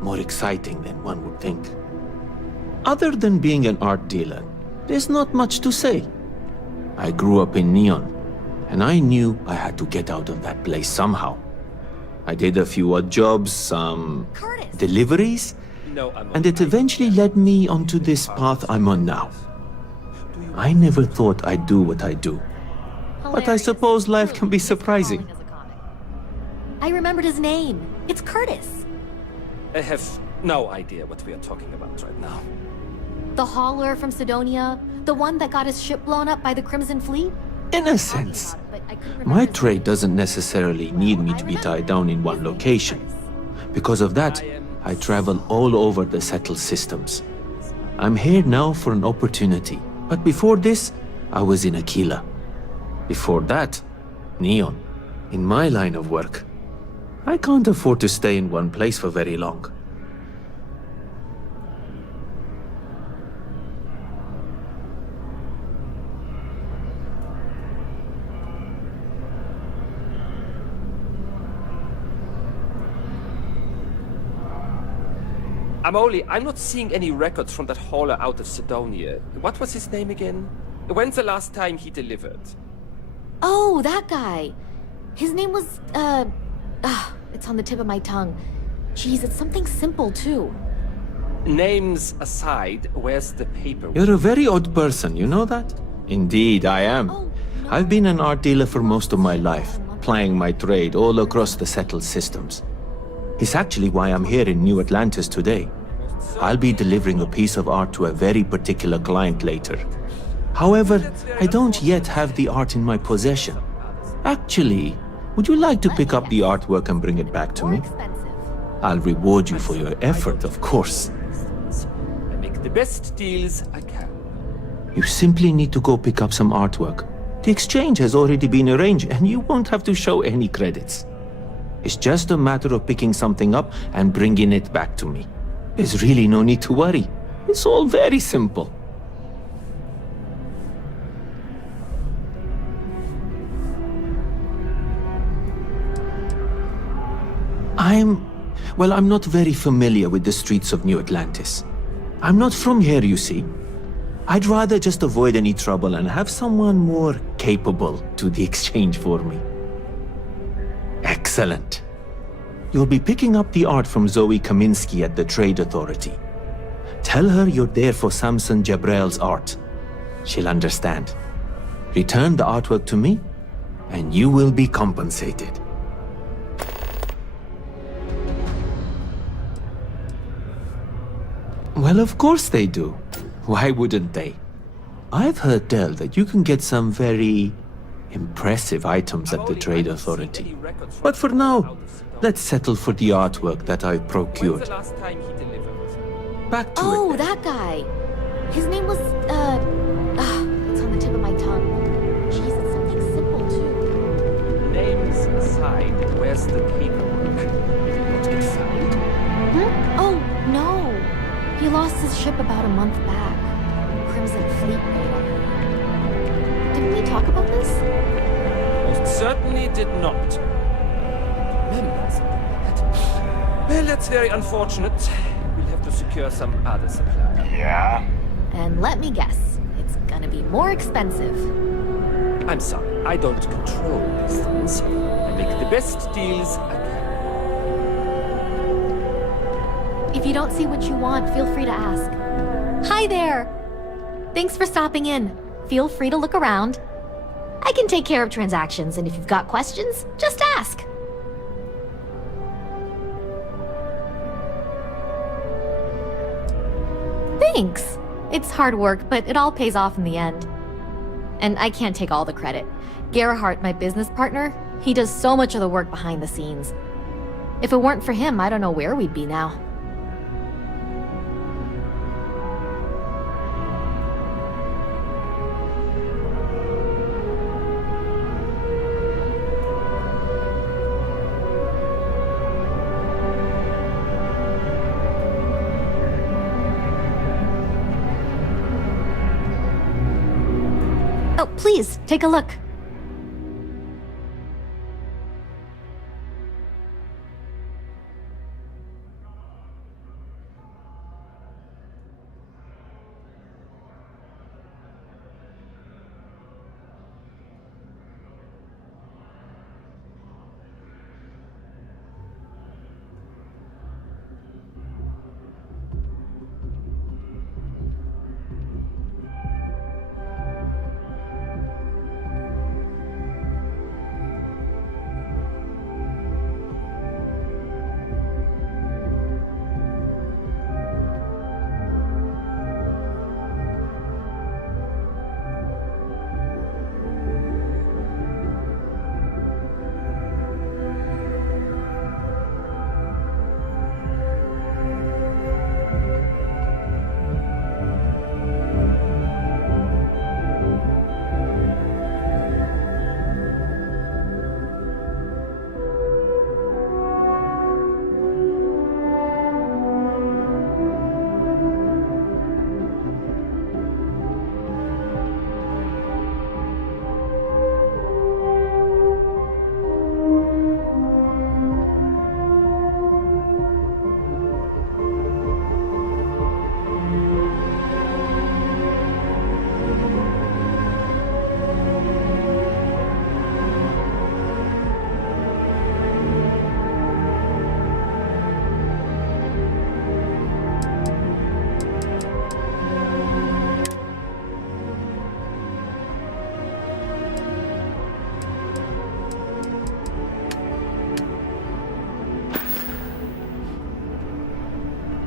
more exciting than one would think. Other than being an art dealer, there's not much to say. I grew up in Neon, and I knew I had to get out of that place somehow. I did a few odd jobs, some deliveries, and it eventually led me onto this path I'm on now. I never thought I'd do what I do, but I suppose life can be surprising. I remembered his name. It's Curtis. I have no idea what we are talking about right now. The hauler from Sidonia, the one that got his ship blown up by the Crimson Fleet? In a sense. My trade doesn't necessarily need me to be tied down in one location. Because of that, I travel all over the settled systems. I'm here now for an opportunity, but before this, I was in Aquila. Before that, Neon. In my line of work, I can't afford to stay in one place for very long. I'm not seeing any records from that hauler out of Sidonia. What was his name again? When's the last time he delivered? Oh, that guy. His name was, it's on the tip of my tongue. Jeez, it's something simple, too. Names aside, where's the paperwork? You're a very odd person, you know that? Indeed, I am. I've been an art dealer for most of my life, plying my trade all across the settled systems. It's actually why I'm here in New Atlantis today. I'll be delivering a piece of art to a very particular client later. However, I don't yet have the art in my possession. Actually, would you like to pick up the artwork and bring it back to me? I'll reward you for your effort, of course. I make the best deals I can. You simply need to go pick up some artwork. The exchange has already been arranged and you won't have to show any credits. It's just a matter of picking something up and bringing it back to me. There's really no need to worry. It's all very simple. I'm not very familiar with the streets of New Atlantis. I'm not from here, you see. I'd rather just avoid any trouble and have someone more capable do the exchange for me. Excellent. You'll be picking up the art from Zoe Kaminsky at the Trade Authority. Tell her you're there for Samson Jabrel's art. She'll understand. Return the artwork to me, and you will be compensated. Well, of course they do. Why wouldn't they? I've heard tell that you can get some very impressive items at the Trade Authority. But for now, let's settle for the artwork that I've procured. When's the last time he delivered? Back to Oh, it. that guy. His name was, it's on the tip of my tongue. Jeez, it's something simple, too. Names aside, where's the paperwork? Did it not get found? Hmm? Oh, no. He lost his ship about a month back. Crimson Fleet raid on him. Didn't we talk about this? Most certainly did not. Remember something like that? Well, that's very unfortunate. We'll have to secure some other supply. Yeah? And let me guess, it's gonna be more expensive. I'm sorry, I don't control these things. I make the best deals I can. If you don't see what you want, feel free to ask. Hi there! Thanks for stopping in. Feel free to look around. I can take care of transactions, and if you've got questions, just ask. Thanks. It's hard work, but it all pays off in the end. And I can't take all the credit. Gerhardt, my business partner, he does so much of the work behind the scenes. If it weren't for him, I don't know where we'd be now. Oh, please, take a look.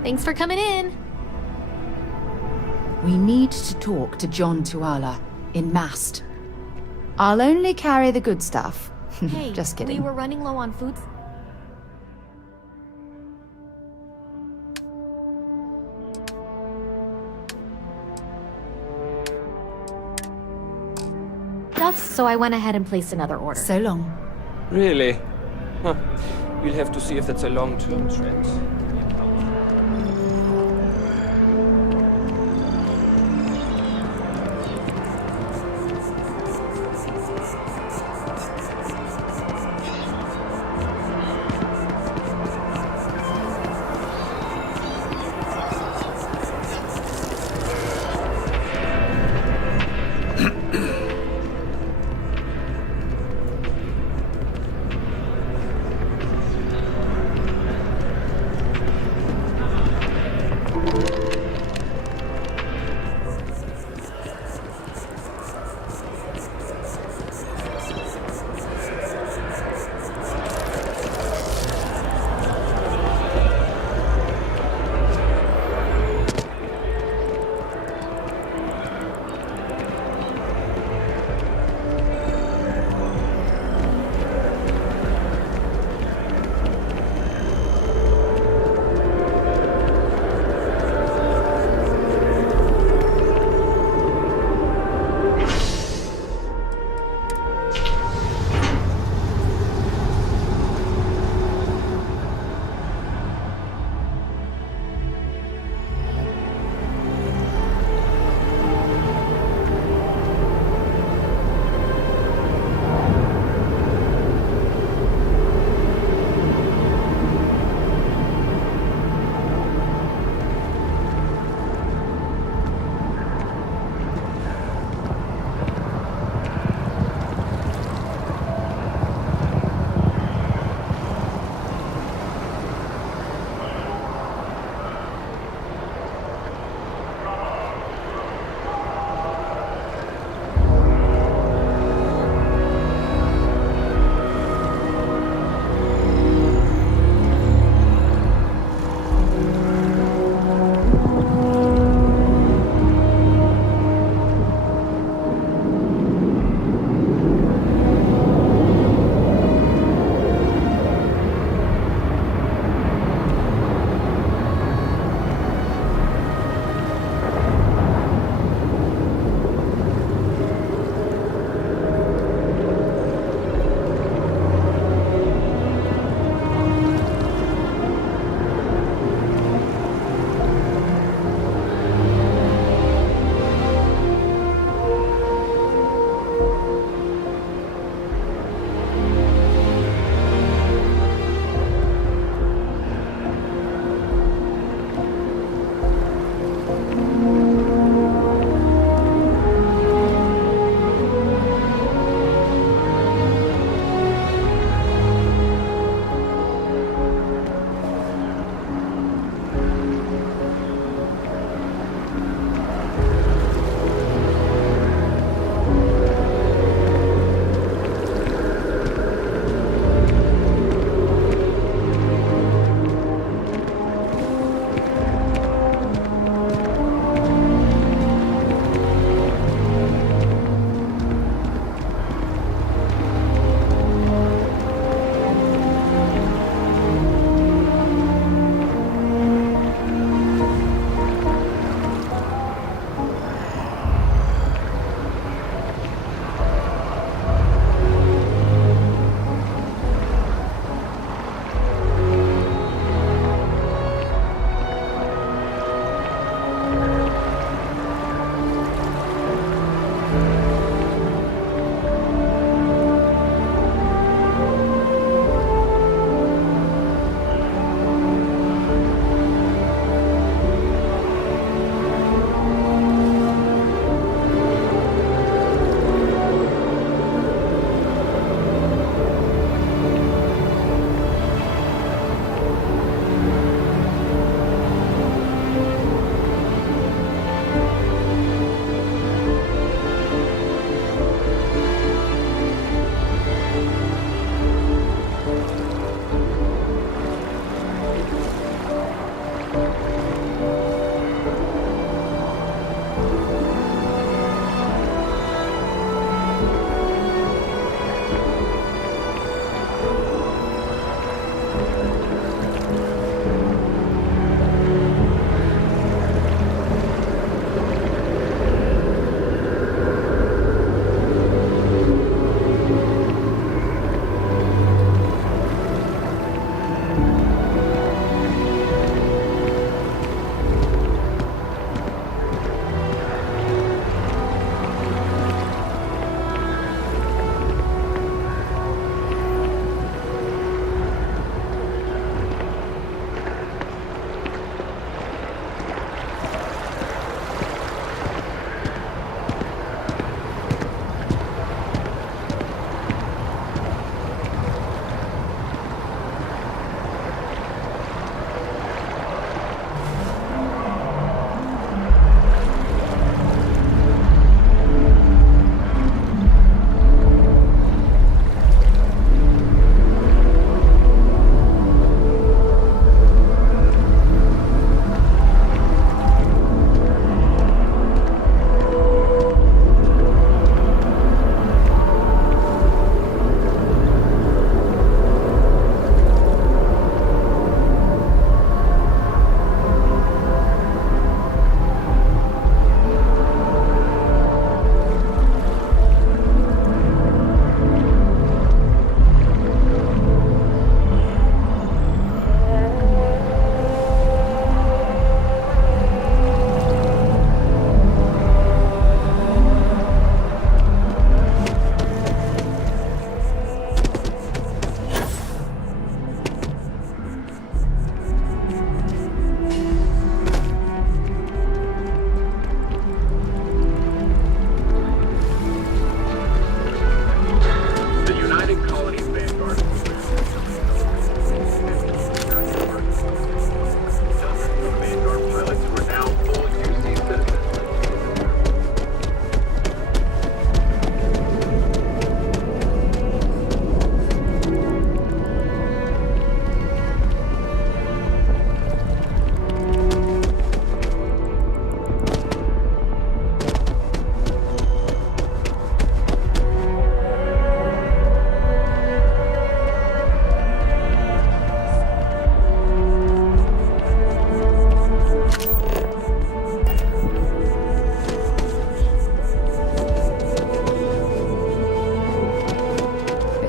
Thanks for coming in. We need to talk to John Tuala in Mast. I'll only carry the good stuff. Hey, Just kidding. we were running low on food. So I went ahead and placed another order. So long. Really? Huh. We'll have to see if that's a long-term trend.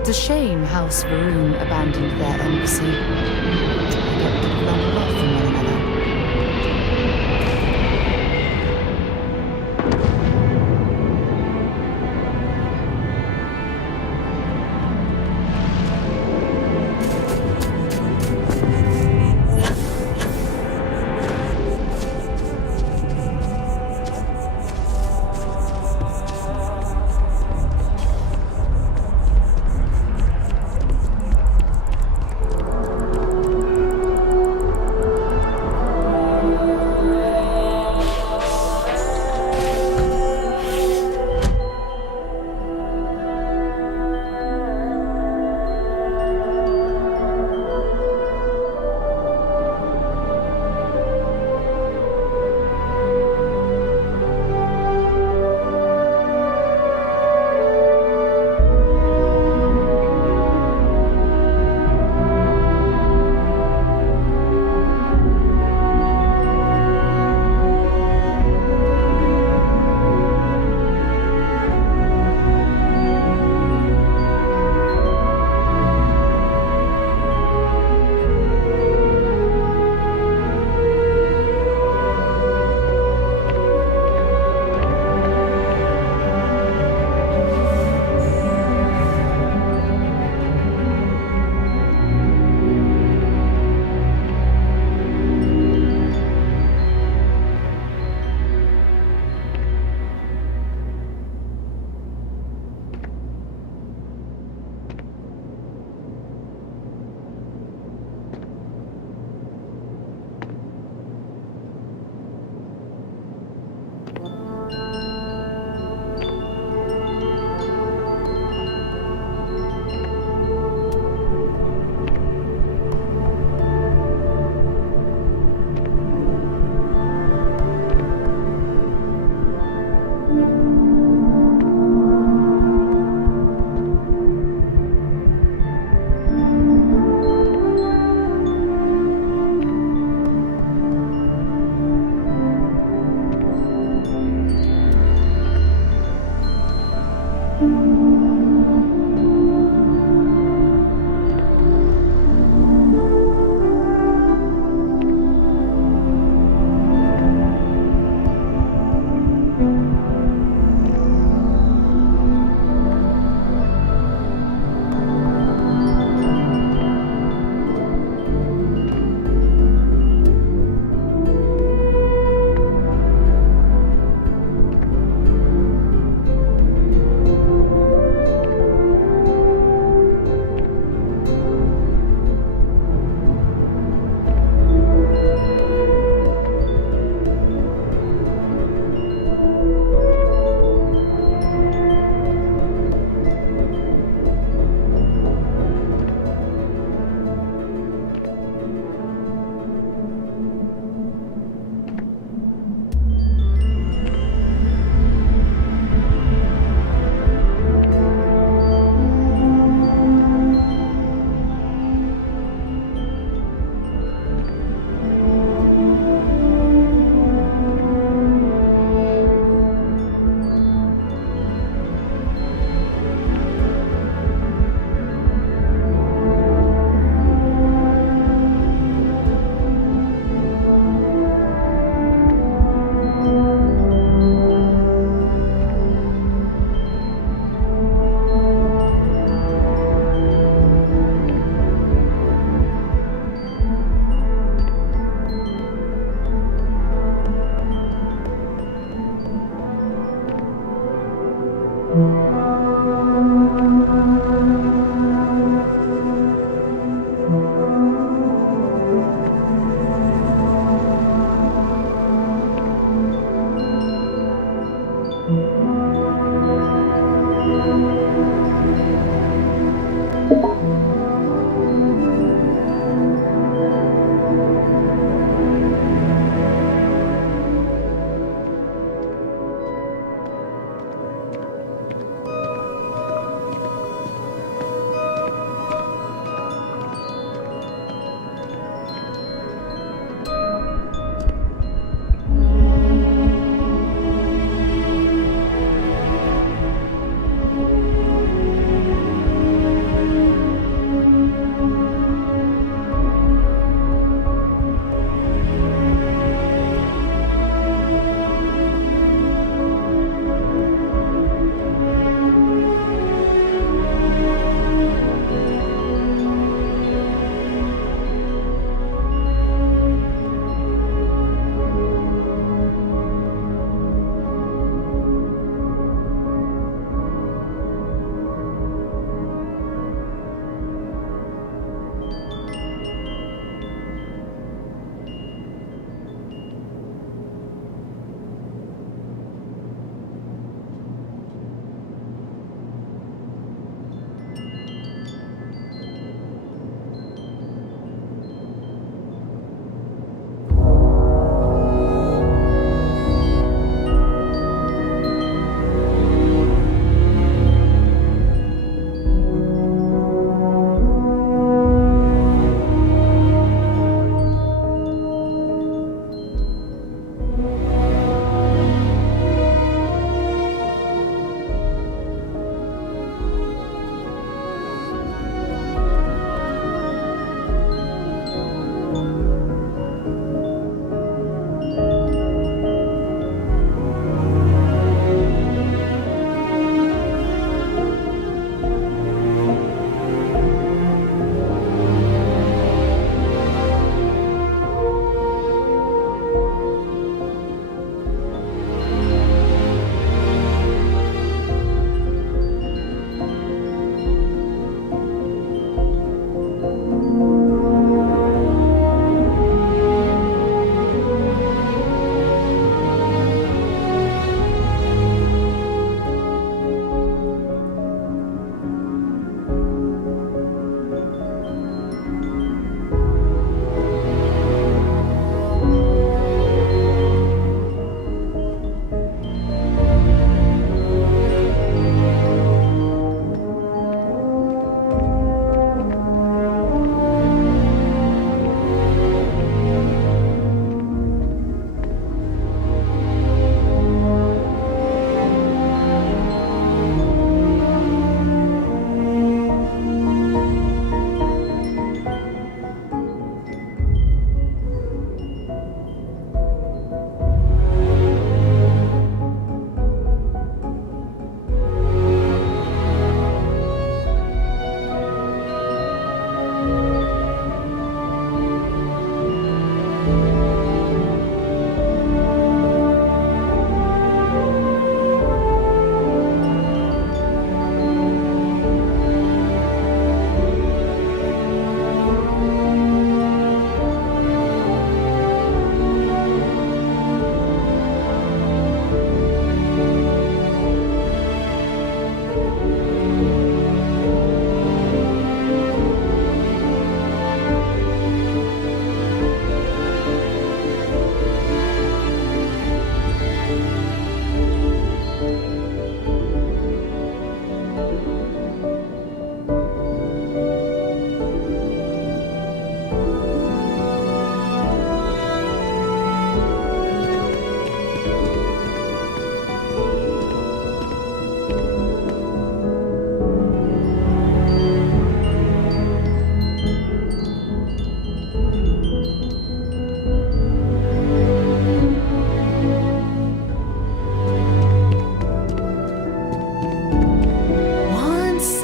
It's a shame House Varun abandoned their embassy. I bet we could have learned a lot from one another.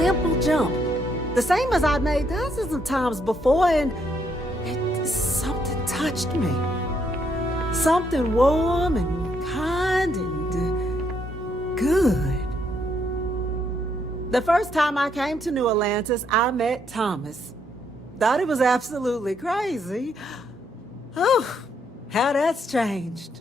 simple jump. The same as I made dozens of times before, and something touched me. Something warm and kind and good. The first time I came to New Atlantis, I met Thomas. Thought it was absolutely crazy. Oh, how that's changed.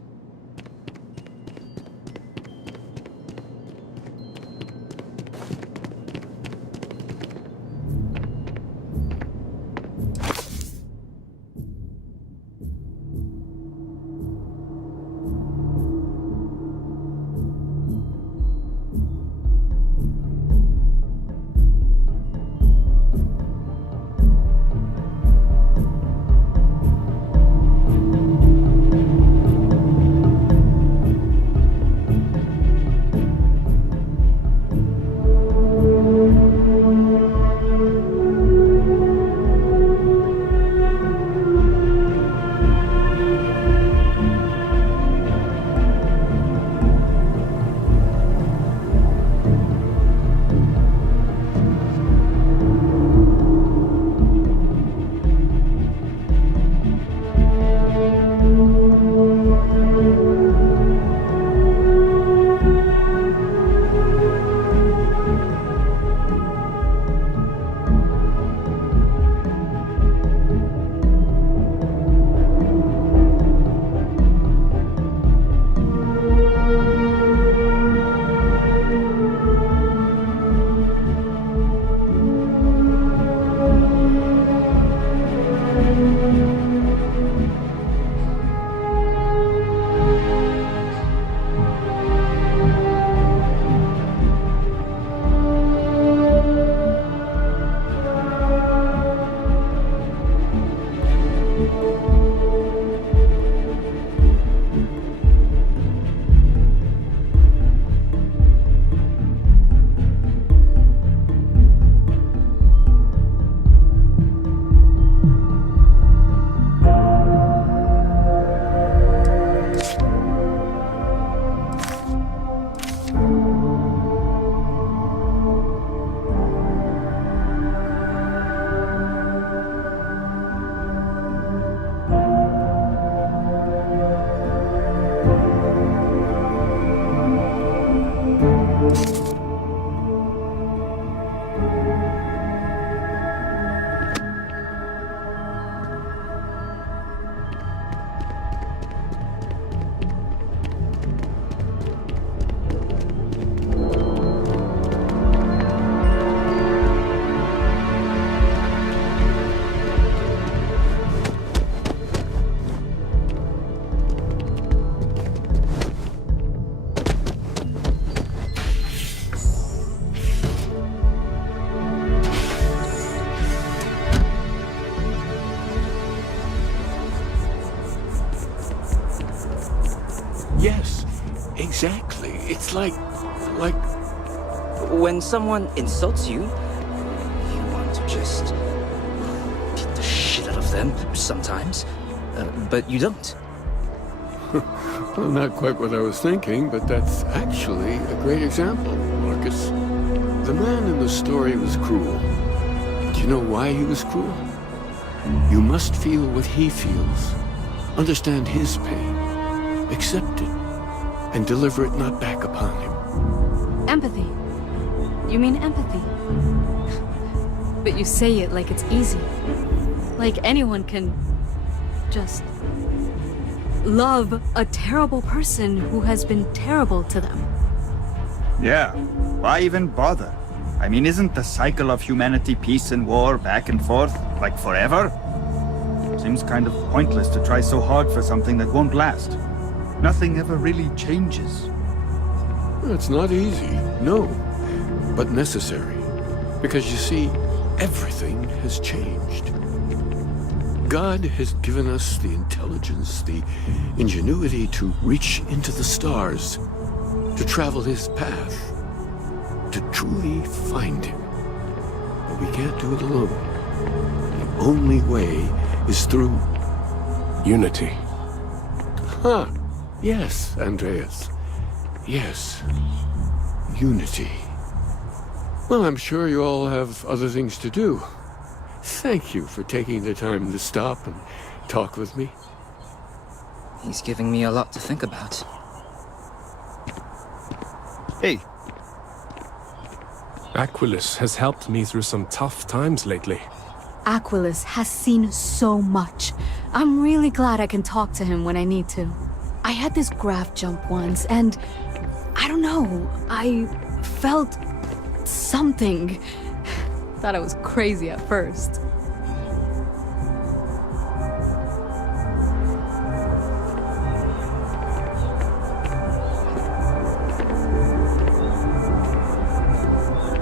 Yes, exactly. It's like... When someone insults you, you want to just beat the shit out of them sometimes, but you don't. Well, not quite what I was thinking, but that's actually a great example, Marcus. The man in the story was cruel. Do you know why he was cruel? You must feel what he feels. Understand his pain. Accept it. And deliver it not back upon him. Empathy. You mean empathy? But you say it like it's easy. Like anyone can just love a terrible person who has been terrible to them. Yeah, why even bother? I mean, isn't the cycle of humanity peace and war back and forth, like forever? Seems kind of pointless to try so hard for something that won't last. Nothing ever really changes. It's not easy, no, but necessary. Because you see, everything has changed. God has given us the intelligence, the ingenuity to reach into the stars, to travel his path, to truly find him. But we can't do it alone. The only way is through unity. Huh. Yes, Andreas. Yes. Unity. Well, I'm sure you all have other things to do. Thank you for taking the time to stop and talk with me. He's giving me a lot to think about. Hey. Aquilus has helped me through some tough times lately. Aquilus has seen so much. I'm really glad I can talk to him when I need to. I had this graph jump once, and I don't know, I felt something. Thought I was crazy at first.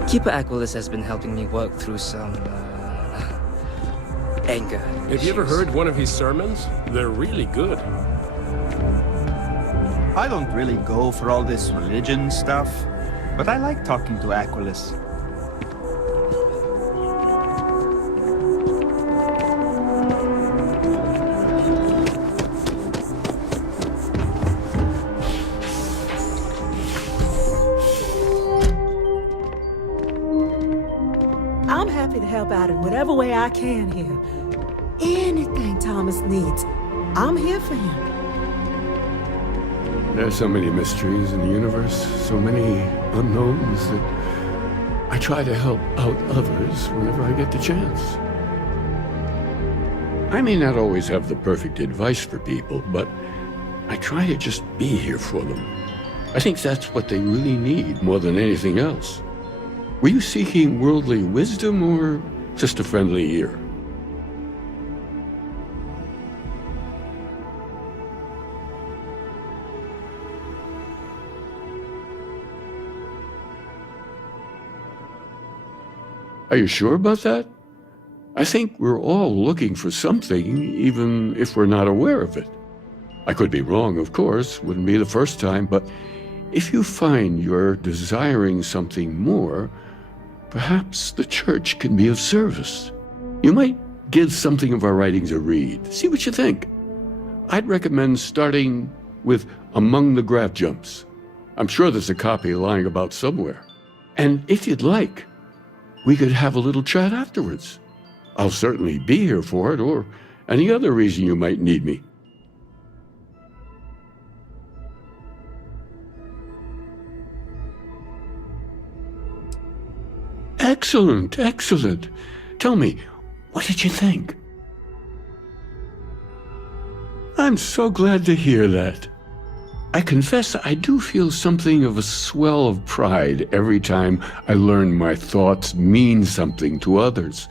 Keeper Aquilus has been helping me work through some, anger. Have you ever heard one of his sermons? They're really good. I don't really go for all this religion stuff, but I like talking to Aquilus. I'm happy to help out in whatever way I can here. Anything Thomas needs, I'm here for him. There's so many mysteries in the universe, so many unknowns that I try to help out others whenever I get the chance. I may not always have the perfect advice for people, but I try to just be here for them. I think that's what they really need more than anything else. Were you seeking worldly wisdom or just a friendly ear? Are you sure about that? I think we're all looking for something, even if we're not aware of it. I could be wrong, of course, wouldn't be the first time, but if you find you're desiring something more, perhaps the church can be of service. You might give something of our writings a read. See what you think. I'd recommend starting with Among the Graph Jumps. I'm sure there's a copy lying about somewhere. And if you'd like, we could have a little chat afterwards. I'll certainly be here for it, or any other reason you might need me. Excellent, excellent. Tell me, what did you think? I'm so glad to hear that. I confess I do feel something of a swell of pride every time I learn my thoughts mean something to others.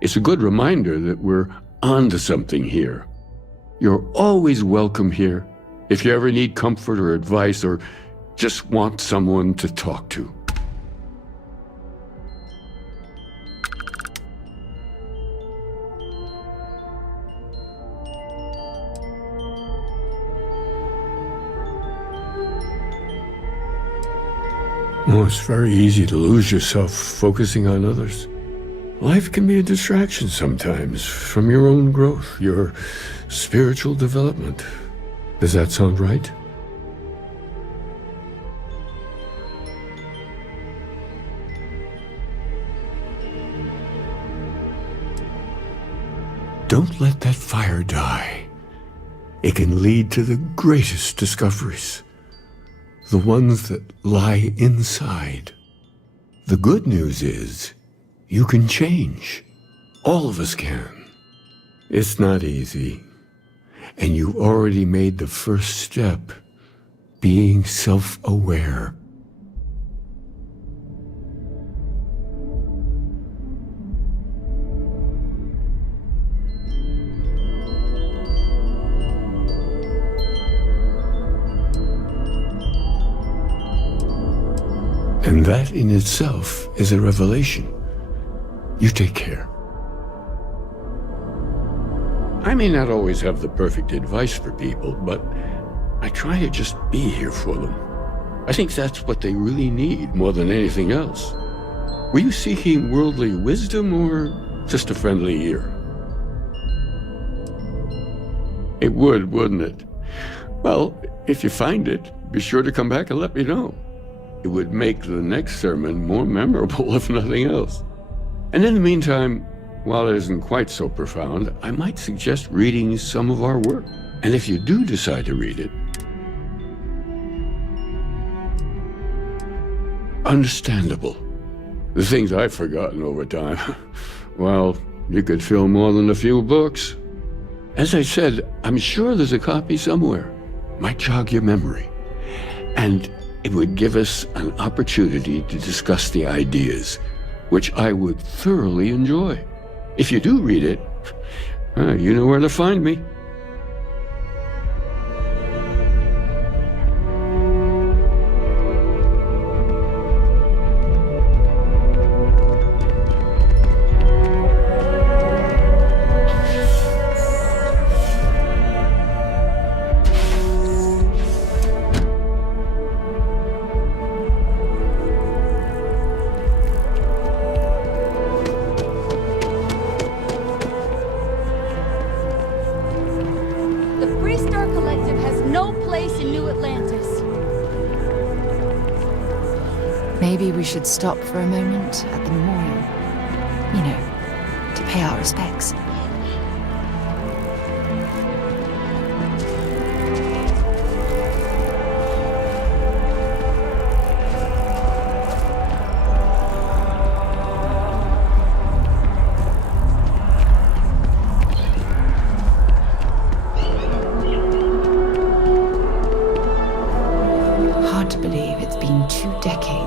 It's a good reminder that we're onto something here. You're always welcome here if you ever need comfort or advice or just want someone to talk to. Oh, it's very easy to lose yourself focusing on others. Life can be a distraction sometimes from your own growth, your spiritual development. Does that sound right? Don't let that fire die. It can lead to the greatest discoveries. The ones that lie inside. The good news is, you can change. All of us can. It's not easy. And you already made the first step, being self-aware. And that in itself is a revelation. You take care. I may not always have the perfect advice for people, but I try to just be here for them. I think that's what they really need more than anything else. Were you seeking worldly wisdom or just a friendly ear? It would, wouldn't it? Well, if you find it, be sure to come back and let me know. it would make the next sermon more memorable, if nothing else. And in the meantime, while it isn't quite so profound, I might suggest reading some of our work. And if you do decide to read it, understandable. The things I've forgotten over time, well, you could fill more than a few books. As I said, I'm sure there's a copy somewhere. Might jog your memory. And it would give us an opportunity to discuss the ideas, which I would thoroughly enjoy. If you do read it, you know where to find me. Maybe we should stop for a moment at the memorial. You know, to pay our respects.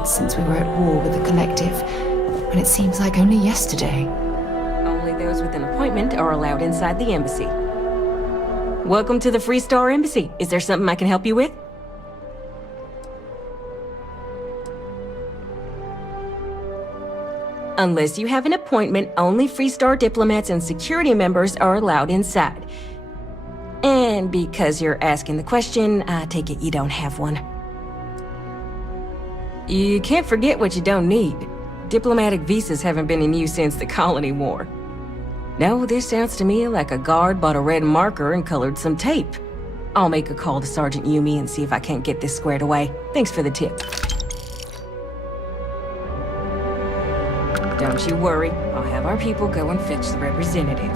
Since we were at war with the Collective, and it seems like only yesterday. Only those with an appointment are allowed inside the embassy. Welcome to the Free Star Embassy. Is there something I can help you with? Unless you have an appointment, only Free Star diplomats and security members are allowed inside. And because you're asking the question, I take it you don't have one. You can't forget what you don't need. Diplomatic visas haven't been in use since the Colony War. No, this sounds to me like a guard bought a red marker and colored some tape. I'll make a call to Sergeant Yumi and see if I can't get this squared away. Thanks for the tip. Don't you worry. I'll have our people go and fetch the representative.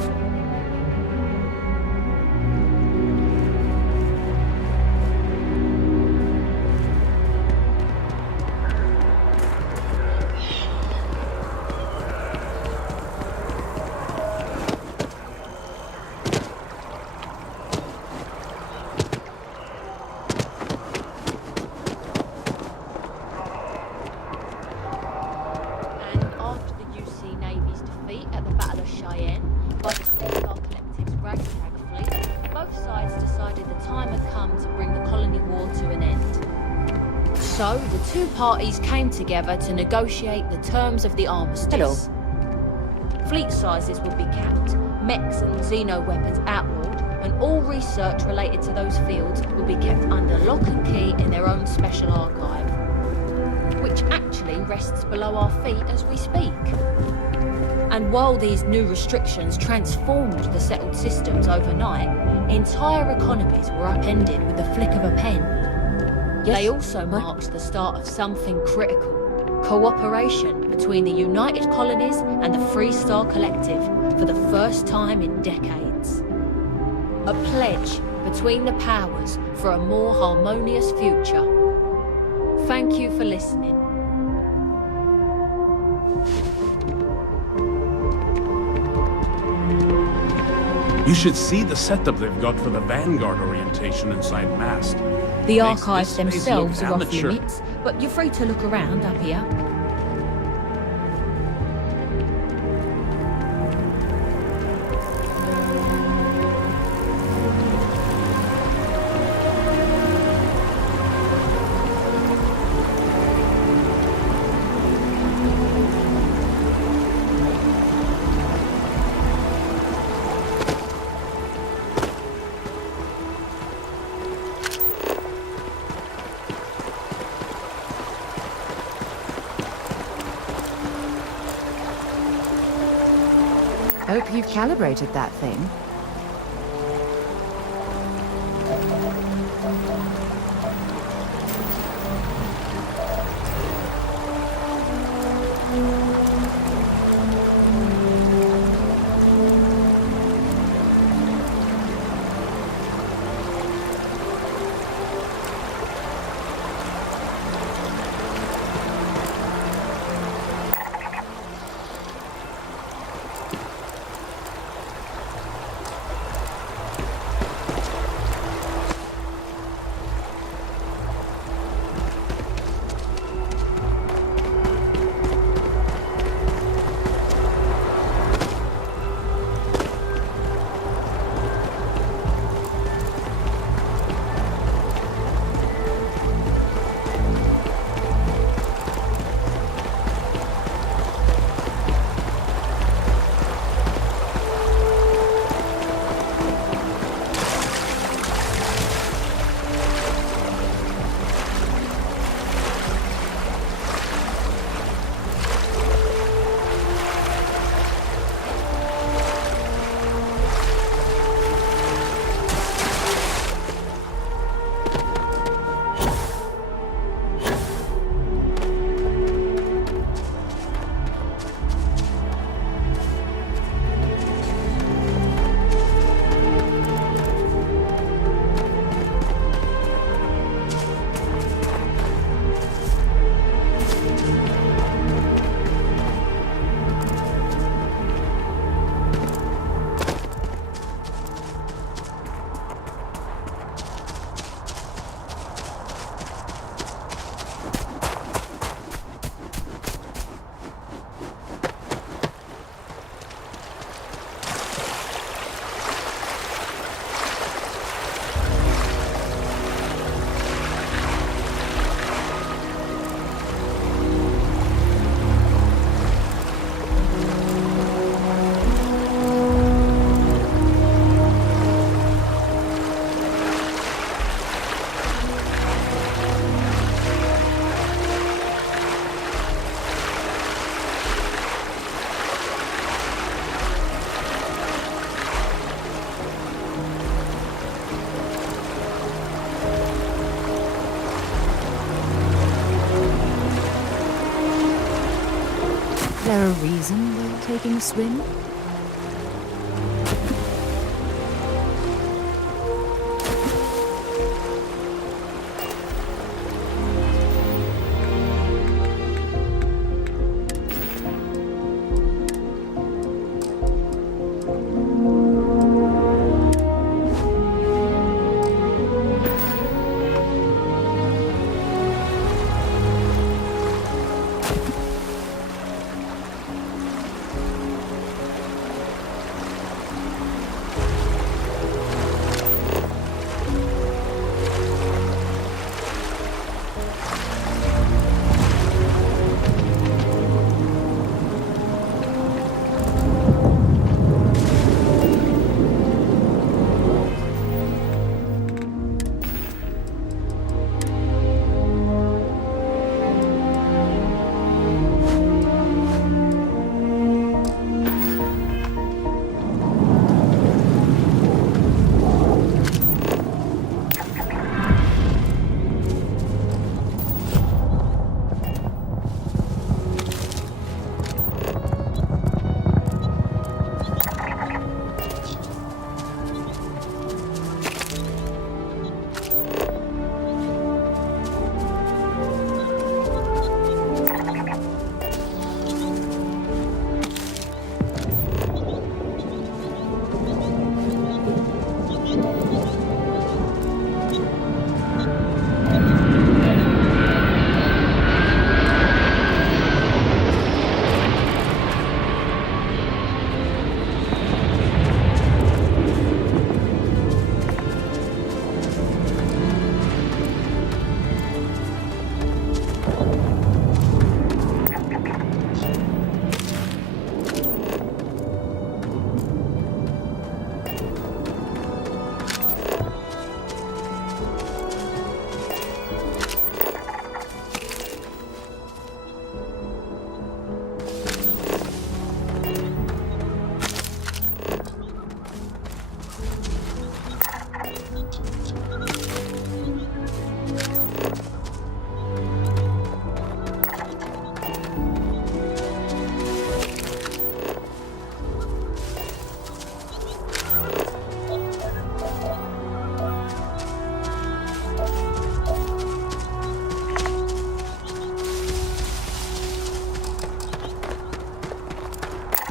So, the two parties came together to negotiate the terms of the armistice. Hello. Fleet sizes would be capped, mechs and xeno weapons outlawed, and all research related to those fields would be kept under lock and key in their own special archive, which actually rests below our feet as we speak. And while these new restrictions transformed the settled systems overnight, entire economies were upended with the flick of a pen. Yes. They also marked the start of something critical. Cooperation between the United Colonies and the Free Star Collective for the first time in decades. A pledge between the powers for a more harmonious future. Thank you for listening. You should see the setup they've got for the Vanguard orientation inside Mast. The Makes archives this space themselves look are off amateur. limits, but you're free to look around up here. Hope you've calibrated that thing. a reason we're taking a swim?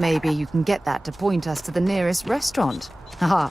Maybe you can get that to point us to the nearest restaurant. Haha.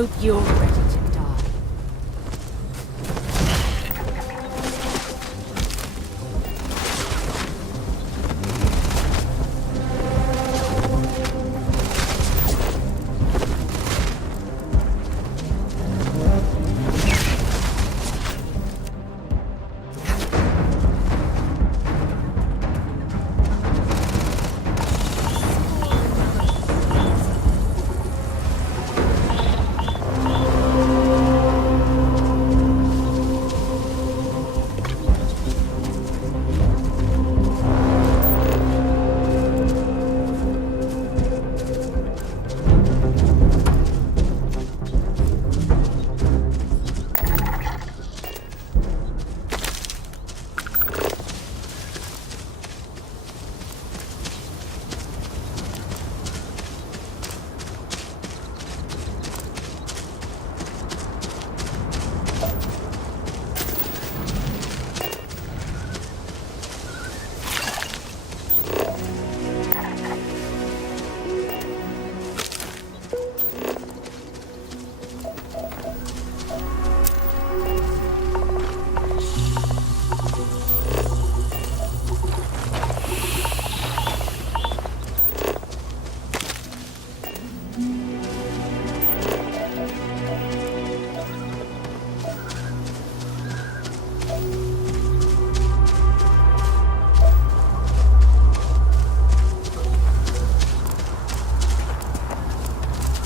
hope you're ready to die.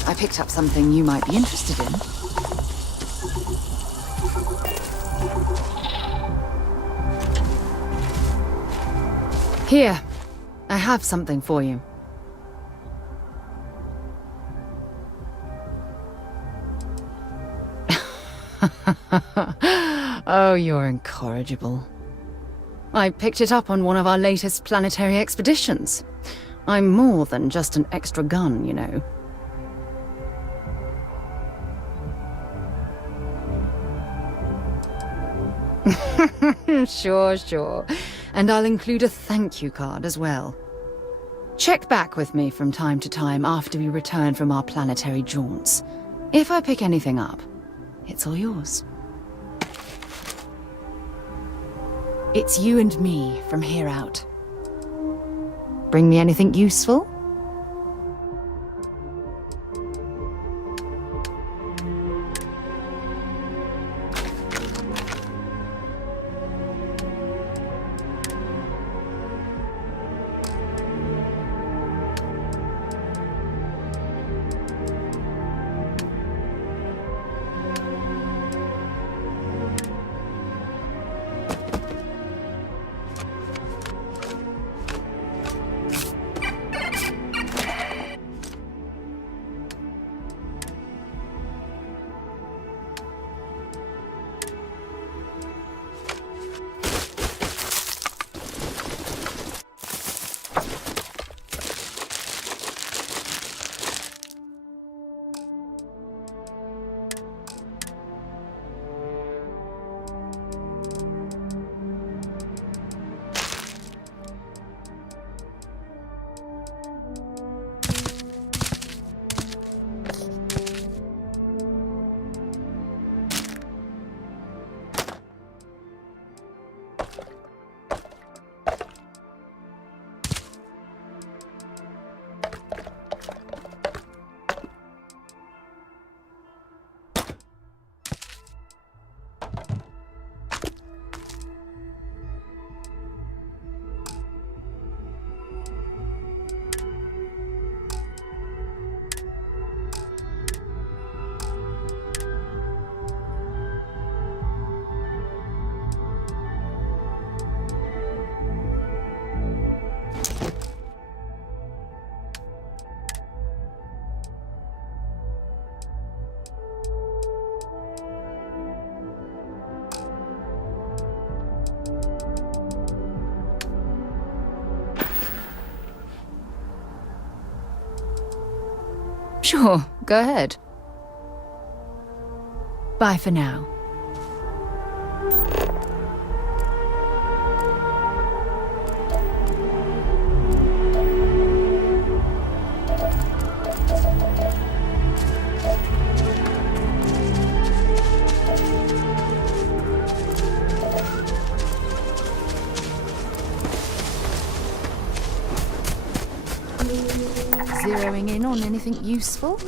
I picked up something you might be interested in. Here, I have something for you. Oh, you're incorrigible. I picked it up on one of our latest planetary expeditions. I'm more than just an extra gun, you know. Sure. And I'll include a thank you card as well. Check back with me from time to time after we return from our planetary jaunts. If I pick anything up, it's all yours. It's you and me from here out. Bring me anything useful? Sure, go ahead. Bye for now. Zeroing in on anything useful?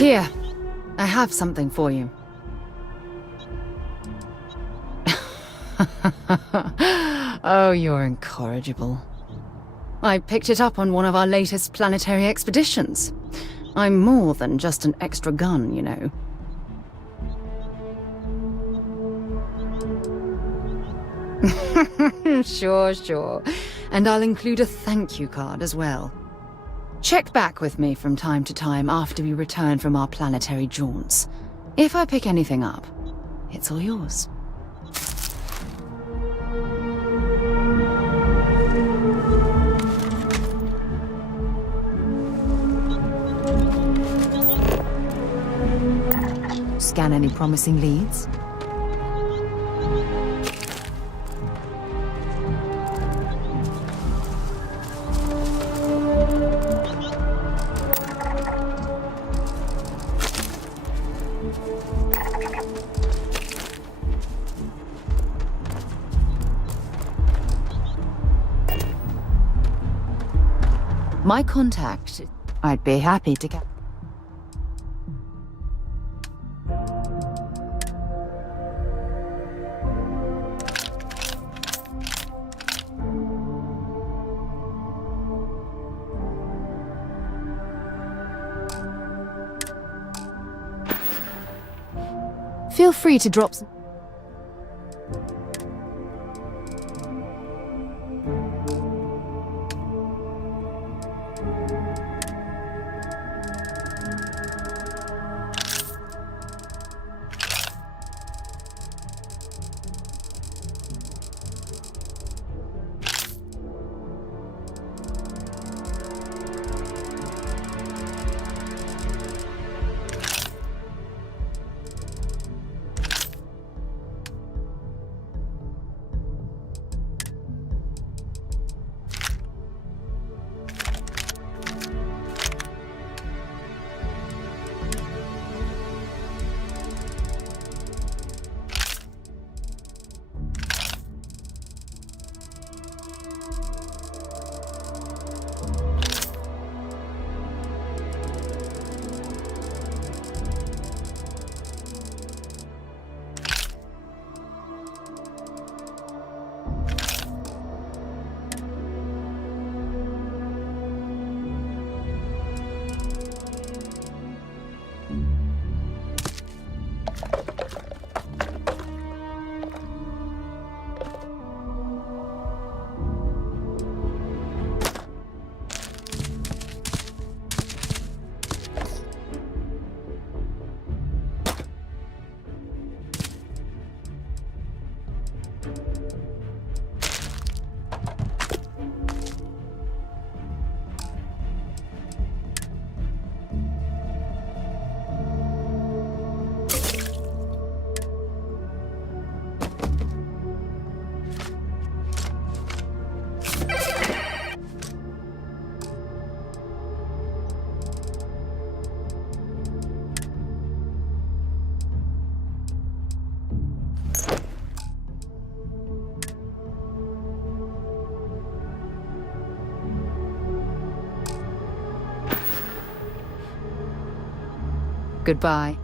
Here, I have something for you. Oh, you're incorrigible. I picked it up on one of our latest planetary expeditions. I'm more than just an extra gun, you know. Sure. And I'll include a thank you card as well. Check back with me from time to time after we return from our planetary jaunts. If I pick anything up, it's all yours. Scan any promising leads? My contact, I'd be happy to get. Feel free to drop some. Goodbye.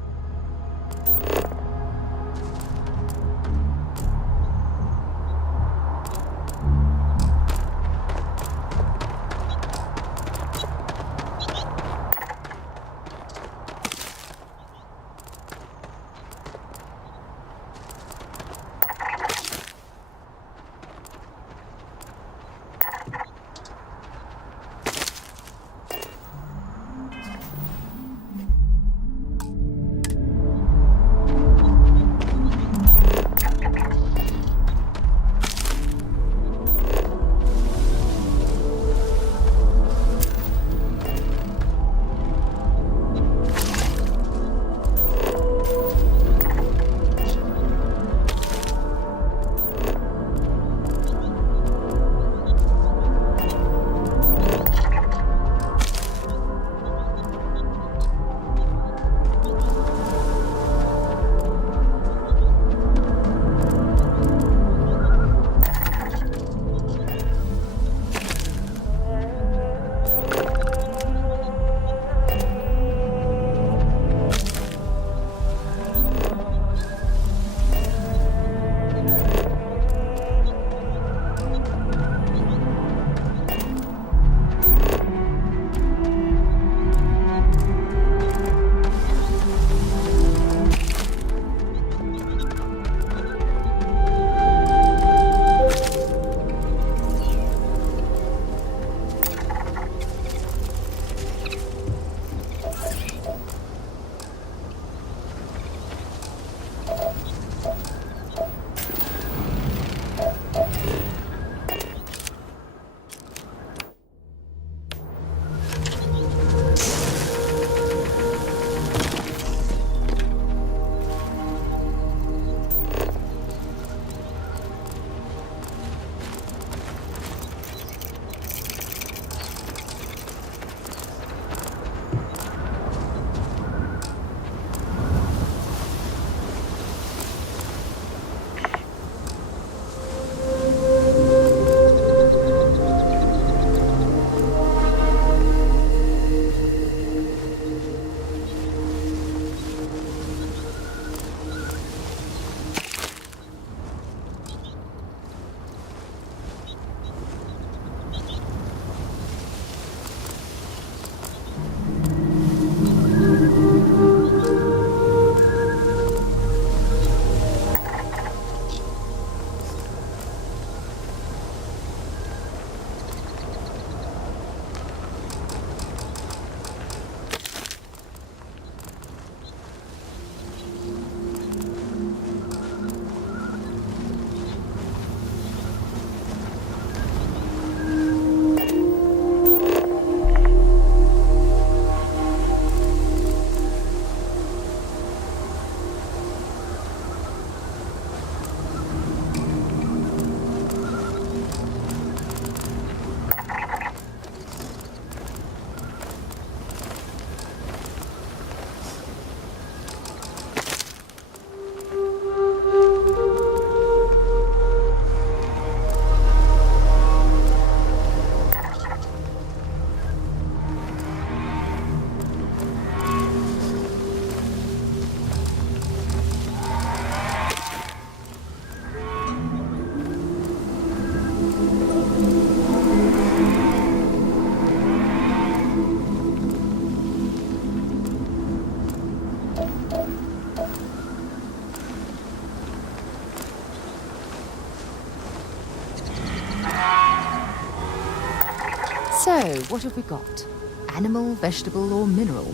So, what have we got? Animal, vegetable, or mineral?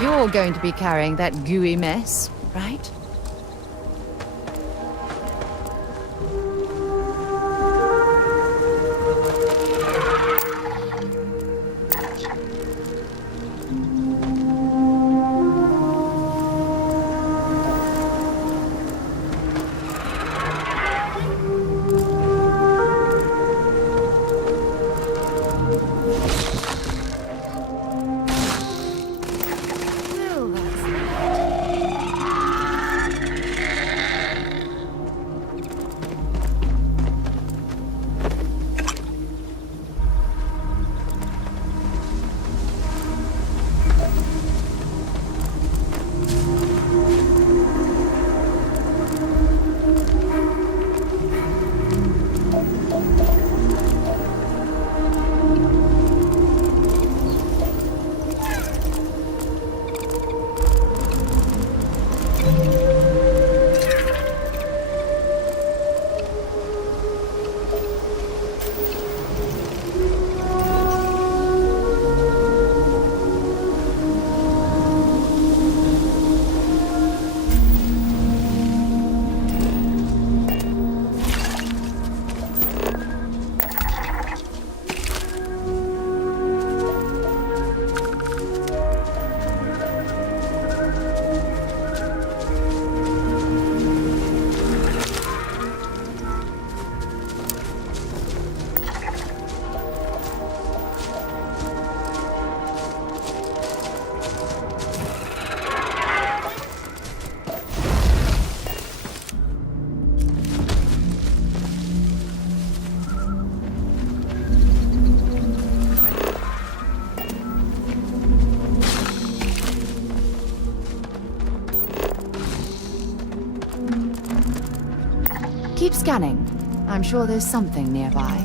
You're going to be carrying that gooey mess, right? Keep scanning. I'm sure there's something nearby.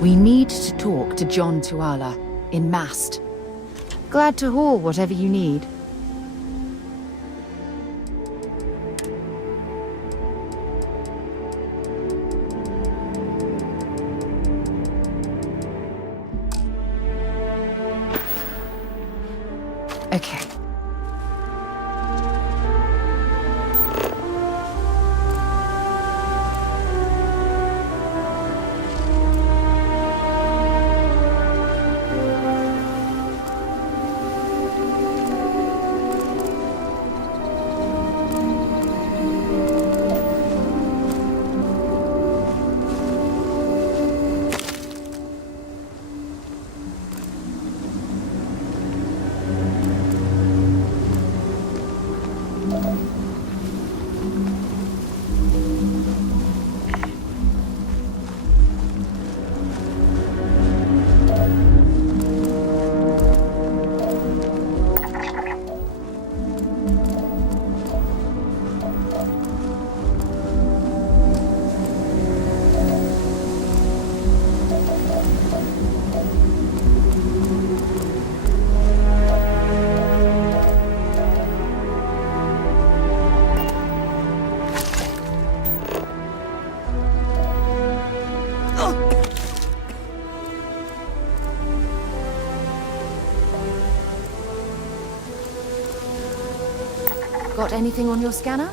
We need to talk to John Tuala, in Mast. Glad to haul whatever you need. Okay. Got anything on your scanner?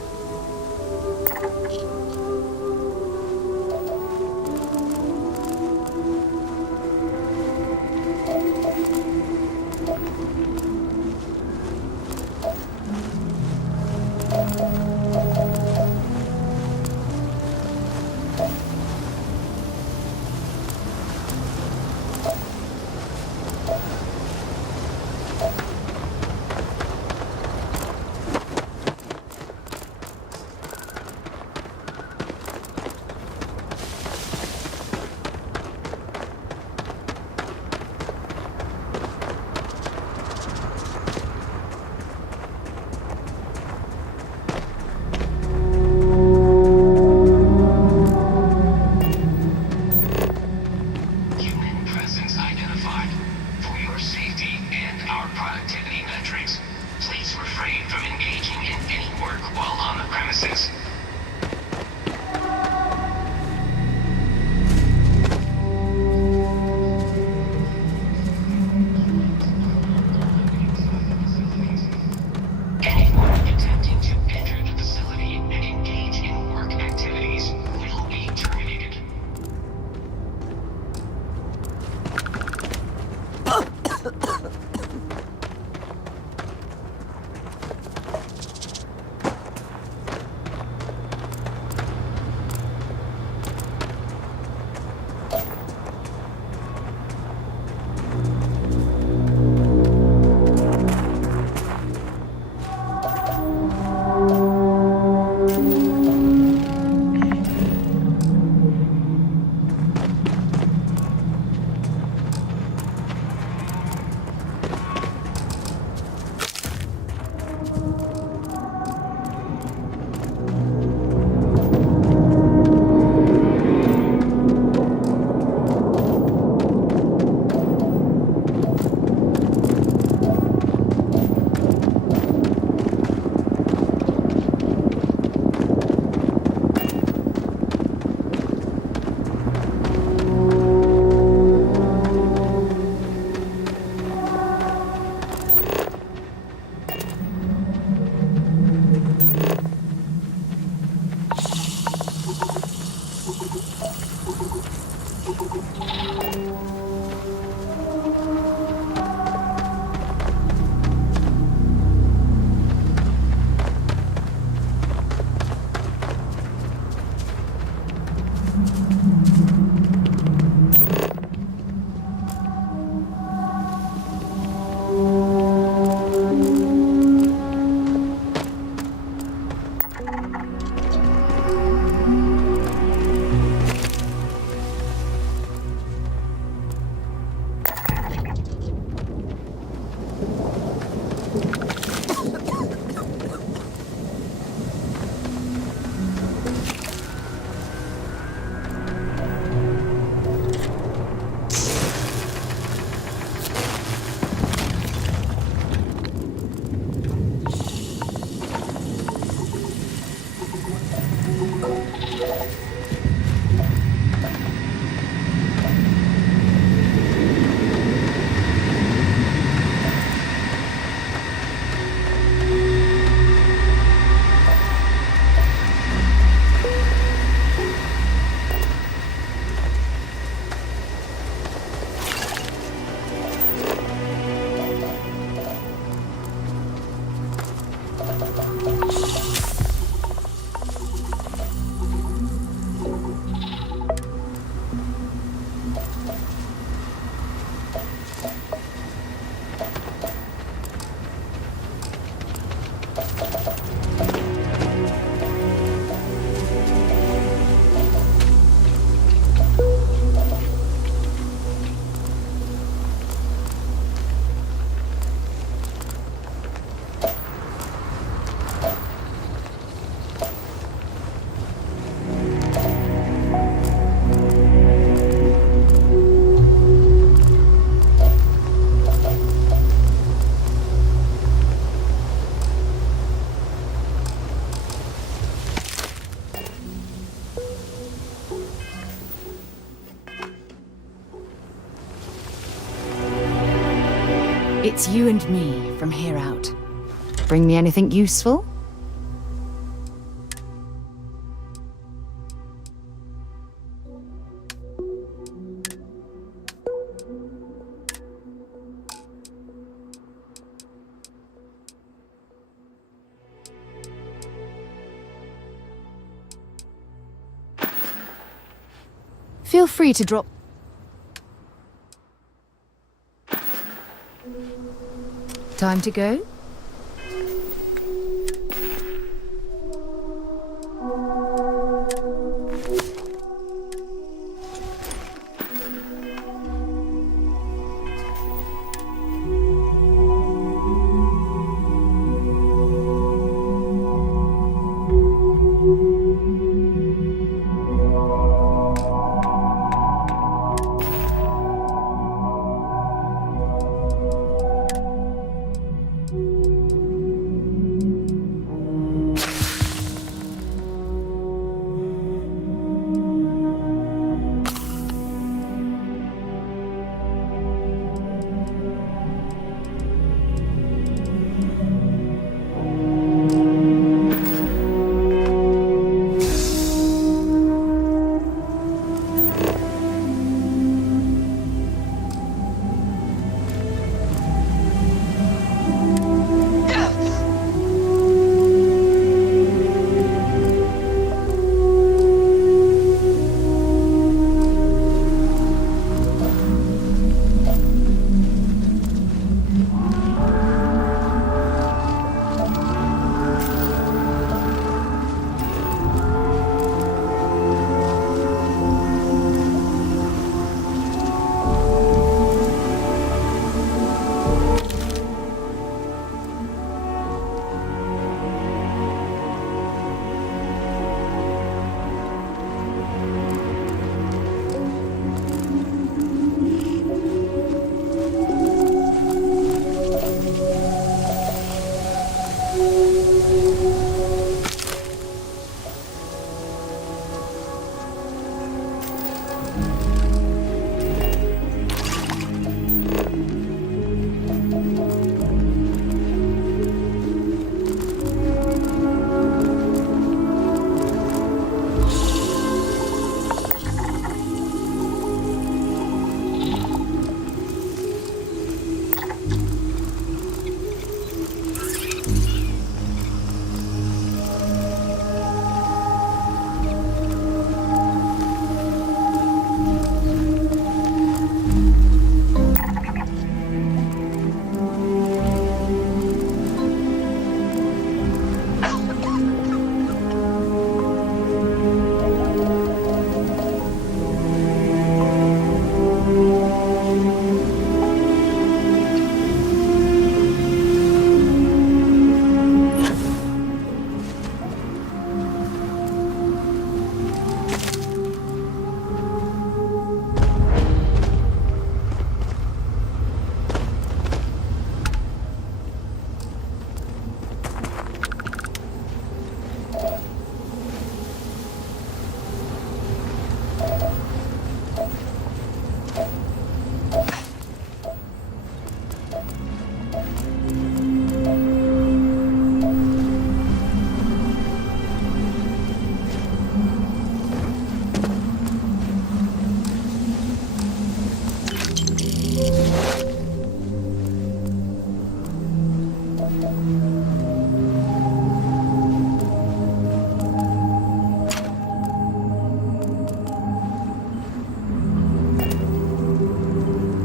It's you and me from here out. Bring me anything useful? free to drop... Time to go?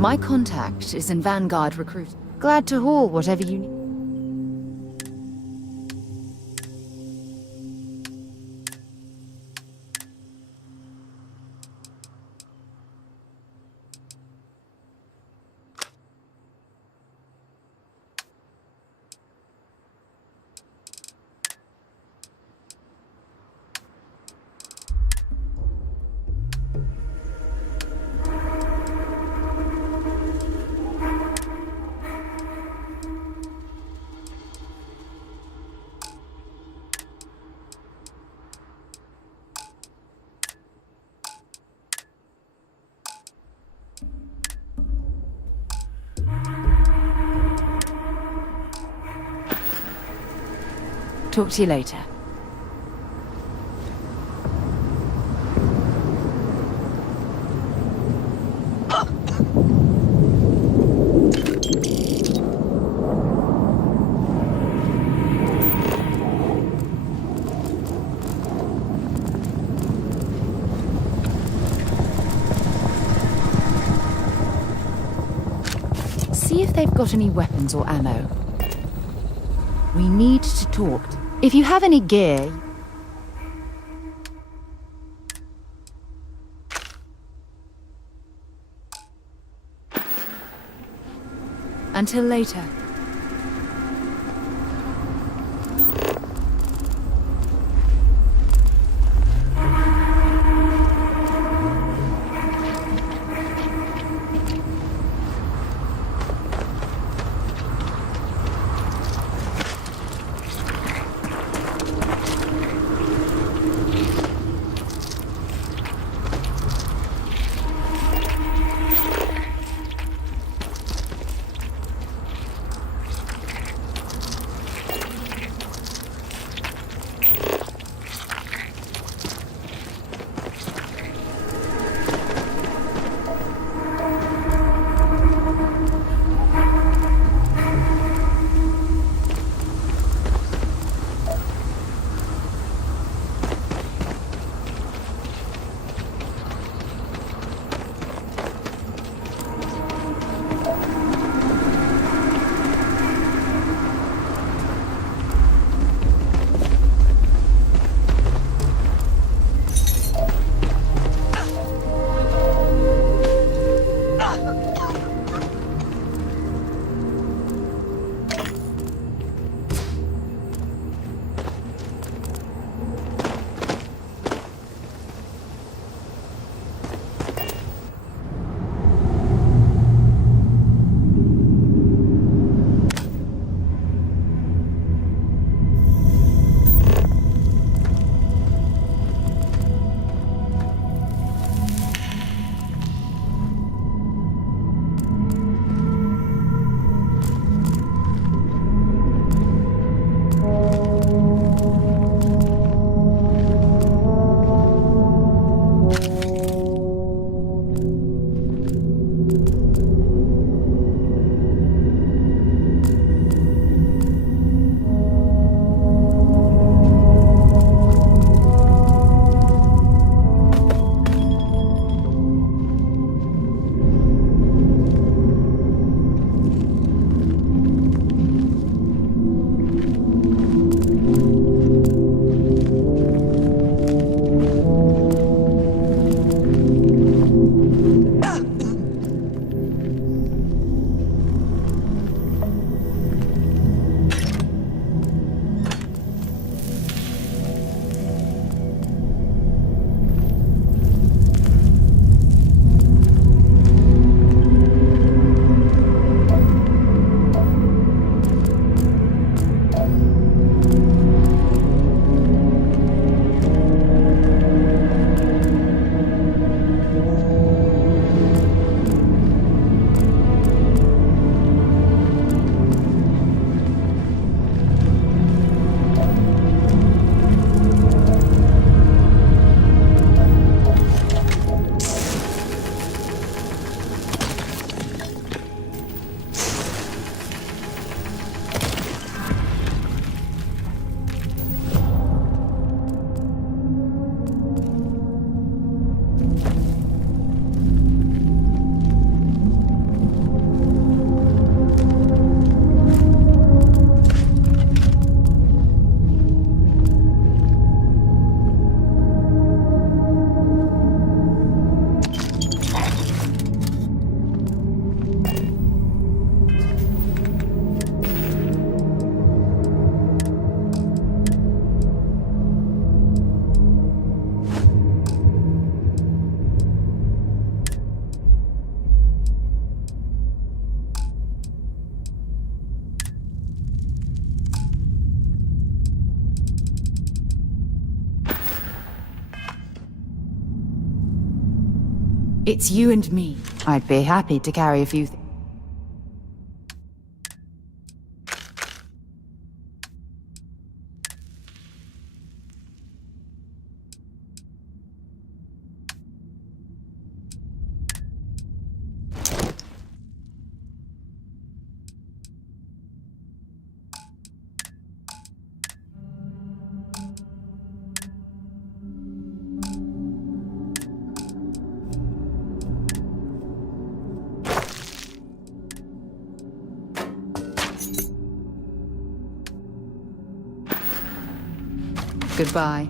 My contact is in Vanguard Recruit. Glad to haul whatever you need. Talk to you later. see if they've got any weapons or ammo. We need to talk. If you have any gear... Until later. It's you and me. I'd be happy to carry a few things. Goodbye.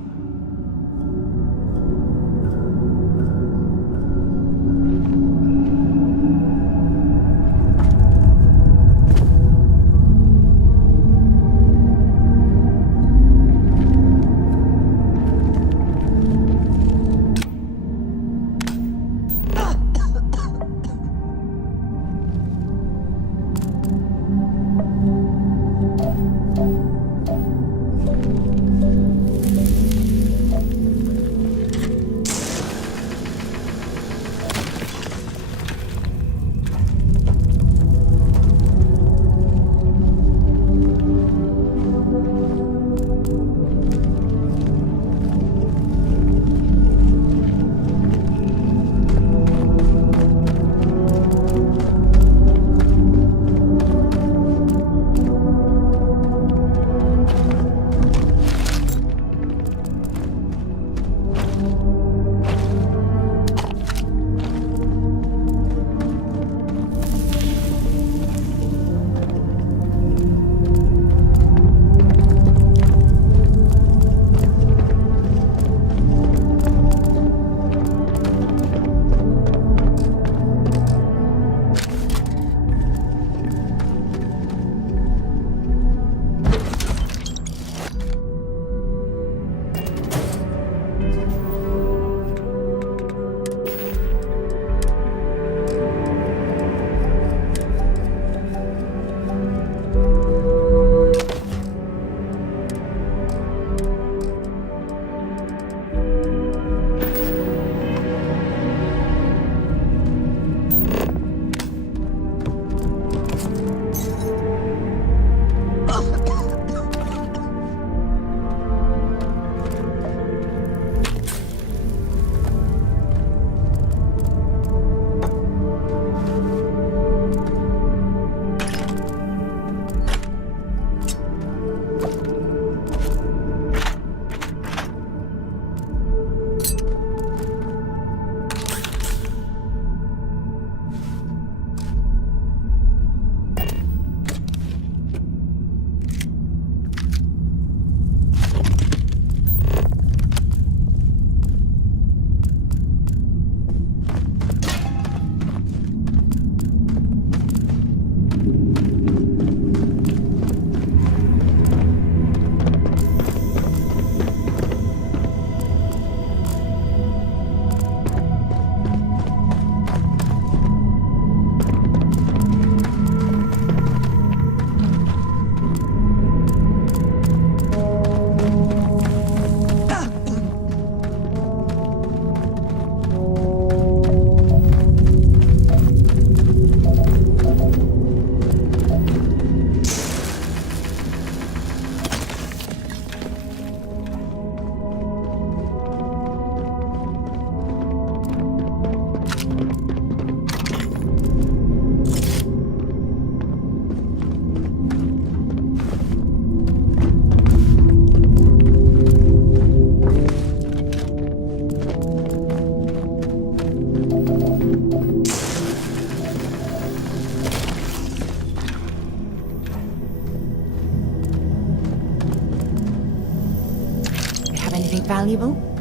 Valuable?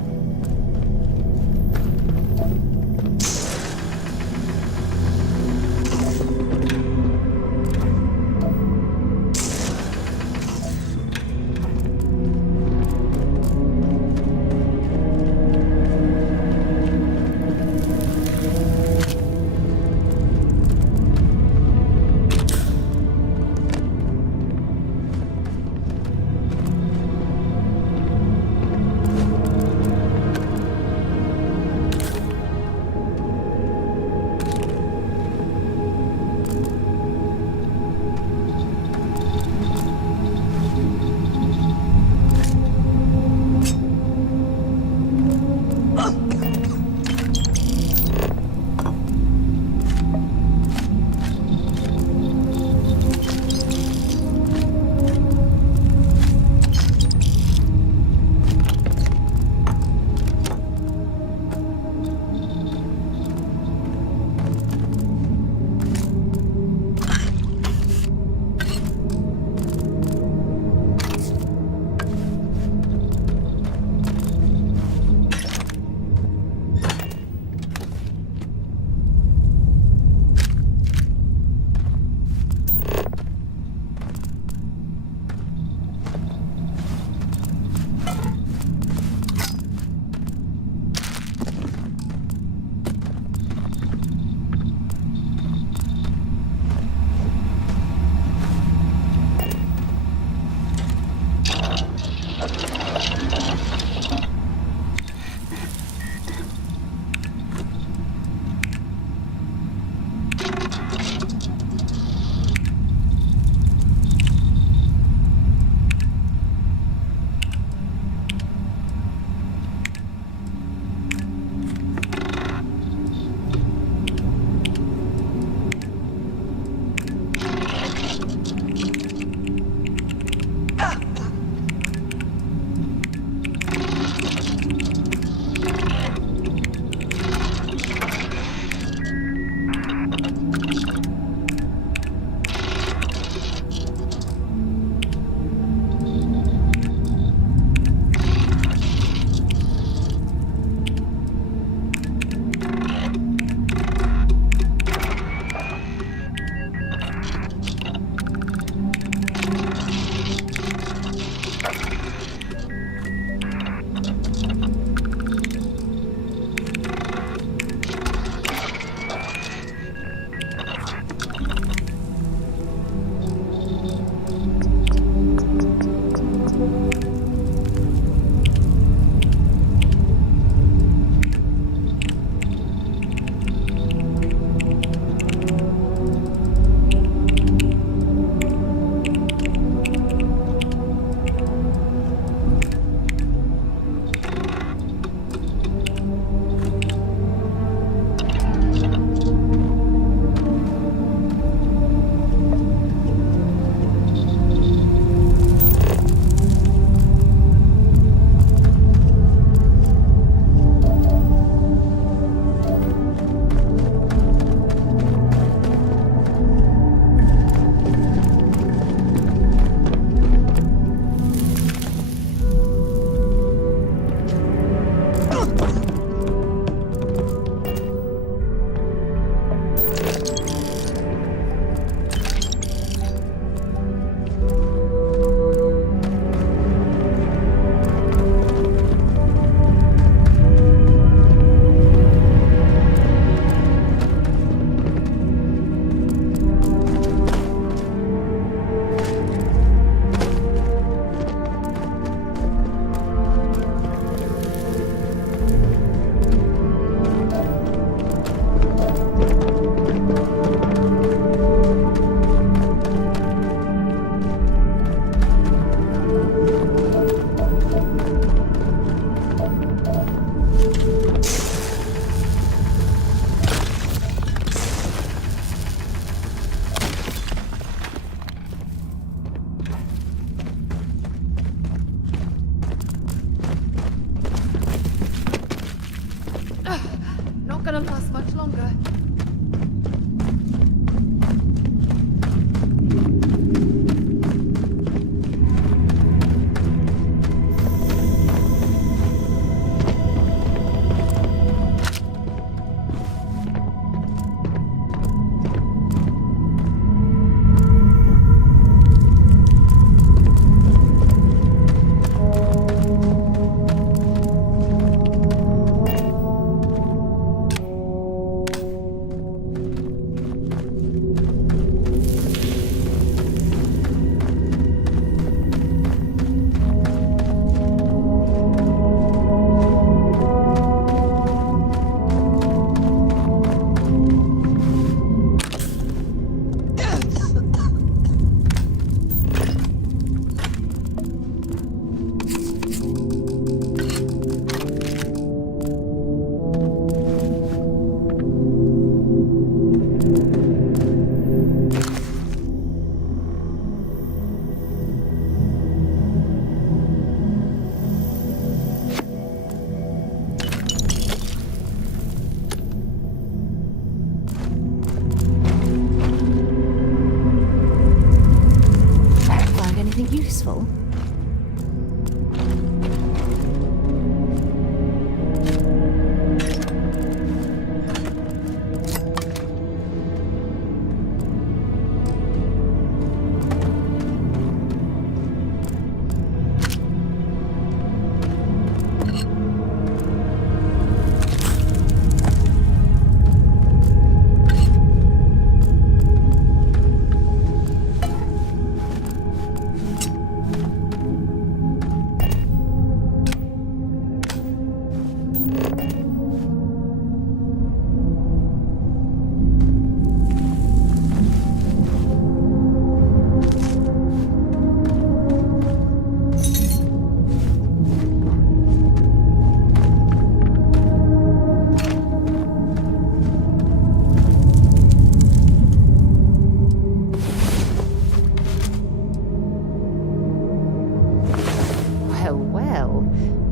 useful.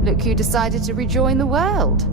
Look who decided to rejoin the world.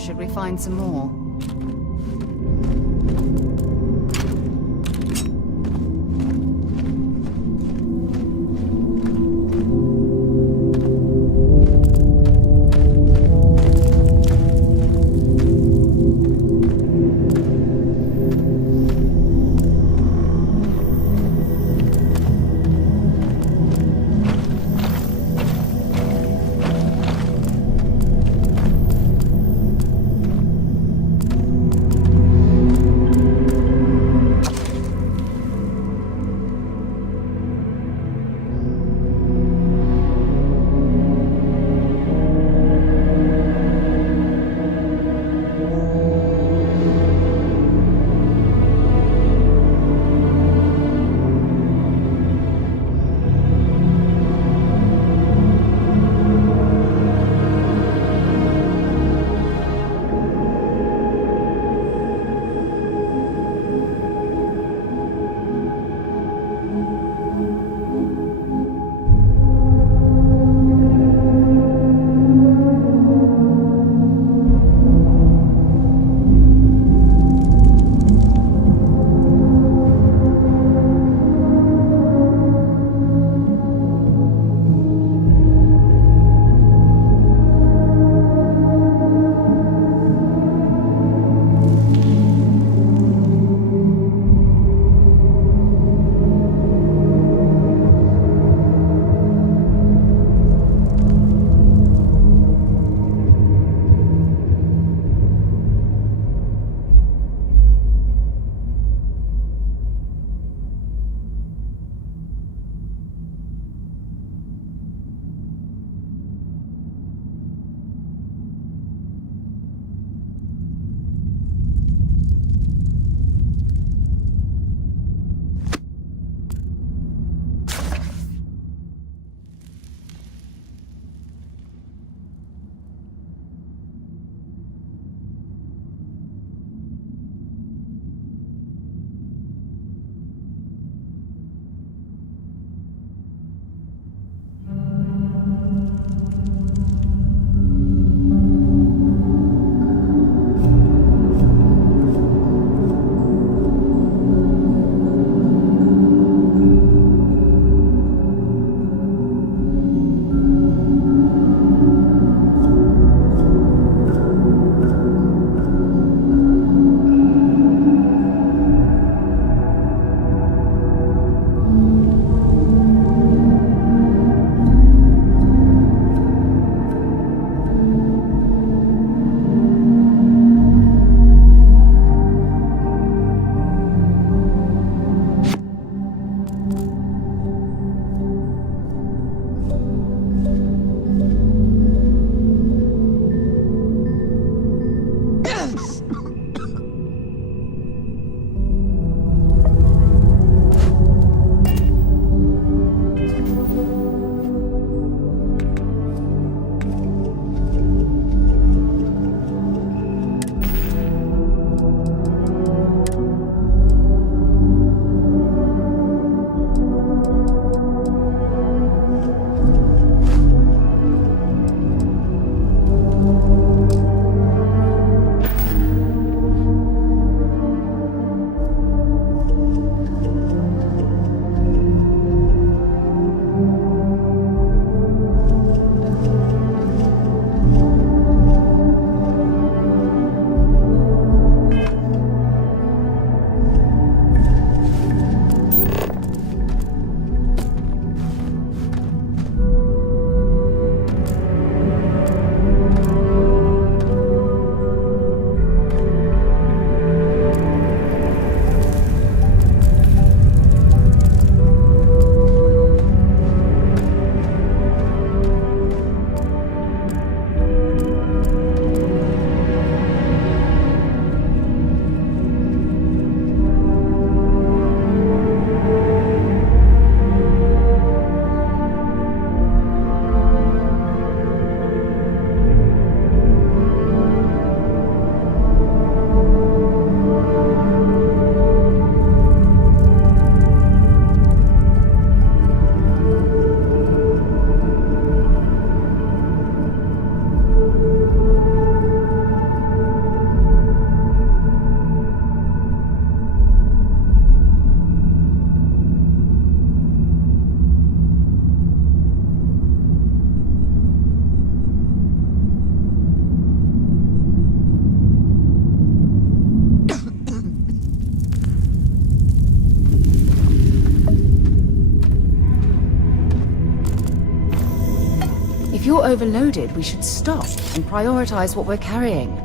should we find some more? you're overloaded, we should stop and prioritize what we're carrying.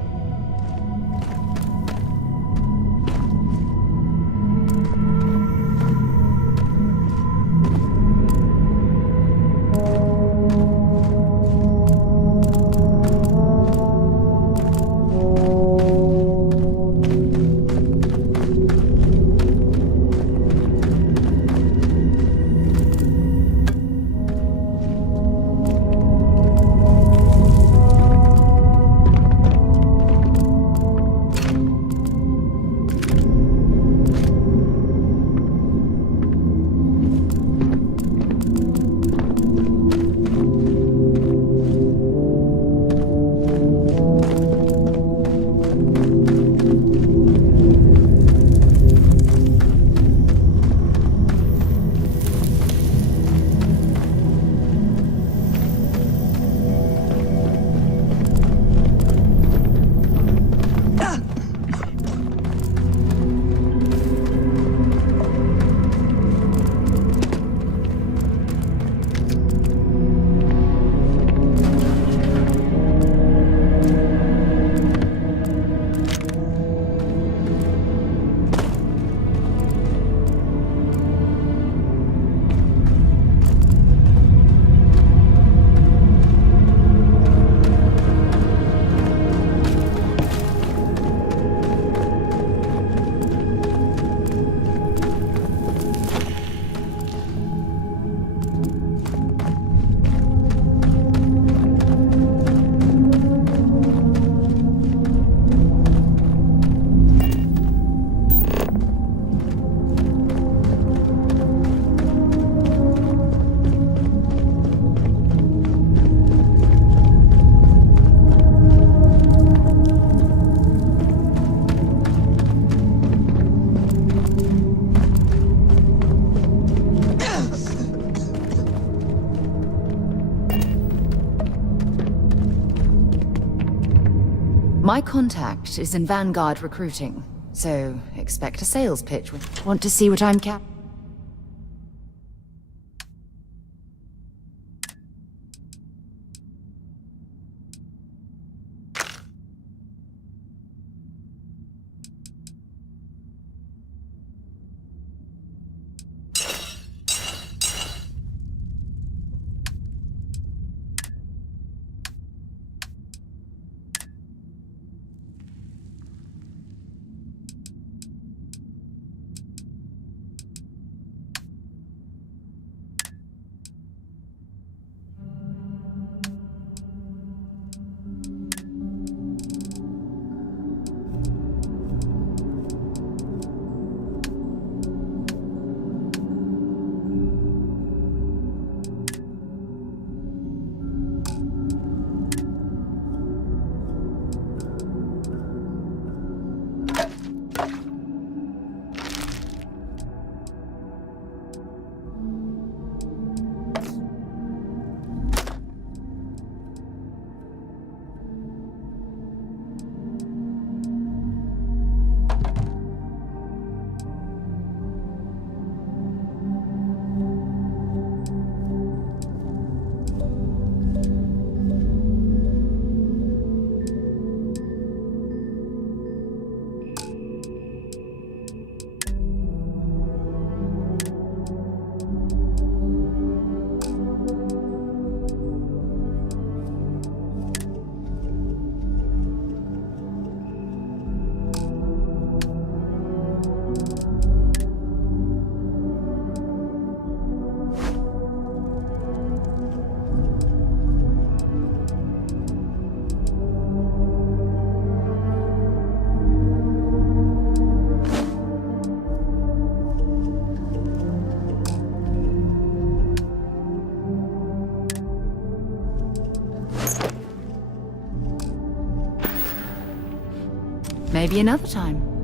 My contact is in Vanguard recruiting, so expect a sales pitch. Want to see what I'm Maybe another time.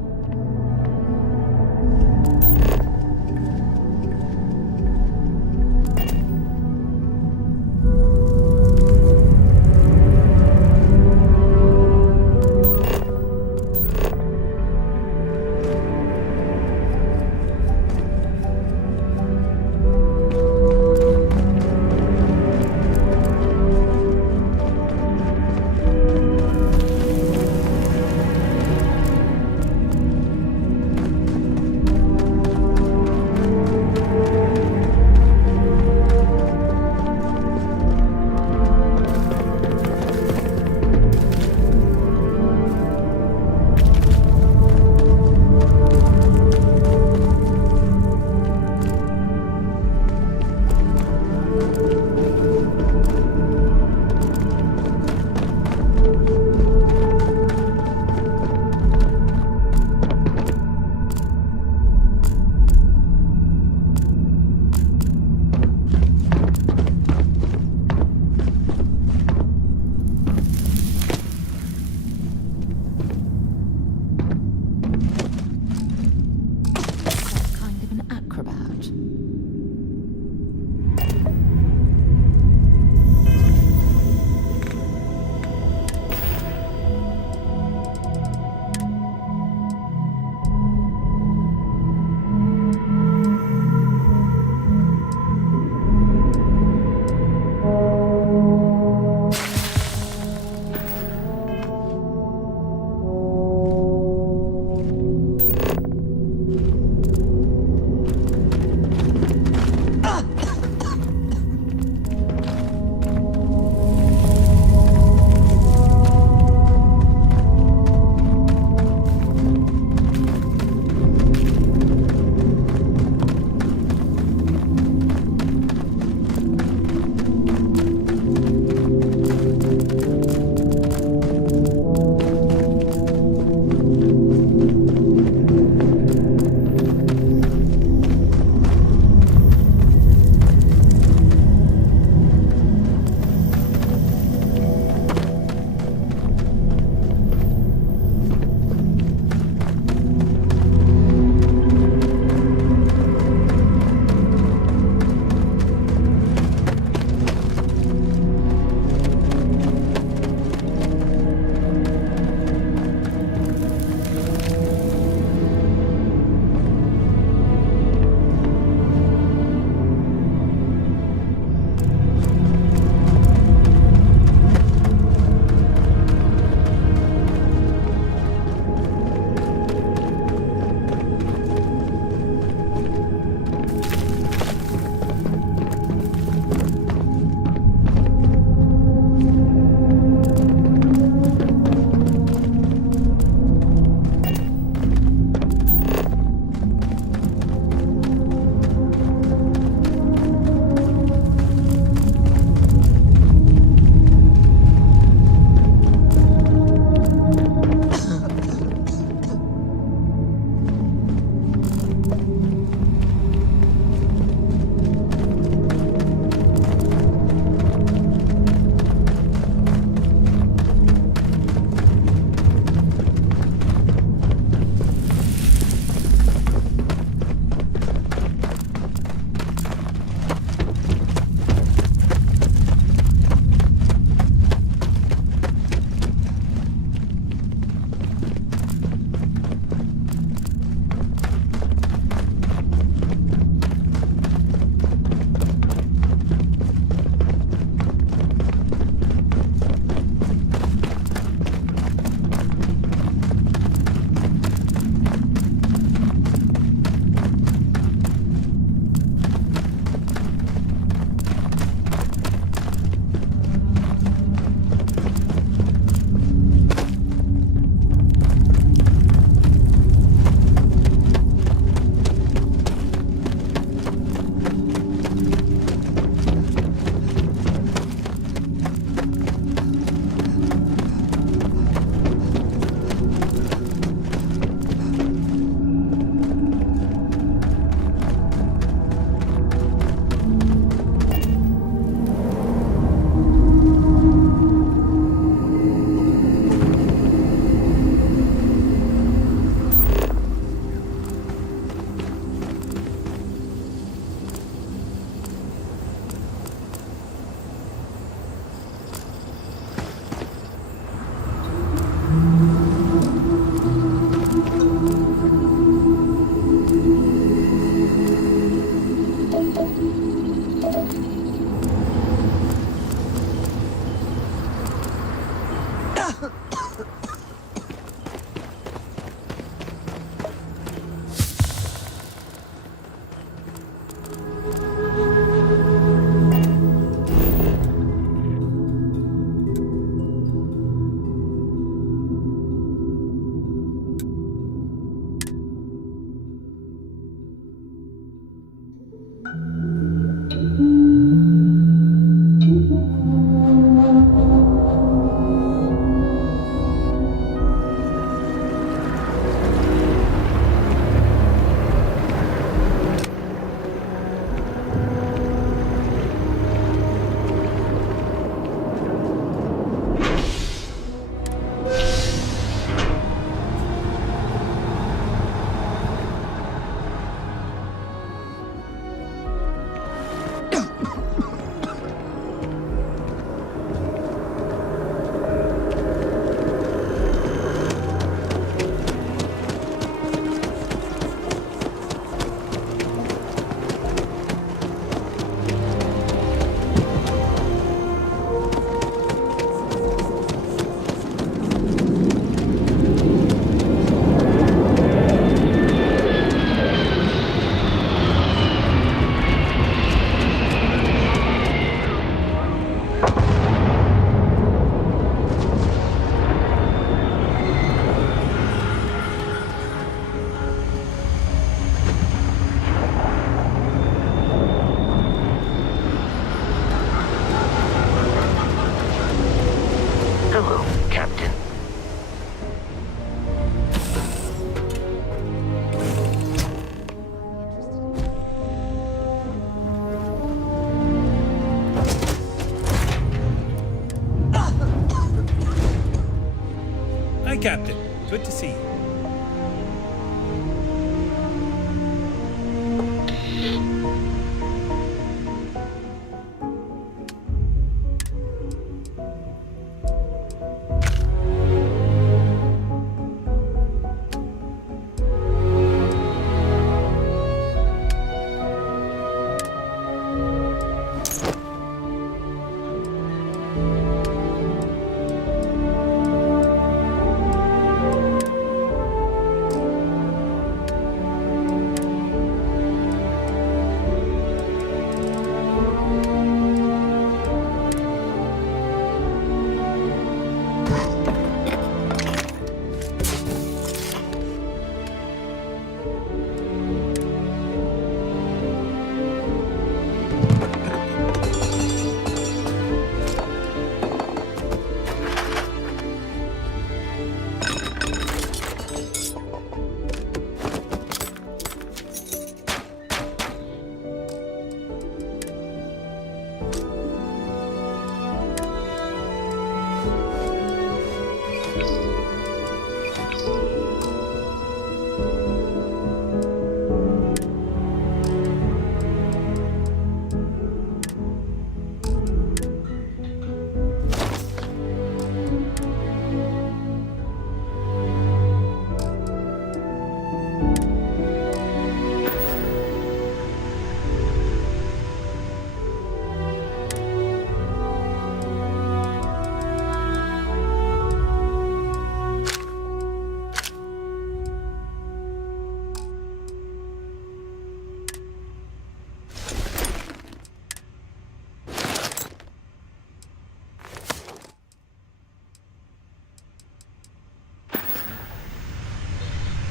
Good to see you.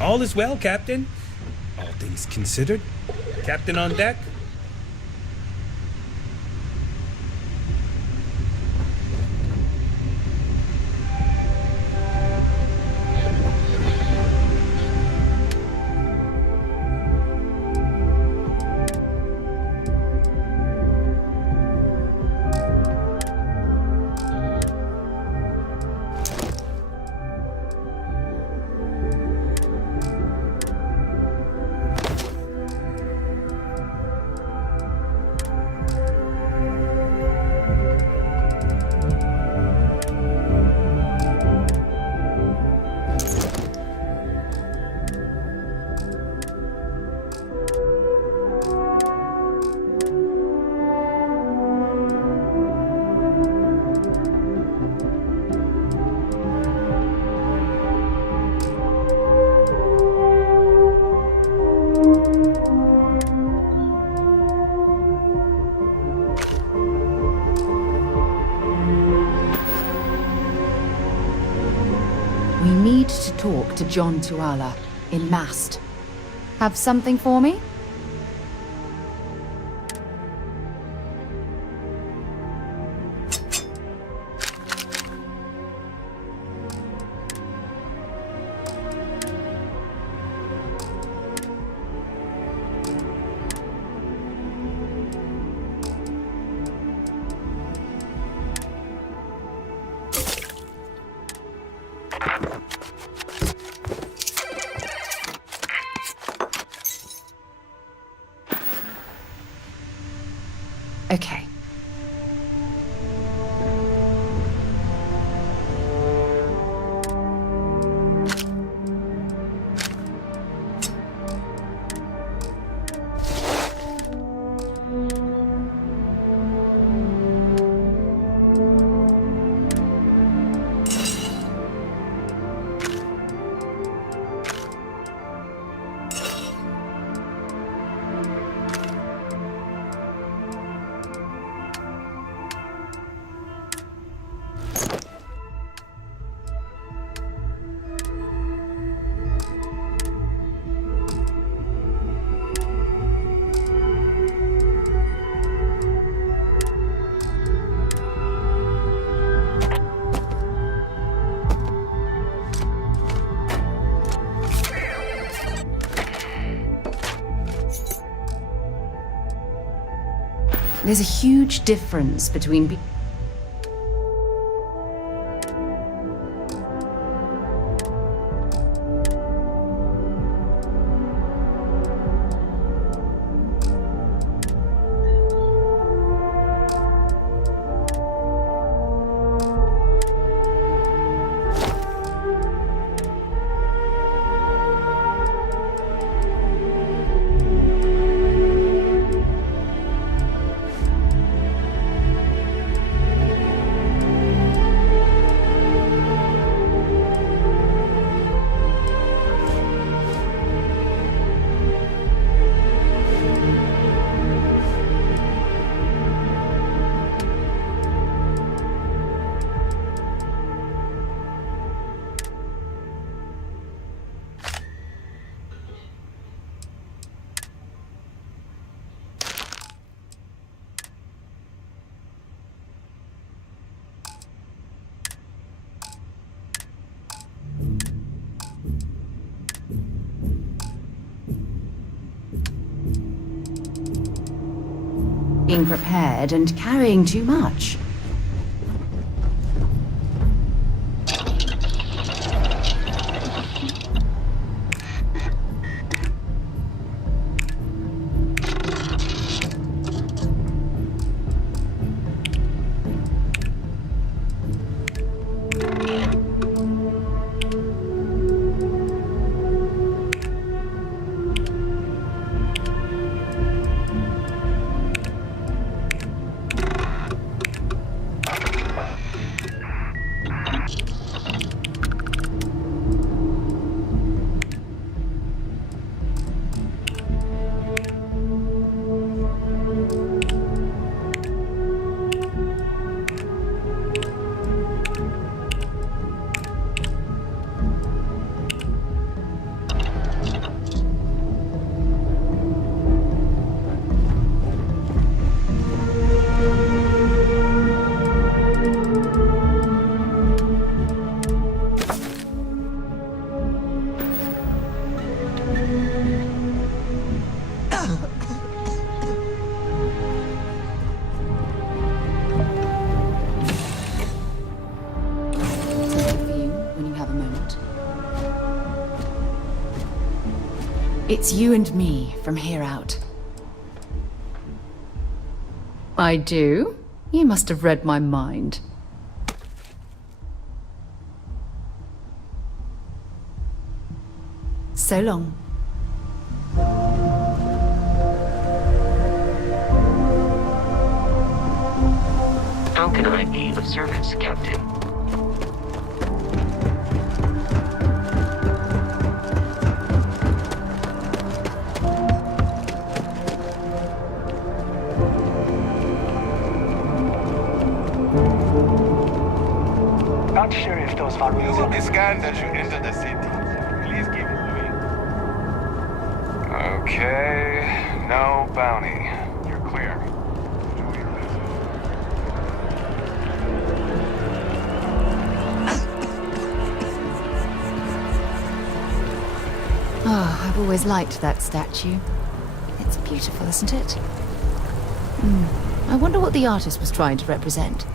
All is well, Captain. All things considered. Captain on deck. We need to talk to John Tuala in Mast. Have something for me? Okay. There's a huge difference between being prepared and carrying too much. It's you and me from here out. I do? You must have read my mind. So long. How can I be of service, Captain? Not sure if those values will be scanned as you enter the city. Please keep moving. Okay, no bounty. You're clear. Enjoy your visit. Oh, I've always liked that statue. It's beautiful, isn't it? I wonder what the artist was trying to represent.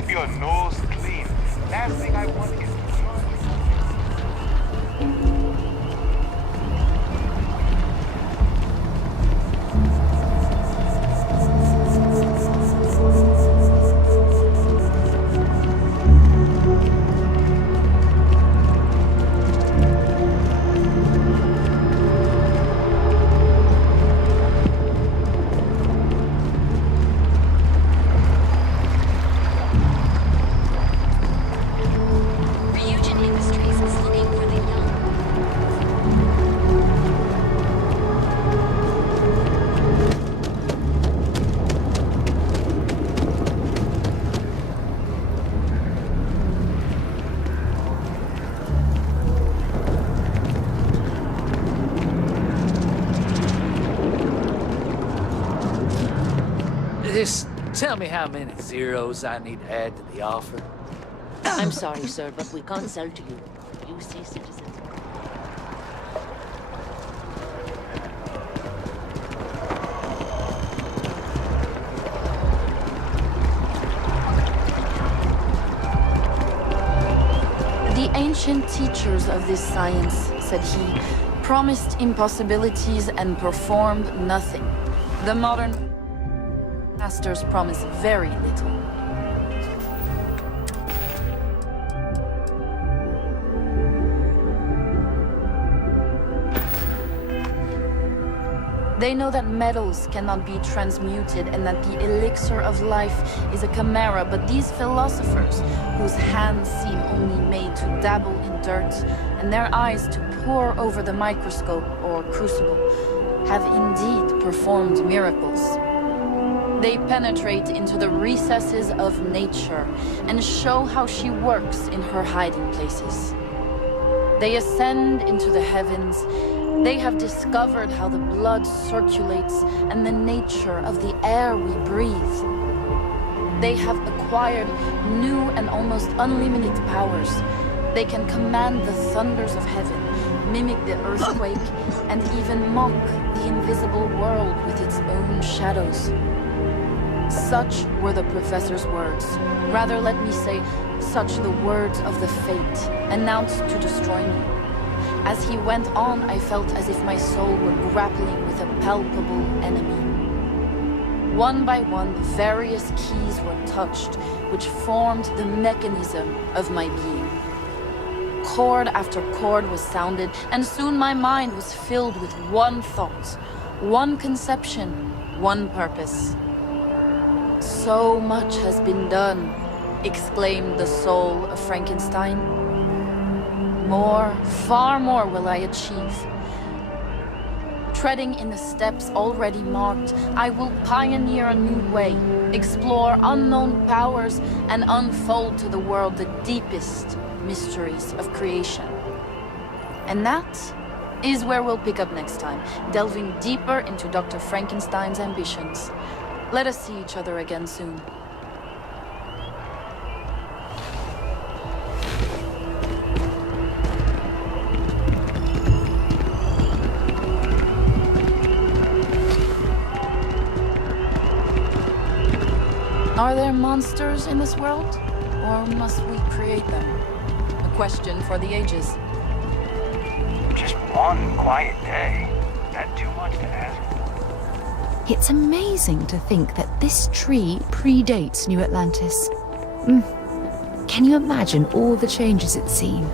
Keep your nose clean. Last thing I want is Just tell me how many zeros I need to add to the offer. I'm sorry, sir, but we can't sell to you. You see citizens. The ancient teachers of this science, said he, promised impossibilities and performed nothing. The modern masters promise very little. They know that metals cannot be transmuted and that the elixir of life is a chimera, but these philosophers, whose hands seem only made to dabble in dirt and their eyes to pore over the microscope or crucible, have indeed performed miracles. They penetrate into the recesses of nature and show how she works in her hiding places. They ascend into the heavens. They have discovered how the blood circulates and the nature of the air we breathe. They have acquired new and almost unlimited powers. They can command the thunders of heaven, mimic the earthquake, and even mock the invisible world with its own shadows. Such were the professor's words. Rather, let me say, such the words of the fate, announced to destroy me. As he went on, I felt as if my soul were grappling with a palpable enemy. One by one, various keys were touched, which formed the mechanism of my being. Chord after chord was sounded, and soon my mind was filled with one thought, one conception, one purpose. So much has been done, exclaimed the soul of Frankenstein. More, far more will I achieve. Treading in the steps already marked, I will pioneer a new way, explore unknown powers, and unfold to the world the deepest mysteries of creation. And that is where we'll pick up next time, delving deeper into Dr. Frankenstein's ambitions. Let us see each other again soon. Are there monsters in this world? Or must we create them? A question for the ages. Just one quiet day. That too much to ask? It's amazing to think that this tree predates New Atlantis. Can you imagine all the changes it's seen?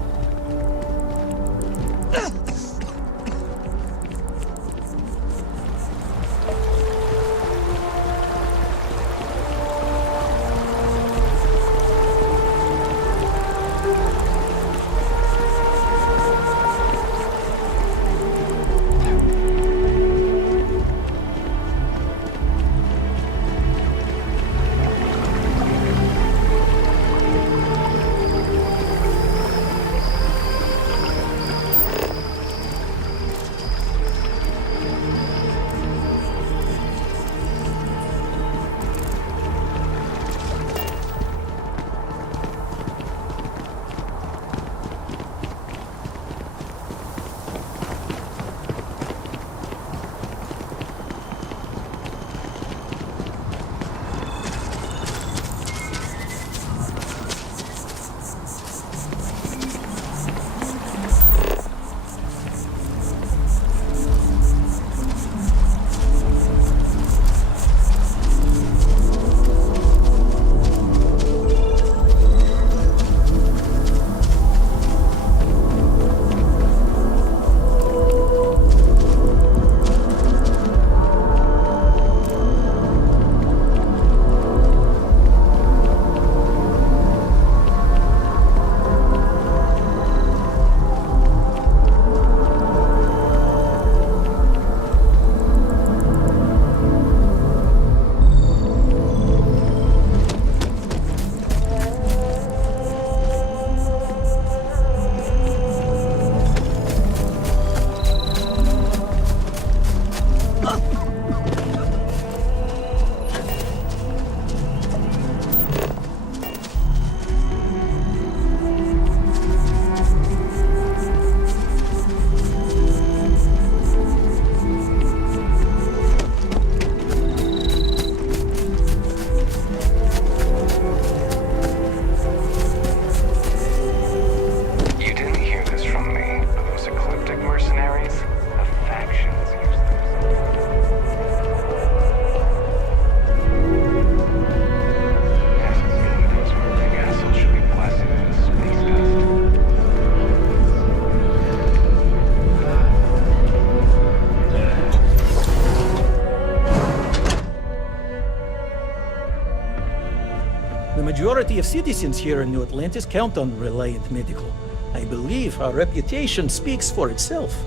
The majority of citizens here in New Atlantis count on Reliant Medical. I believe our reputation speaks for itself.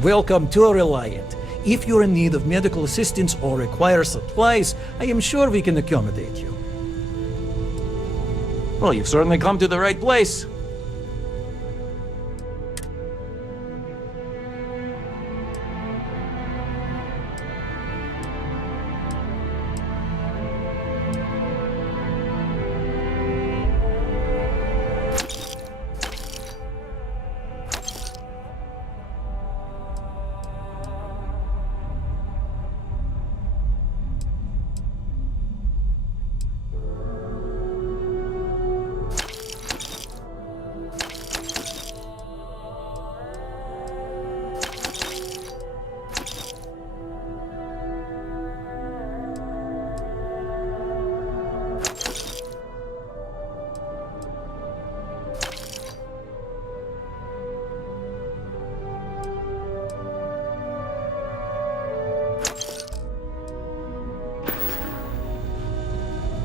Welcome to Reliant. If you're in need of medical assistance or require supplies, I am sure we can accommodate you. Well, you've certainly come to the right place.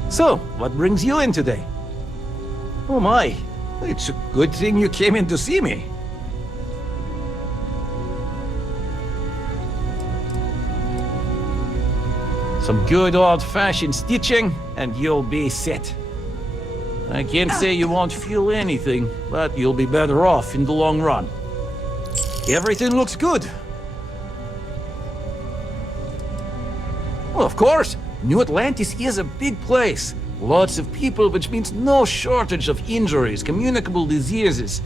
So, what brings you in today? Oh my, it's a good thing you came in to see me. Some good old-fashioned stitching, and you'll be set. I can't say you won't feel anything, but you'll be better off in the long run. Everything looks good. Well, of course. New Atlantis is a big place. Lots of people, which means no shortage of injuries, communicable diseases.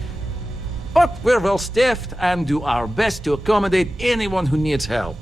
But we're well staffed and do our best to accommodate anyone who needs help.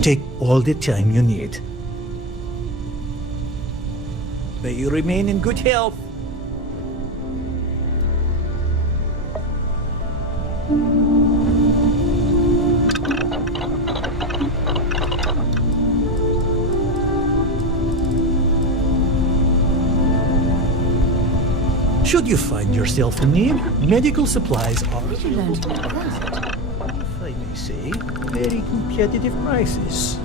Take all the time you need. May you remain in good health. Should you find yourself in need, medical supplies are available at, if I may say, very competitive prices.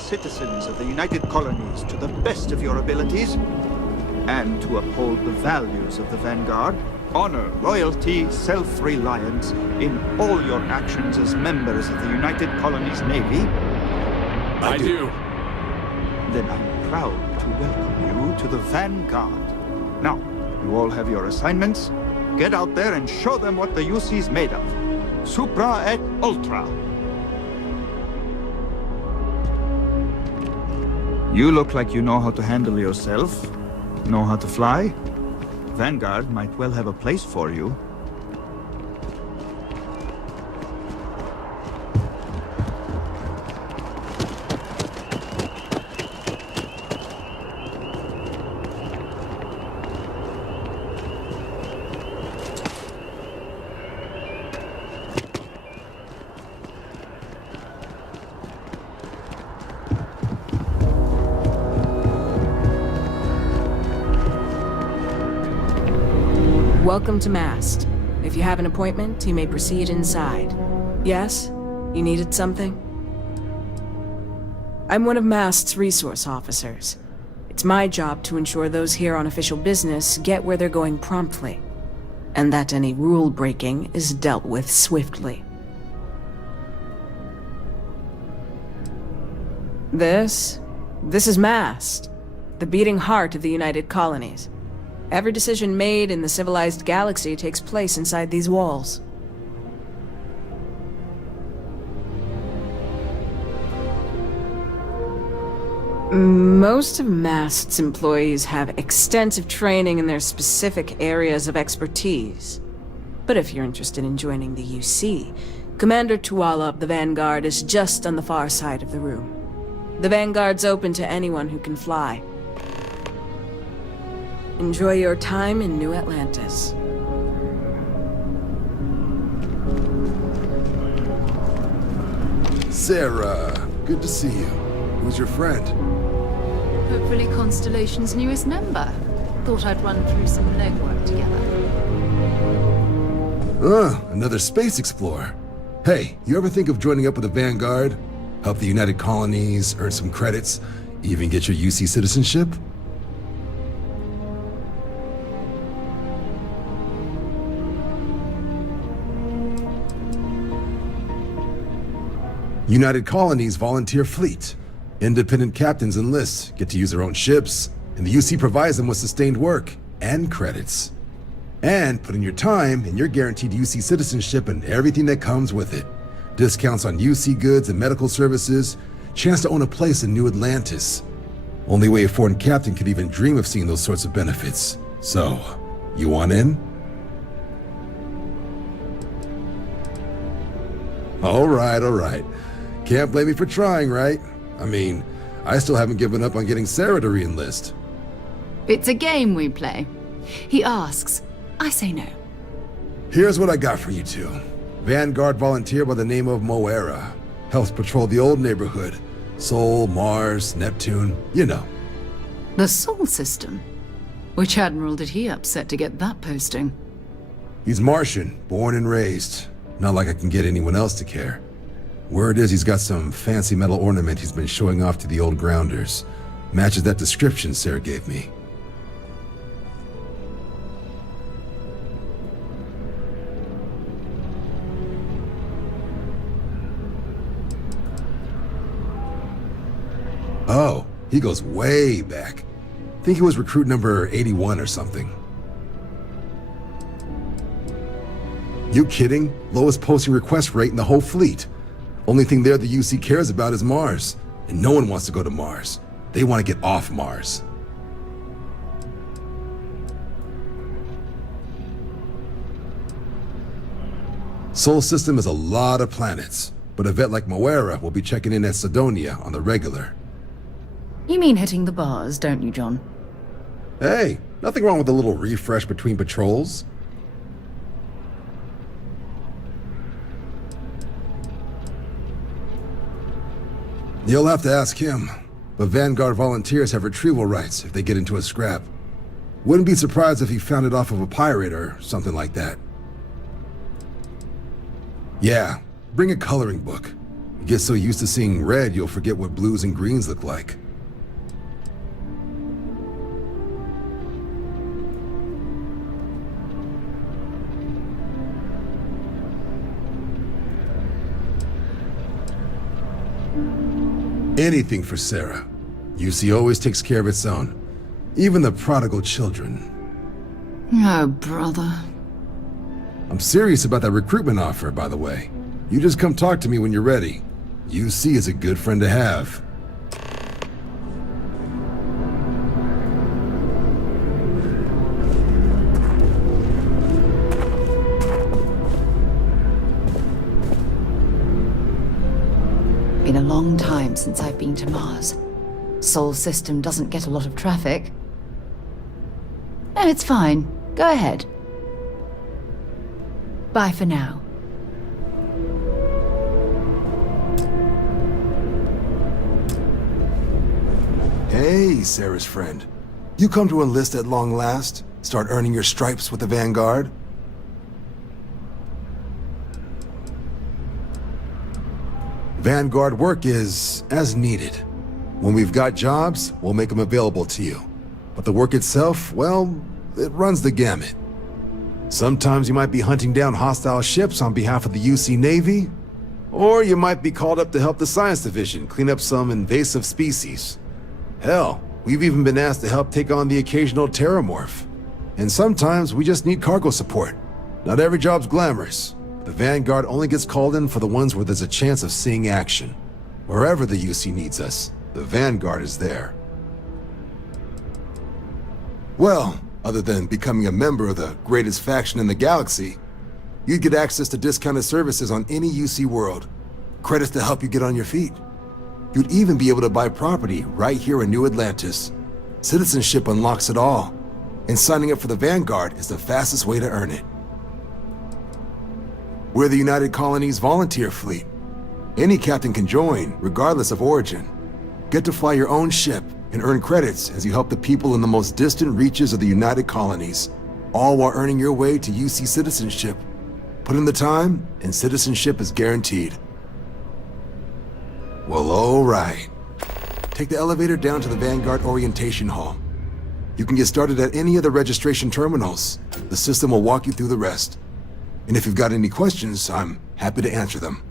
citizens of the United Colonies to the best of your abilities, and to uphold the values of the Vanguard, honor, loyalty, self-reliance in all your actions as members of the United Colonies Navy? I do. Then I'm proud to welcome you to the Vanguard. Now, you all have your assignments. Get out there and show them what the UC's made of. Supra et Ultra. You look like you know how to handle yourself. Know how to fly? Vanguard might well have a place for you. Welcome to Mast. If you have an appointment, you may proceed inside. Yes? You needed something? I'm one of Mast's resource officers. It's my job to ensure those here on official business get where they're going promptly, and that any rule breaking is dealt with swiftly. This is Mast, the beating heart of the United Colonies. Every decision made in the civilized galaxy takes place inside these walls. Most of Mast's employees have extensive training in their specific areas of expertise. But if you're interested in joining the UC, Commander Tuala of the Vanguard is just on the far side of the room. The Vanguard's open to anyone who can fly. Enjoy your time in New Atlantis. Sarah, good to see you. Who's your friend? Hopefully Constellation's newest member. Thought I'd run through some legwork together. Another space explorer. Hey, you ever think of joining up with the Vanguard? Help the United Colonies, earn some credits, even get your UC citizenship? United Colonies volunteer fleet. Independent captains enlist, get to use their own ships, and the UC provides them with sustained work and credits. And put in your time, and you're guaranteed UC citizenship and everything that comes with it. Discounts on UC goods and medical services, chance to own a place in New Atlantis. Only way a foreign captain could even dream of seeing those sorts of benefits. So, you want in? All right. Can't blame me for trying, right? I mean, I still haven't given up on getting Sarah to re-enlist. It's a game we play. He asks, I say no. Here's what I got for you two. Vanguard volunteer by the name of Moera. Helps patrol the old neighborhood. Sol, Mars, Neptune, you know. The Sol system? Which admiral did he upset to get that posting? He's Martian, born and raised. Not like I can get anyone else to care. Word is he's got some fancy metal ornament he's been showing off to the old grounders. Matches that description Sarah gave me. Oh, he goes way back. Think he was recruit number 81 or something. You kidding? Lowest posting request rate in the whole fleet. Only thing there the UC cares about is Mars. And no one wants to go to Mars. They want to get off Mars. Sol system is a lot of planets, but a vet like Moera will be checking in at Sidonia on the regular. You mean hitting the bars, don't you, John? Hey, nothing wrong with a little refresh between patrols. You'll have to ask him, but Vanguard volunteers have retrieval rights if they get into a scrap. Wouldn't be surprised if he found it off of a pirate or something like that. Yeah, bring a coloring book. You get so used to seeing red, you'll forget what blues and greens look like. Anything for Sarah. UC always takes care of its own. Even the prodigal children. Oh, brother. I'm serious about that recruitment offer, by the way. You just come talk to me when you're ready. UC is a good friend to have. Been a long time since I've been to Mars. Sol system doesn't get a lot of traffic. No, it's fine. Go ahead. Bye for now. Hey, Sarah's friend. You come to enlist at long last? Start earning your stripes with the Vanguard? Vanguard work is as needed. When we've got jobs, we'll make them available to you. But the work itself, well, it runs the gamut. Sometimes you might be hunting down hostile ships on behalf of the UC Navy, or you might be called up to help the Science Division clean up some invasive species. Hell, we've even been asked to help take on the occasional terramorph. And sometimes we just need cargo support. Not every job's glamorous. The Vanguard only gets called in for the ones where there's a chance of seeing action. Wherever the UC needs us, the Vanguard is there. Well, other than becoming a member of the greatest faction in the galaxy, you'd get access to discounted services on any UC world. Credits to help you get on your feet. You'd even be able to buy property right here in New Atlantis. Citizenship unlocks it all, and signing up for the Vanguard is the fastest way to earn it. We're the United Colonies Volunteer Fleet. Any captain can join, regardless of origin. Get to fly your own ship and earn credits as you help the people in the most distant reaches of the United Colonies, all while earning your way to UC citizenship. Put in the time, and citizenship is guaranteed. Well, all right. Take the elevator down to the Vanguard Orientation Hall. You can get started at any of the registration terminals. The system will walk you through the rest. And if you've got any questions, I'm happy to answer them.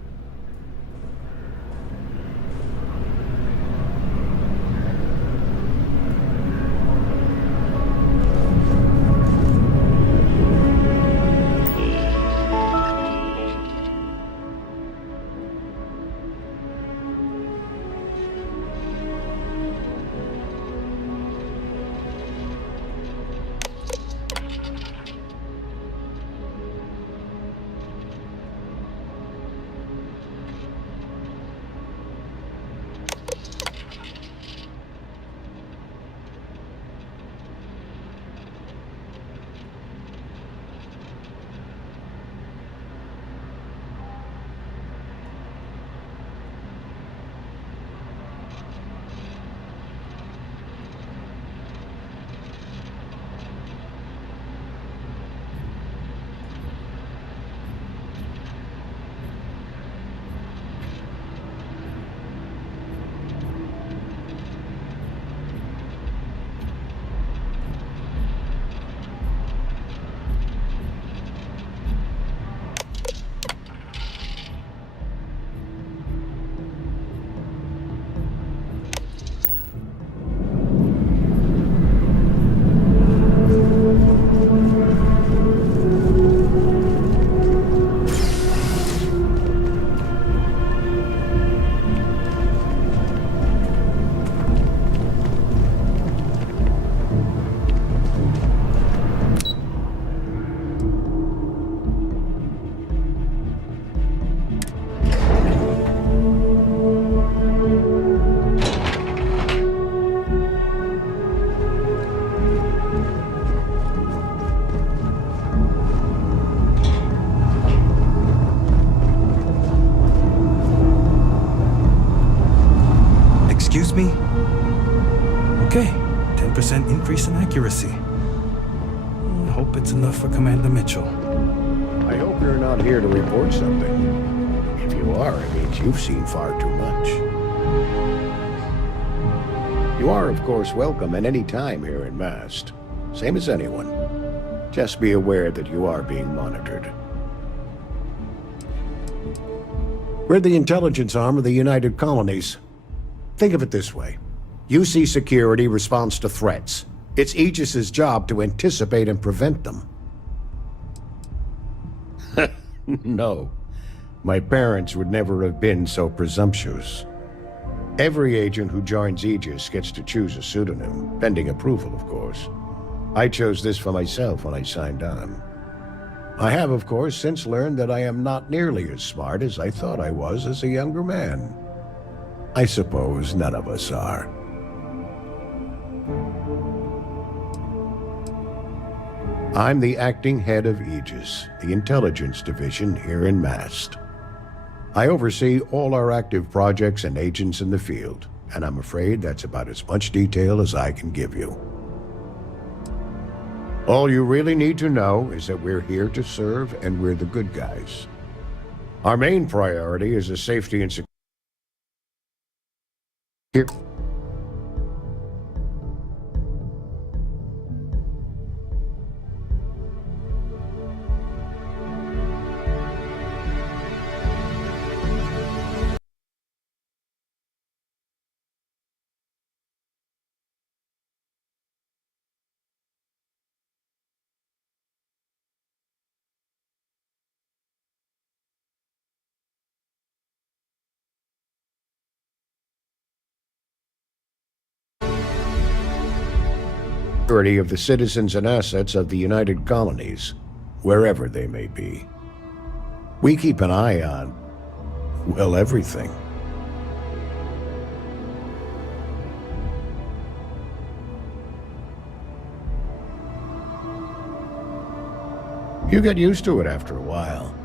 Excuse me? Okay, 10% increase in accuracy. I hope it's enough for Commander Mitchell. I hope you're not here to report something. If you you are, it means you've seen far too much. You are, of course, welcome at any time here in Mast. Same as anyone. Just be aware that you are being monitored. We're the intelligence arm of the United Colonies. Think of it this way. UC Security responds to threats. It's Aegis's job to anticipate and prevent them. No. My parents would never have been so presumptuous. Every agent who joins Aegis gets to choose a pseudonym, pending approval, of course. I chose this for myself when I signed on. I have, of course, since learned that I am not nearly as smart as I thought I was as a younger man. I suppose none of us are. I'm the acting head of Aegis, the intelligence division here in Mast. I oversee all our active projects and agents in the field, and I'm afraid that's about as much detail as I can give you. All you really need to know is that we're here to serve, and we're the good guys. Our main priority is the safety and security. Here. Of the citizens and assets of the United Colonies, wherever they may be. We keep an eye on, well, everything. You get used to it after a while,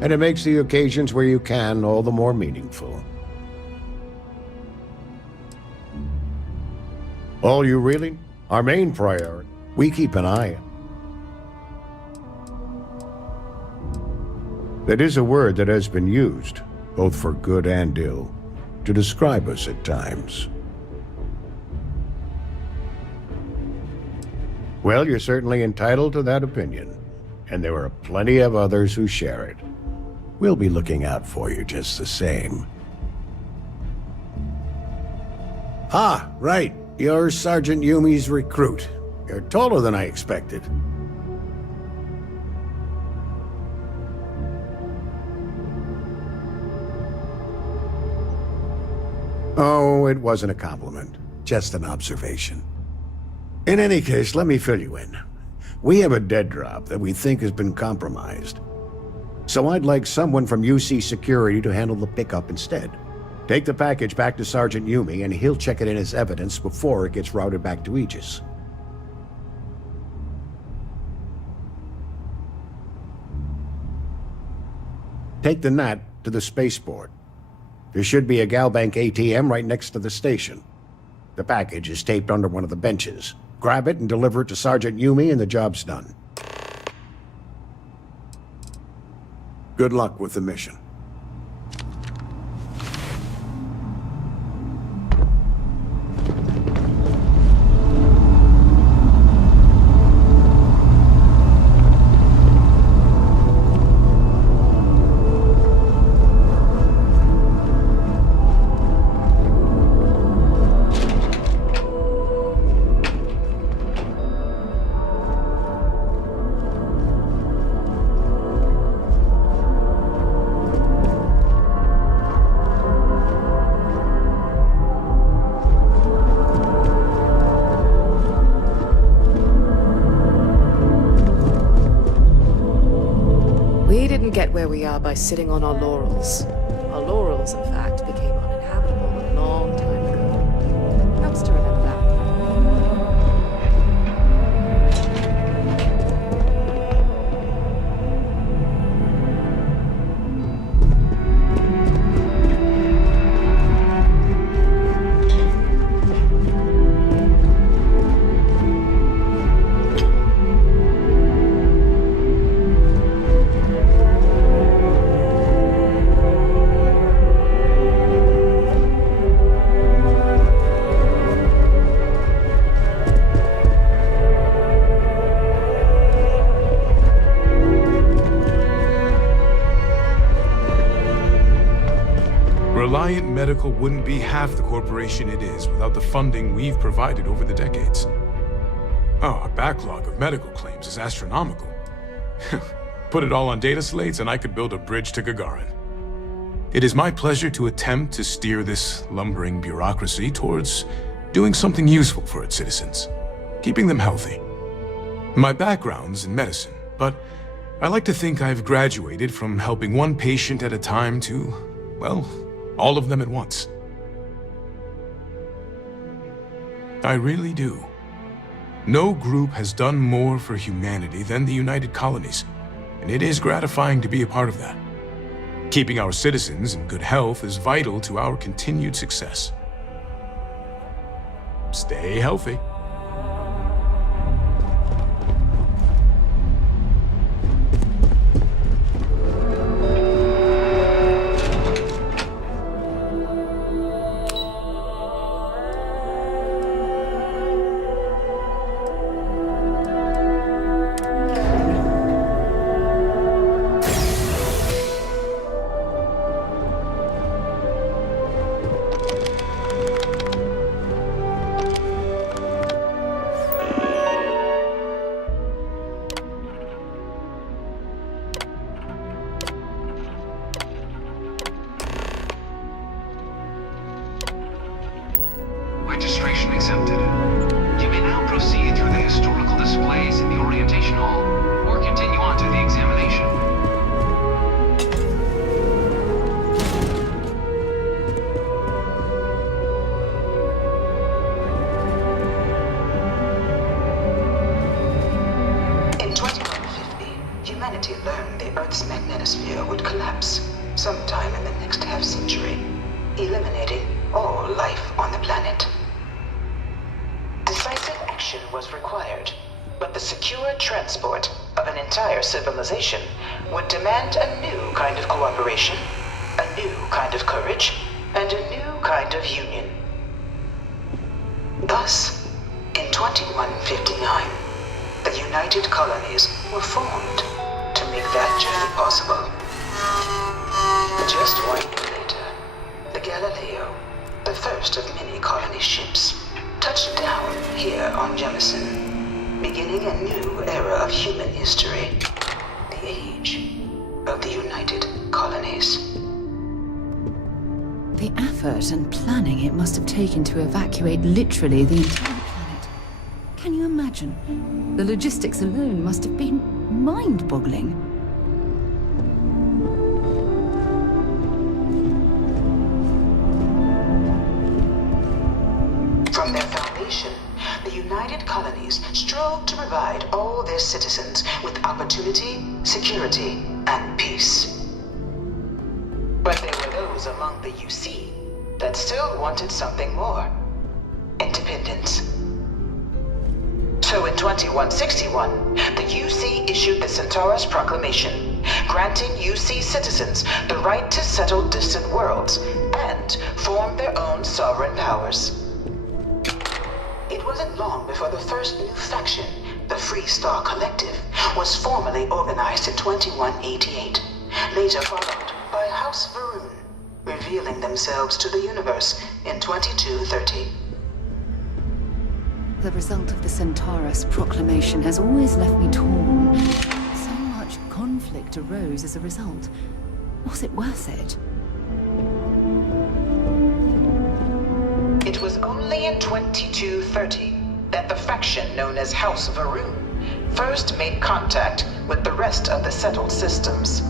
and it makes the occasions where you can all the more meaningful. All you really... Our main priority, we keep an eye on. That is a word that has been used, both for good and ill, to describe us at times. Well, you're certainly entitled to that opinion, and there are plenty of others who share it. We'll be looking out for you just the same. Ah, right. You're Sergeant Yumi's recruit. You're taller than I expected. Oh, it wasn't a compliment. Just an observation. In any case, let me fill you in. We have a dead drop that we think has been compromised. So I'd like someone from UC Security to handle the pickup instead. Take the package back to Sergeant Yumi, and he'll check it in as evidence before it gets routed back to Aegis. Take the NAT to the spaceport. There should be a Galbank ATM right next to the station. The package is taped under one of the benches. Grab it and deliver it to Sergeant Yumi, and the job's done. Good luck with the mission. Where we are by sitting on our laurels. Our laurels, in fact, became uninhabitable a long time ago. Helps to remember that. Reliant Medical wouldn't be half the corporation it is without the funding we've provided over the decades. Oh, our backlog of medical claims is astronomical. Put it all on data slates and I could build a bridge to Gagarin. It is my pleasure to attempt to steer this lumbering bureaucracy towards doing something useful for its citizens, keeping them healthy. My background's in medicine, but I like to think I've graduated from helping one patient at a time to, well, all of them at once. I really do. No group has done more for humanity than the United Colonies, and it is gratifying to be a part of that. Keeping our citizens in good health is vital to our continued success. Stay healthy. Registration accepted. You may now proceed through the historical displays in the orientation hall, or continue on to the examination. In 2150, humanity learned the Earth's magnetosphere would collapse sometime in the next half-century, eliminating all life on the planet. Decisive action was required, but the secure transport of an entire civilization would demand a new kind of cooperation, a new kind of courage, and a new kind of union. Thus, in 2159, the United Colonies were formed to make that journey possible. Just 1 year later, the Galileo, the first of many colony ships, touched down here on Jemison, beginning a new era of human history, the age of the United Colonies. The effort and planning it must have taken to evacuate literally the entire planet. Can you imagine? The logistics alone must have been mind-boggling. From their foundation, the United Colonies strove to provide all their citizens with opportunity, security, and peace. But there were those among the UC that still wanted something more: independence. So in 2161, the UC issued the Centaurus Proclamation, granting UC citizens the right to settle distant worlds and form their own sovereign powers. It wasn't long before the first new faction, the Free Star Collective, was formally organized in 2188, later followed by House Varun, revealing themselves to the universe in 2230. The result of the Centaurus Proclamation has always left me torn. So much conflict arose as a result. Was it worth it? It was only in 2230 that the faction known as House Varun first made contact with the rest of the settled systems.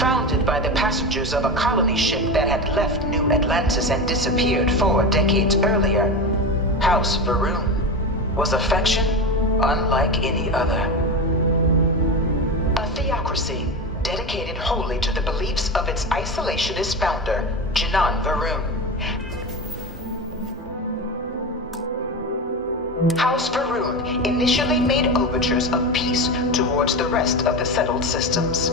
Founded by the passengers of a colony ship that had left New Atlantis and disappeared 4 decades earlier, House Varun was a faction unlike any other. A theocracy dedicated wholly to the beliefs of its isolationist founder, Jinan Varun. House Varun initially made overtures of peace towards the rest of the settled systems.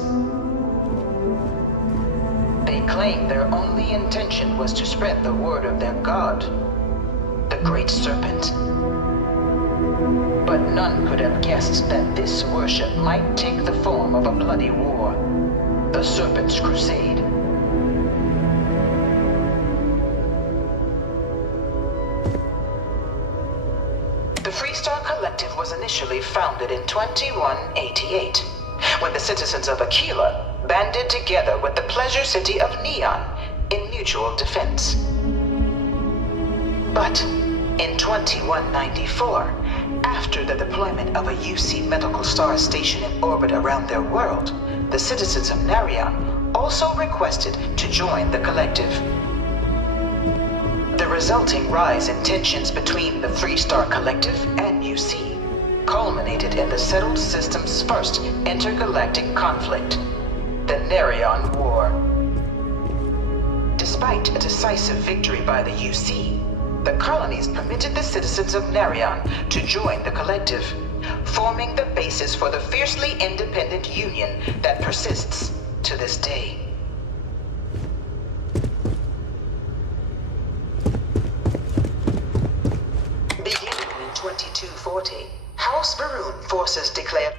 They claimed their only intention was to spread the word of their god, the Great Serpent. But none could have guessed that this worship might take the form of a bloody war, the Serpent's Crusade. Freestar Collective was initially founded in 2188, when the citizens of Aquila banded together with the pleasure city of Neon in mutual defense. But in 2194, after the deployment of a UC medical star station in orbit around their world, the citizens of Narion also requested to join the collective. The resulting rise in tensions between the Freestar Collective and UC culminated in the settled system's first intergalactic conflict, the Narion War. Despite a decisive victory by the UC, the colonies permitted the citizens of Narion to join the collective, forming the basis for the fiercely independent union that persists to this day. Beginning in 2240, House Varun forces declared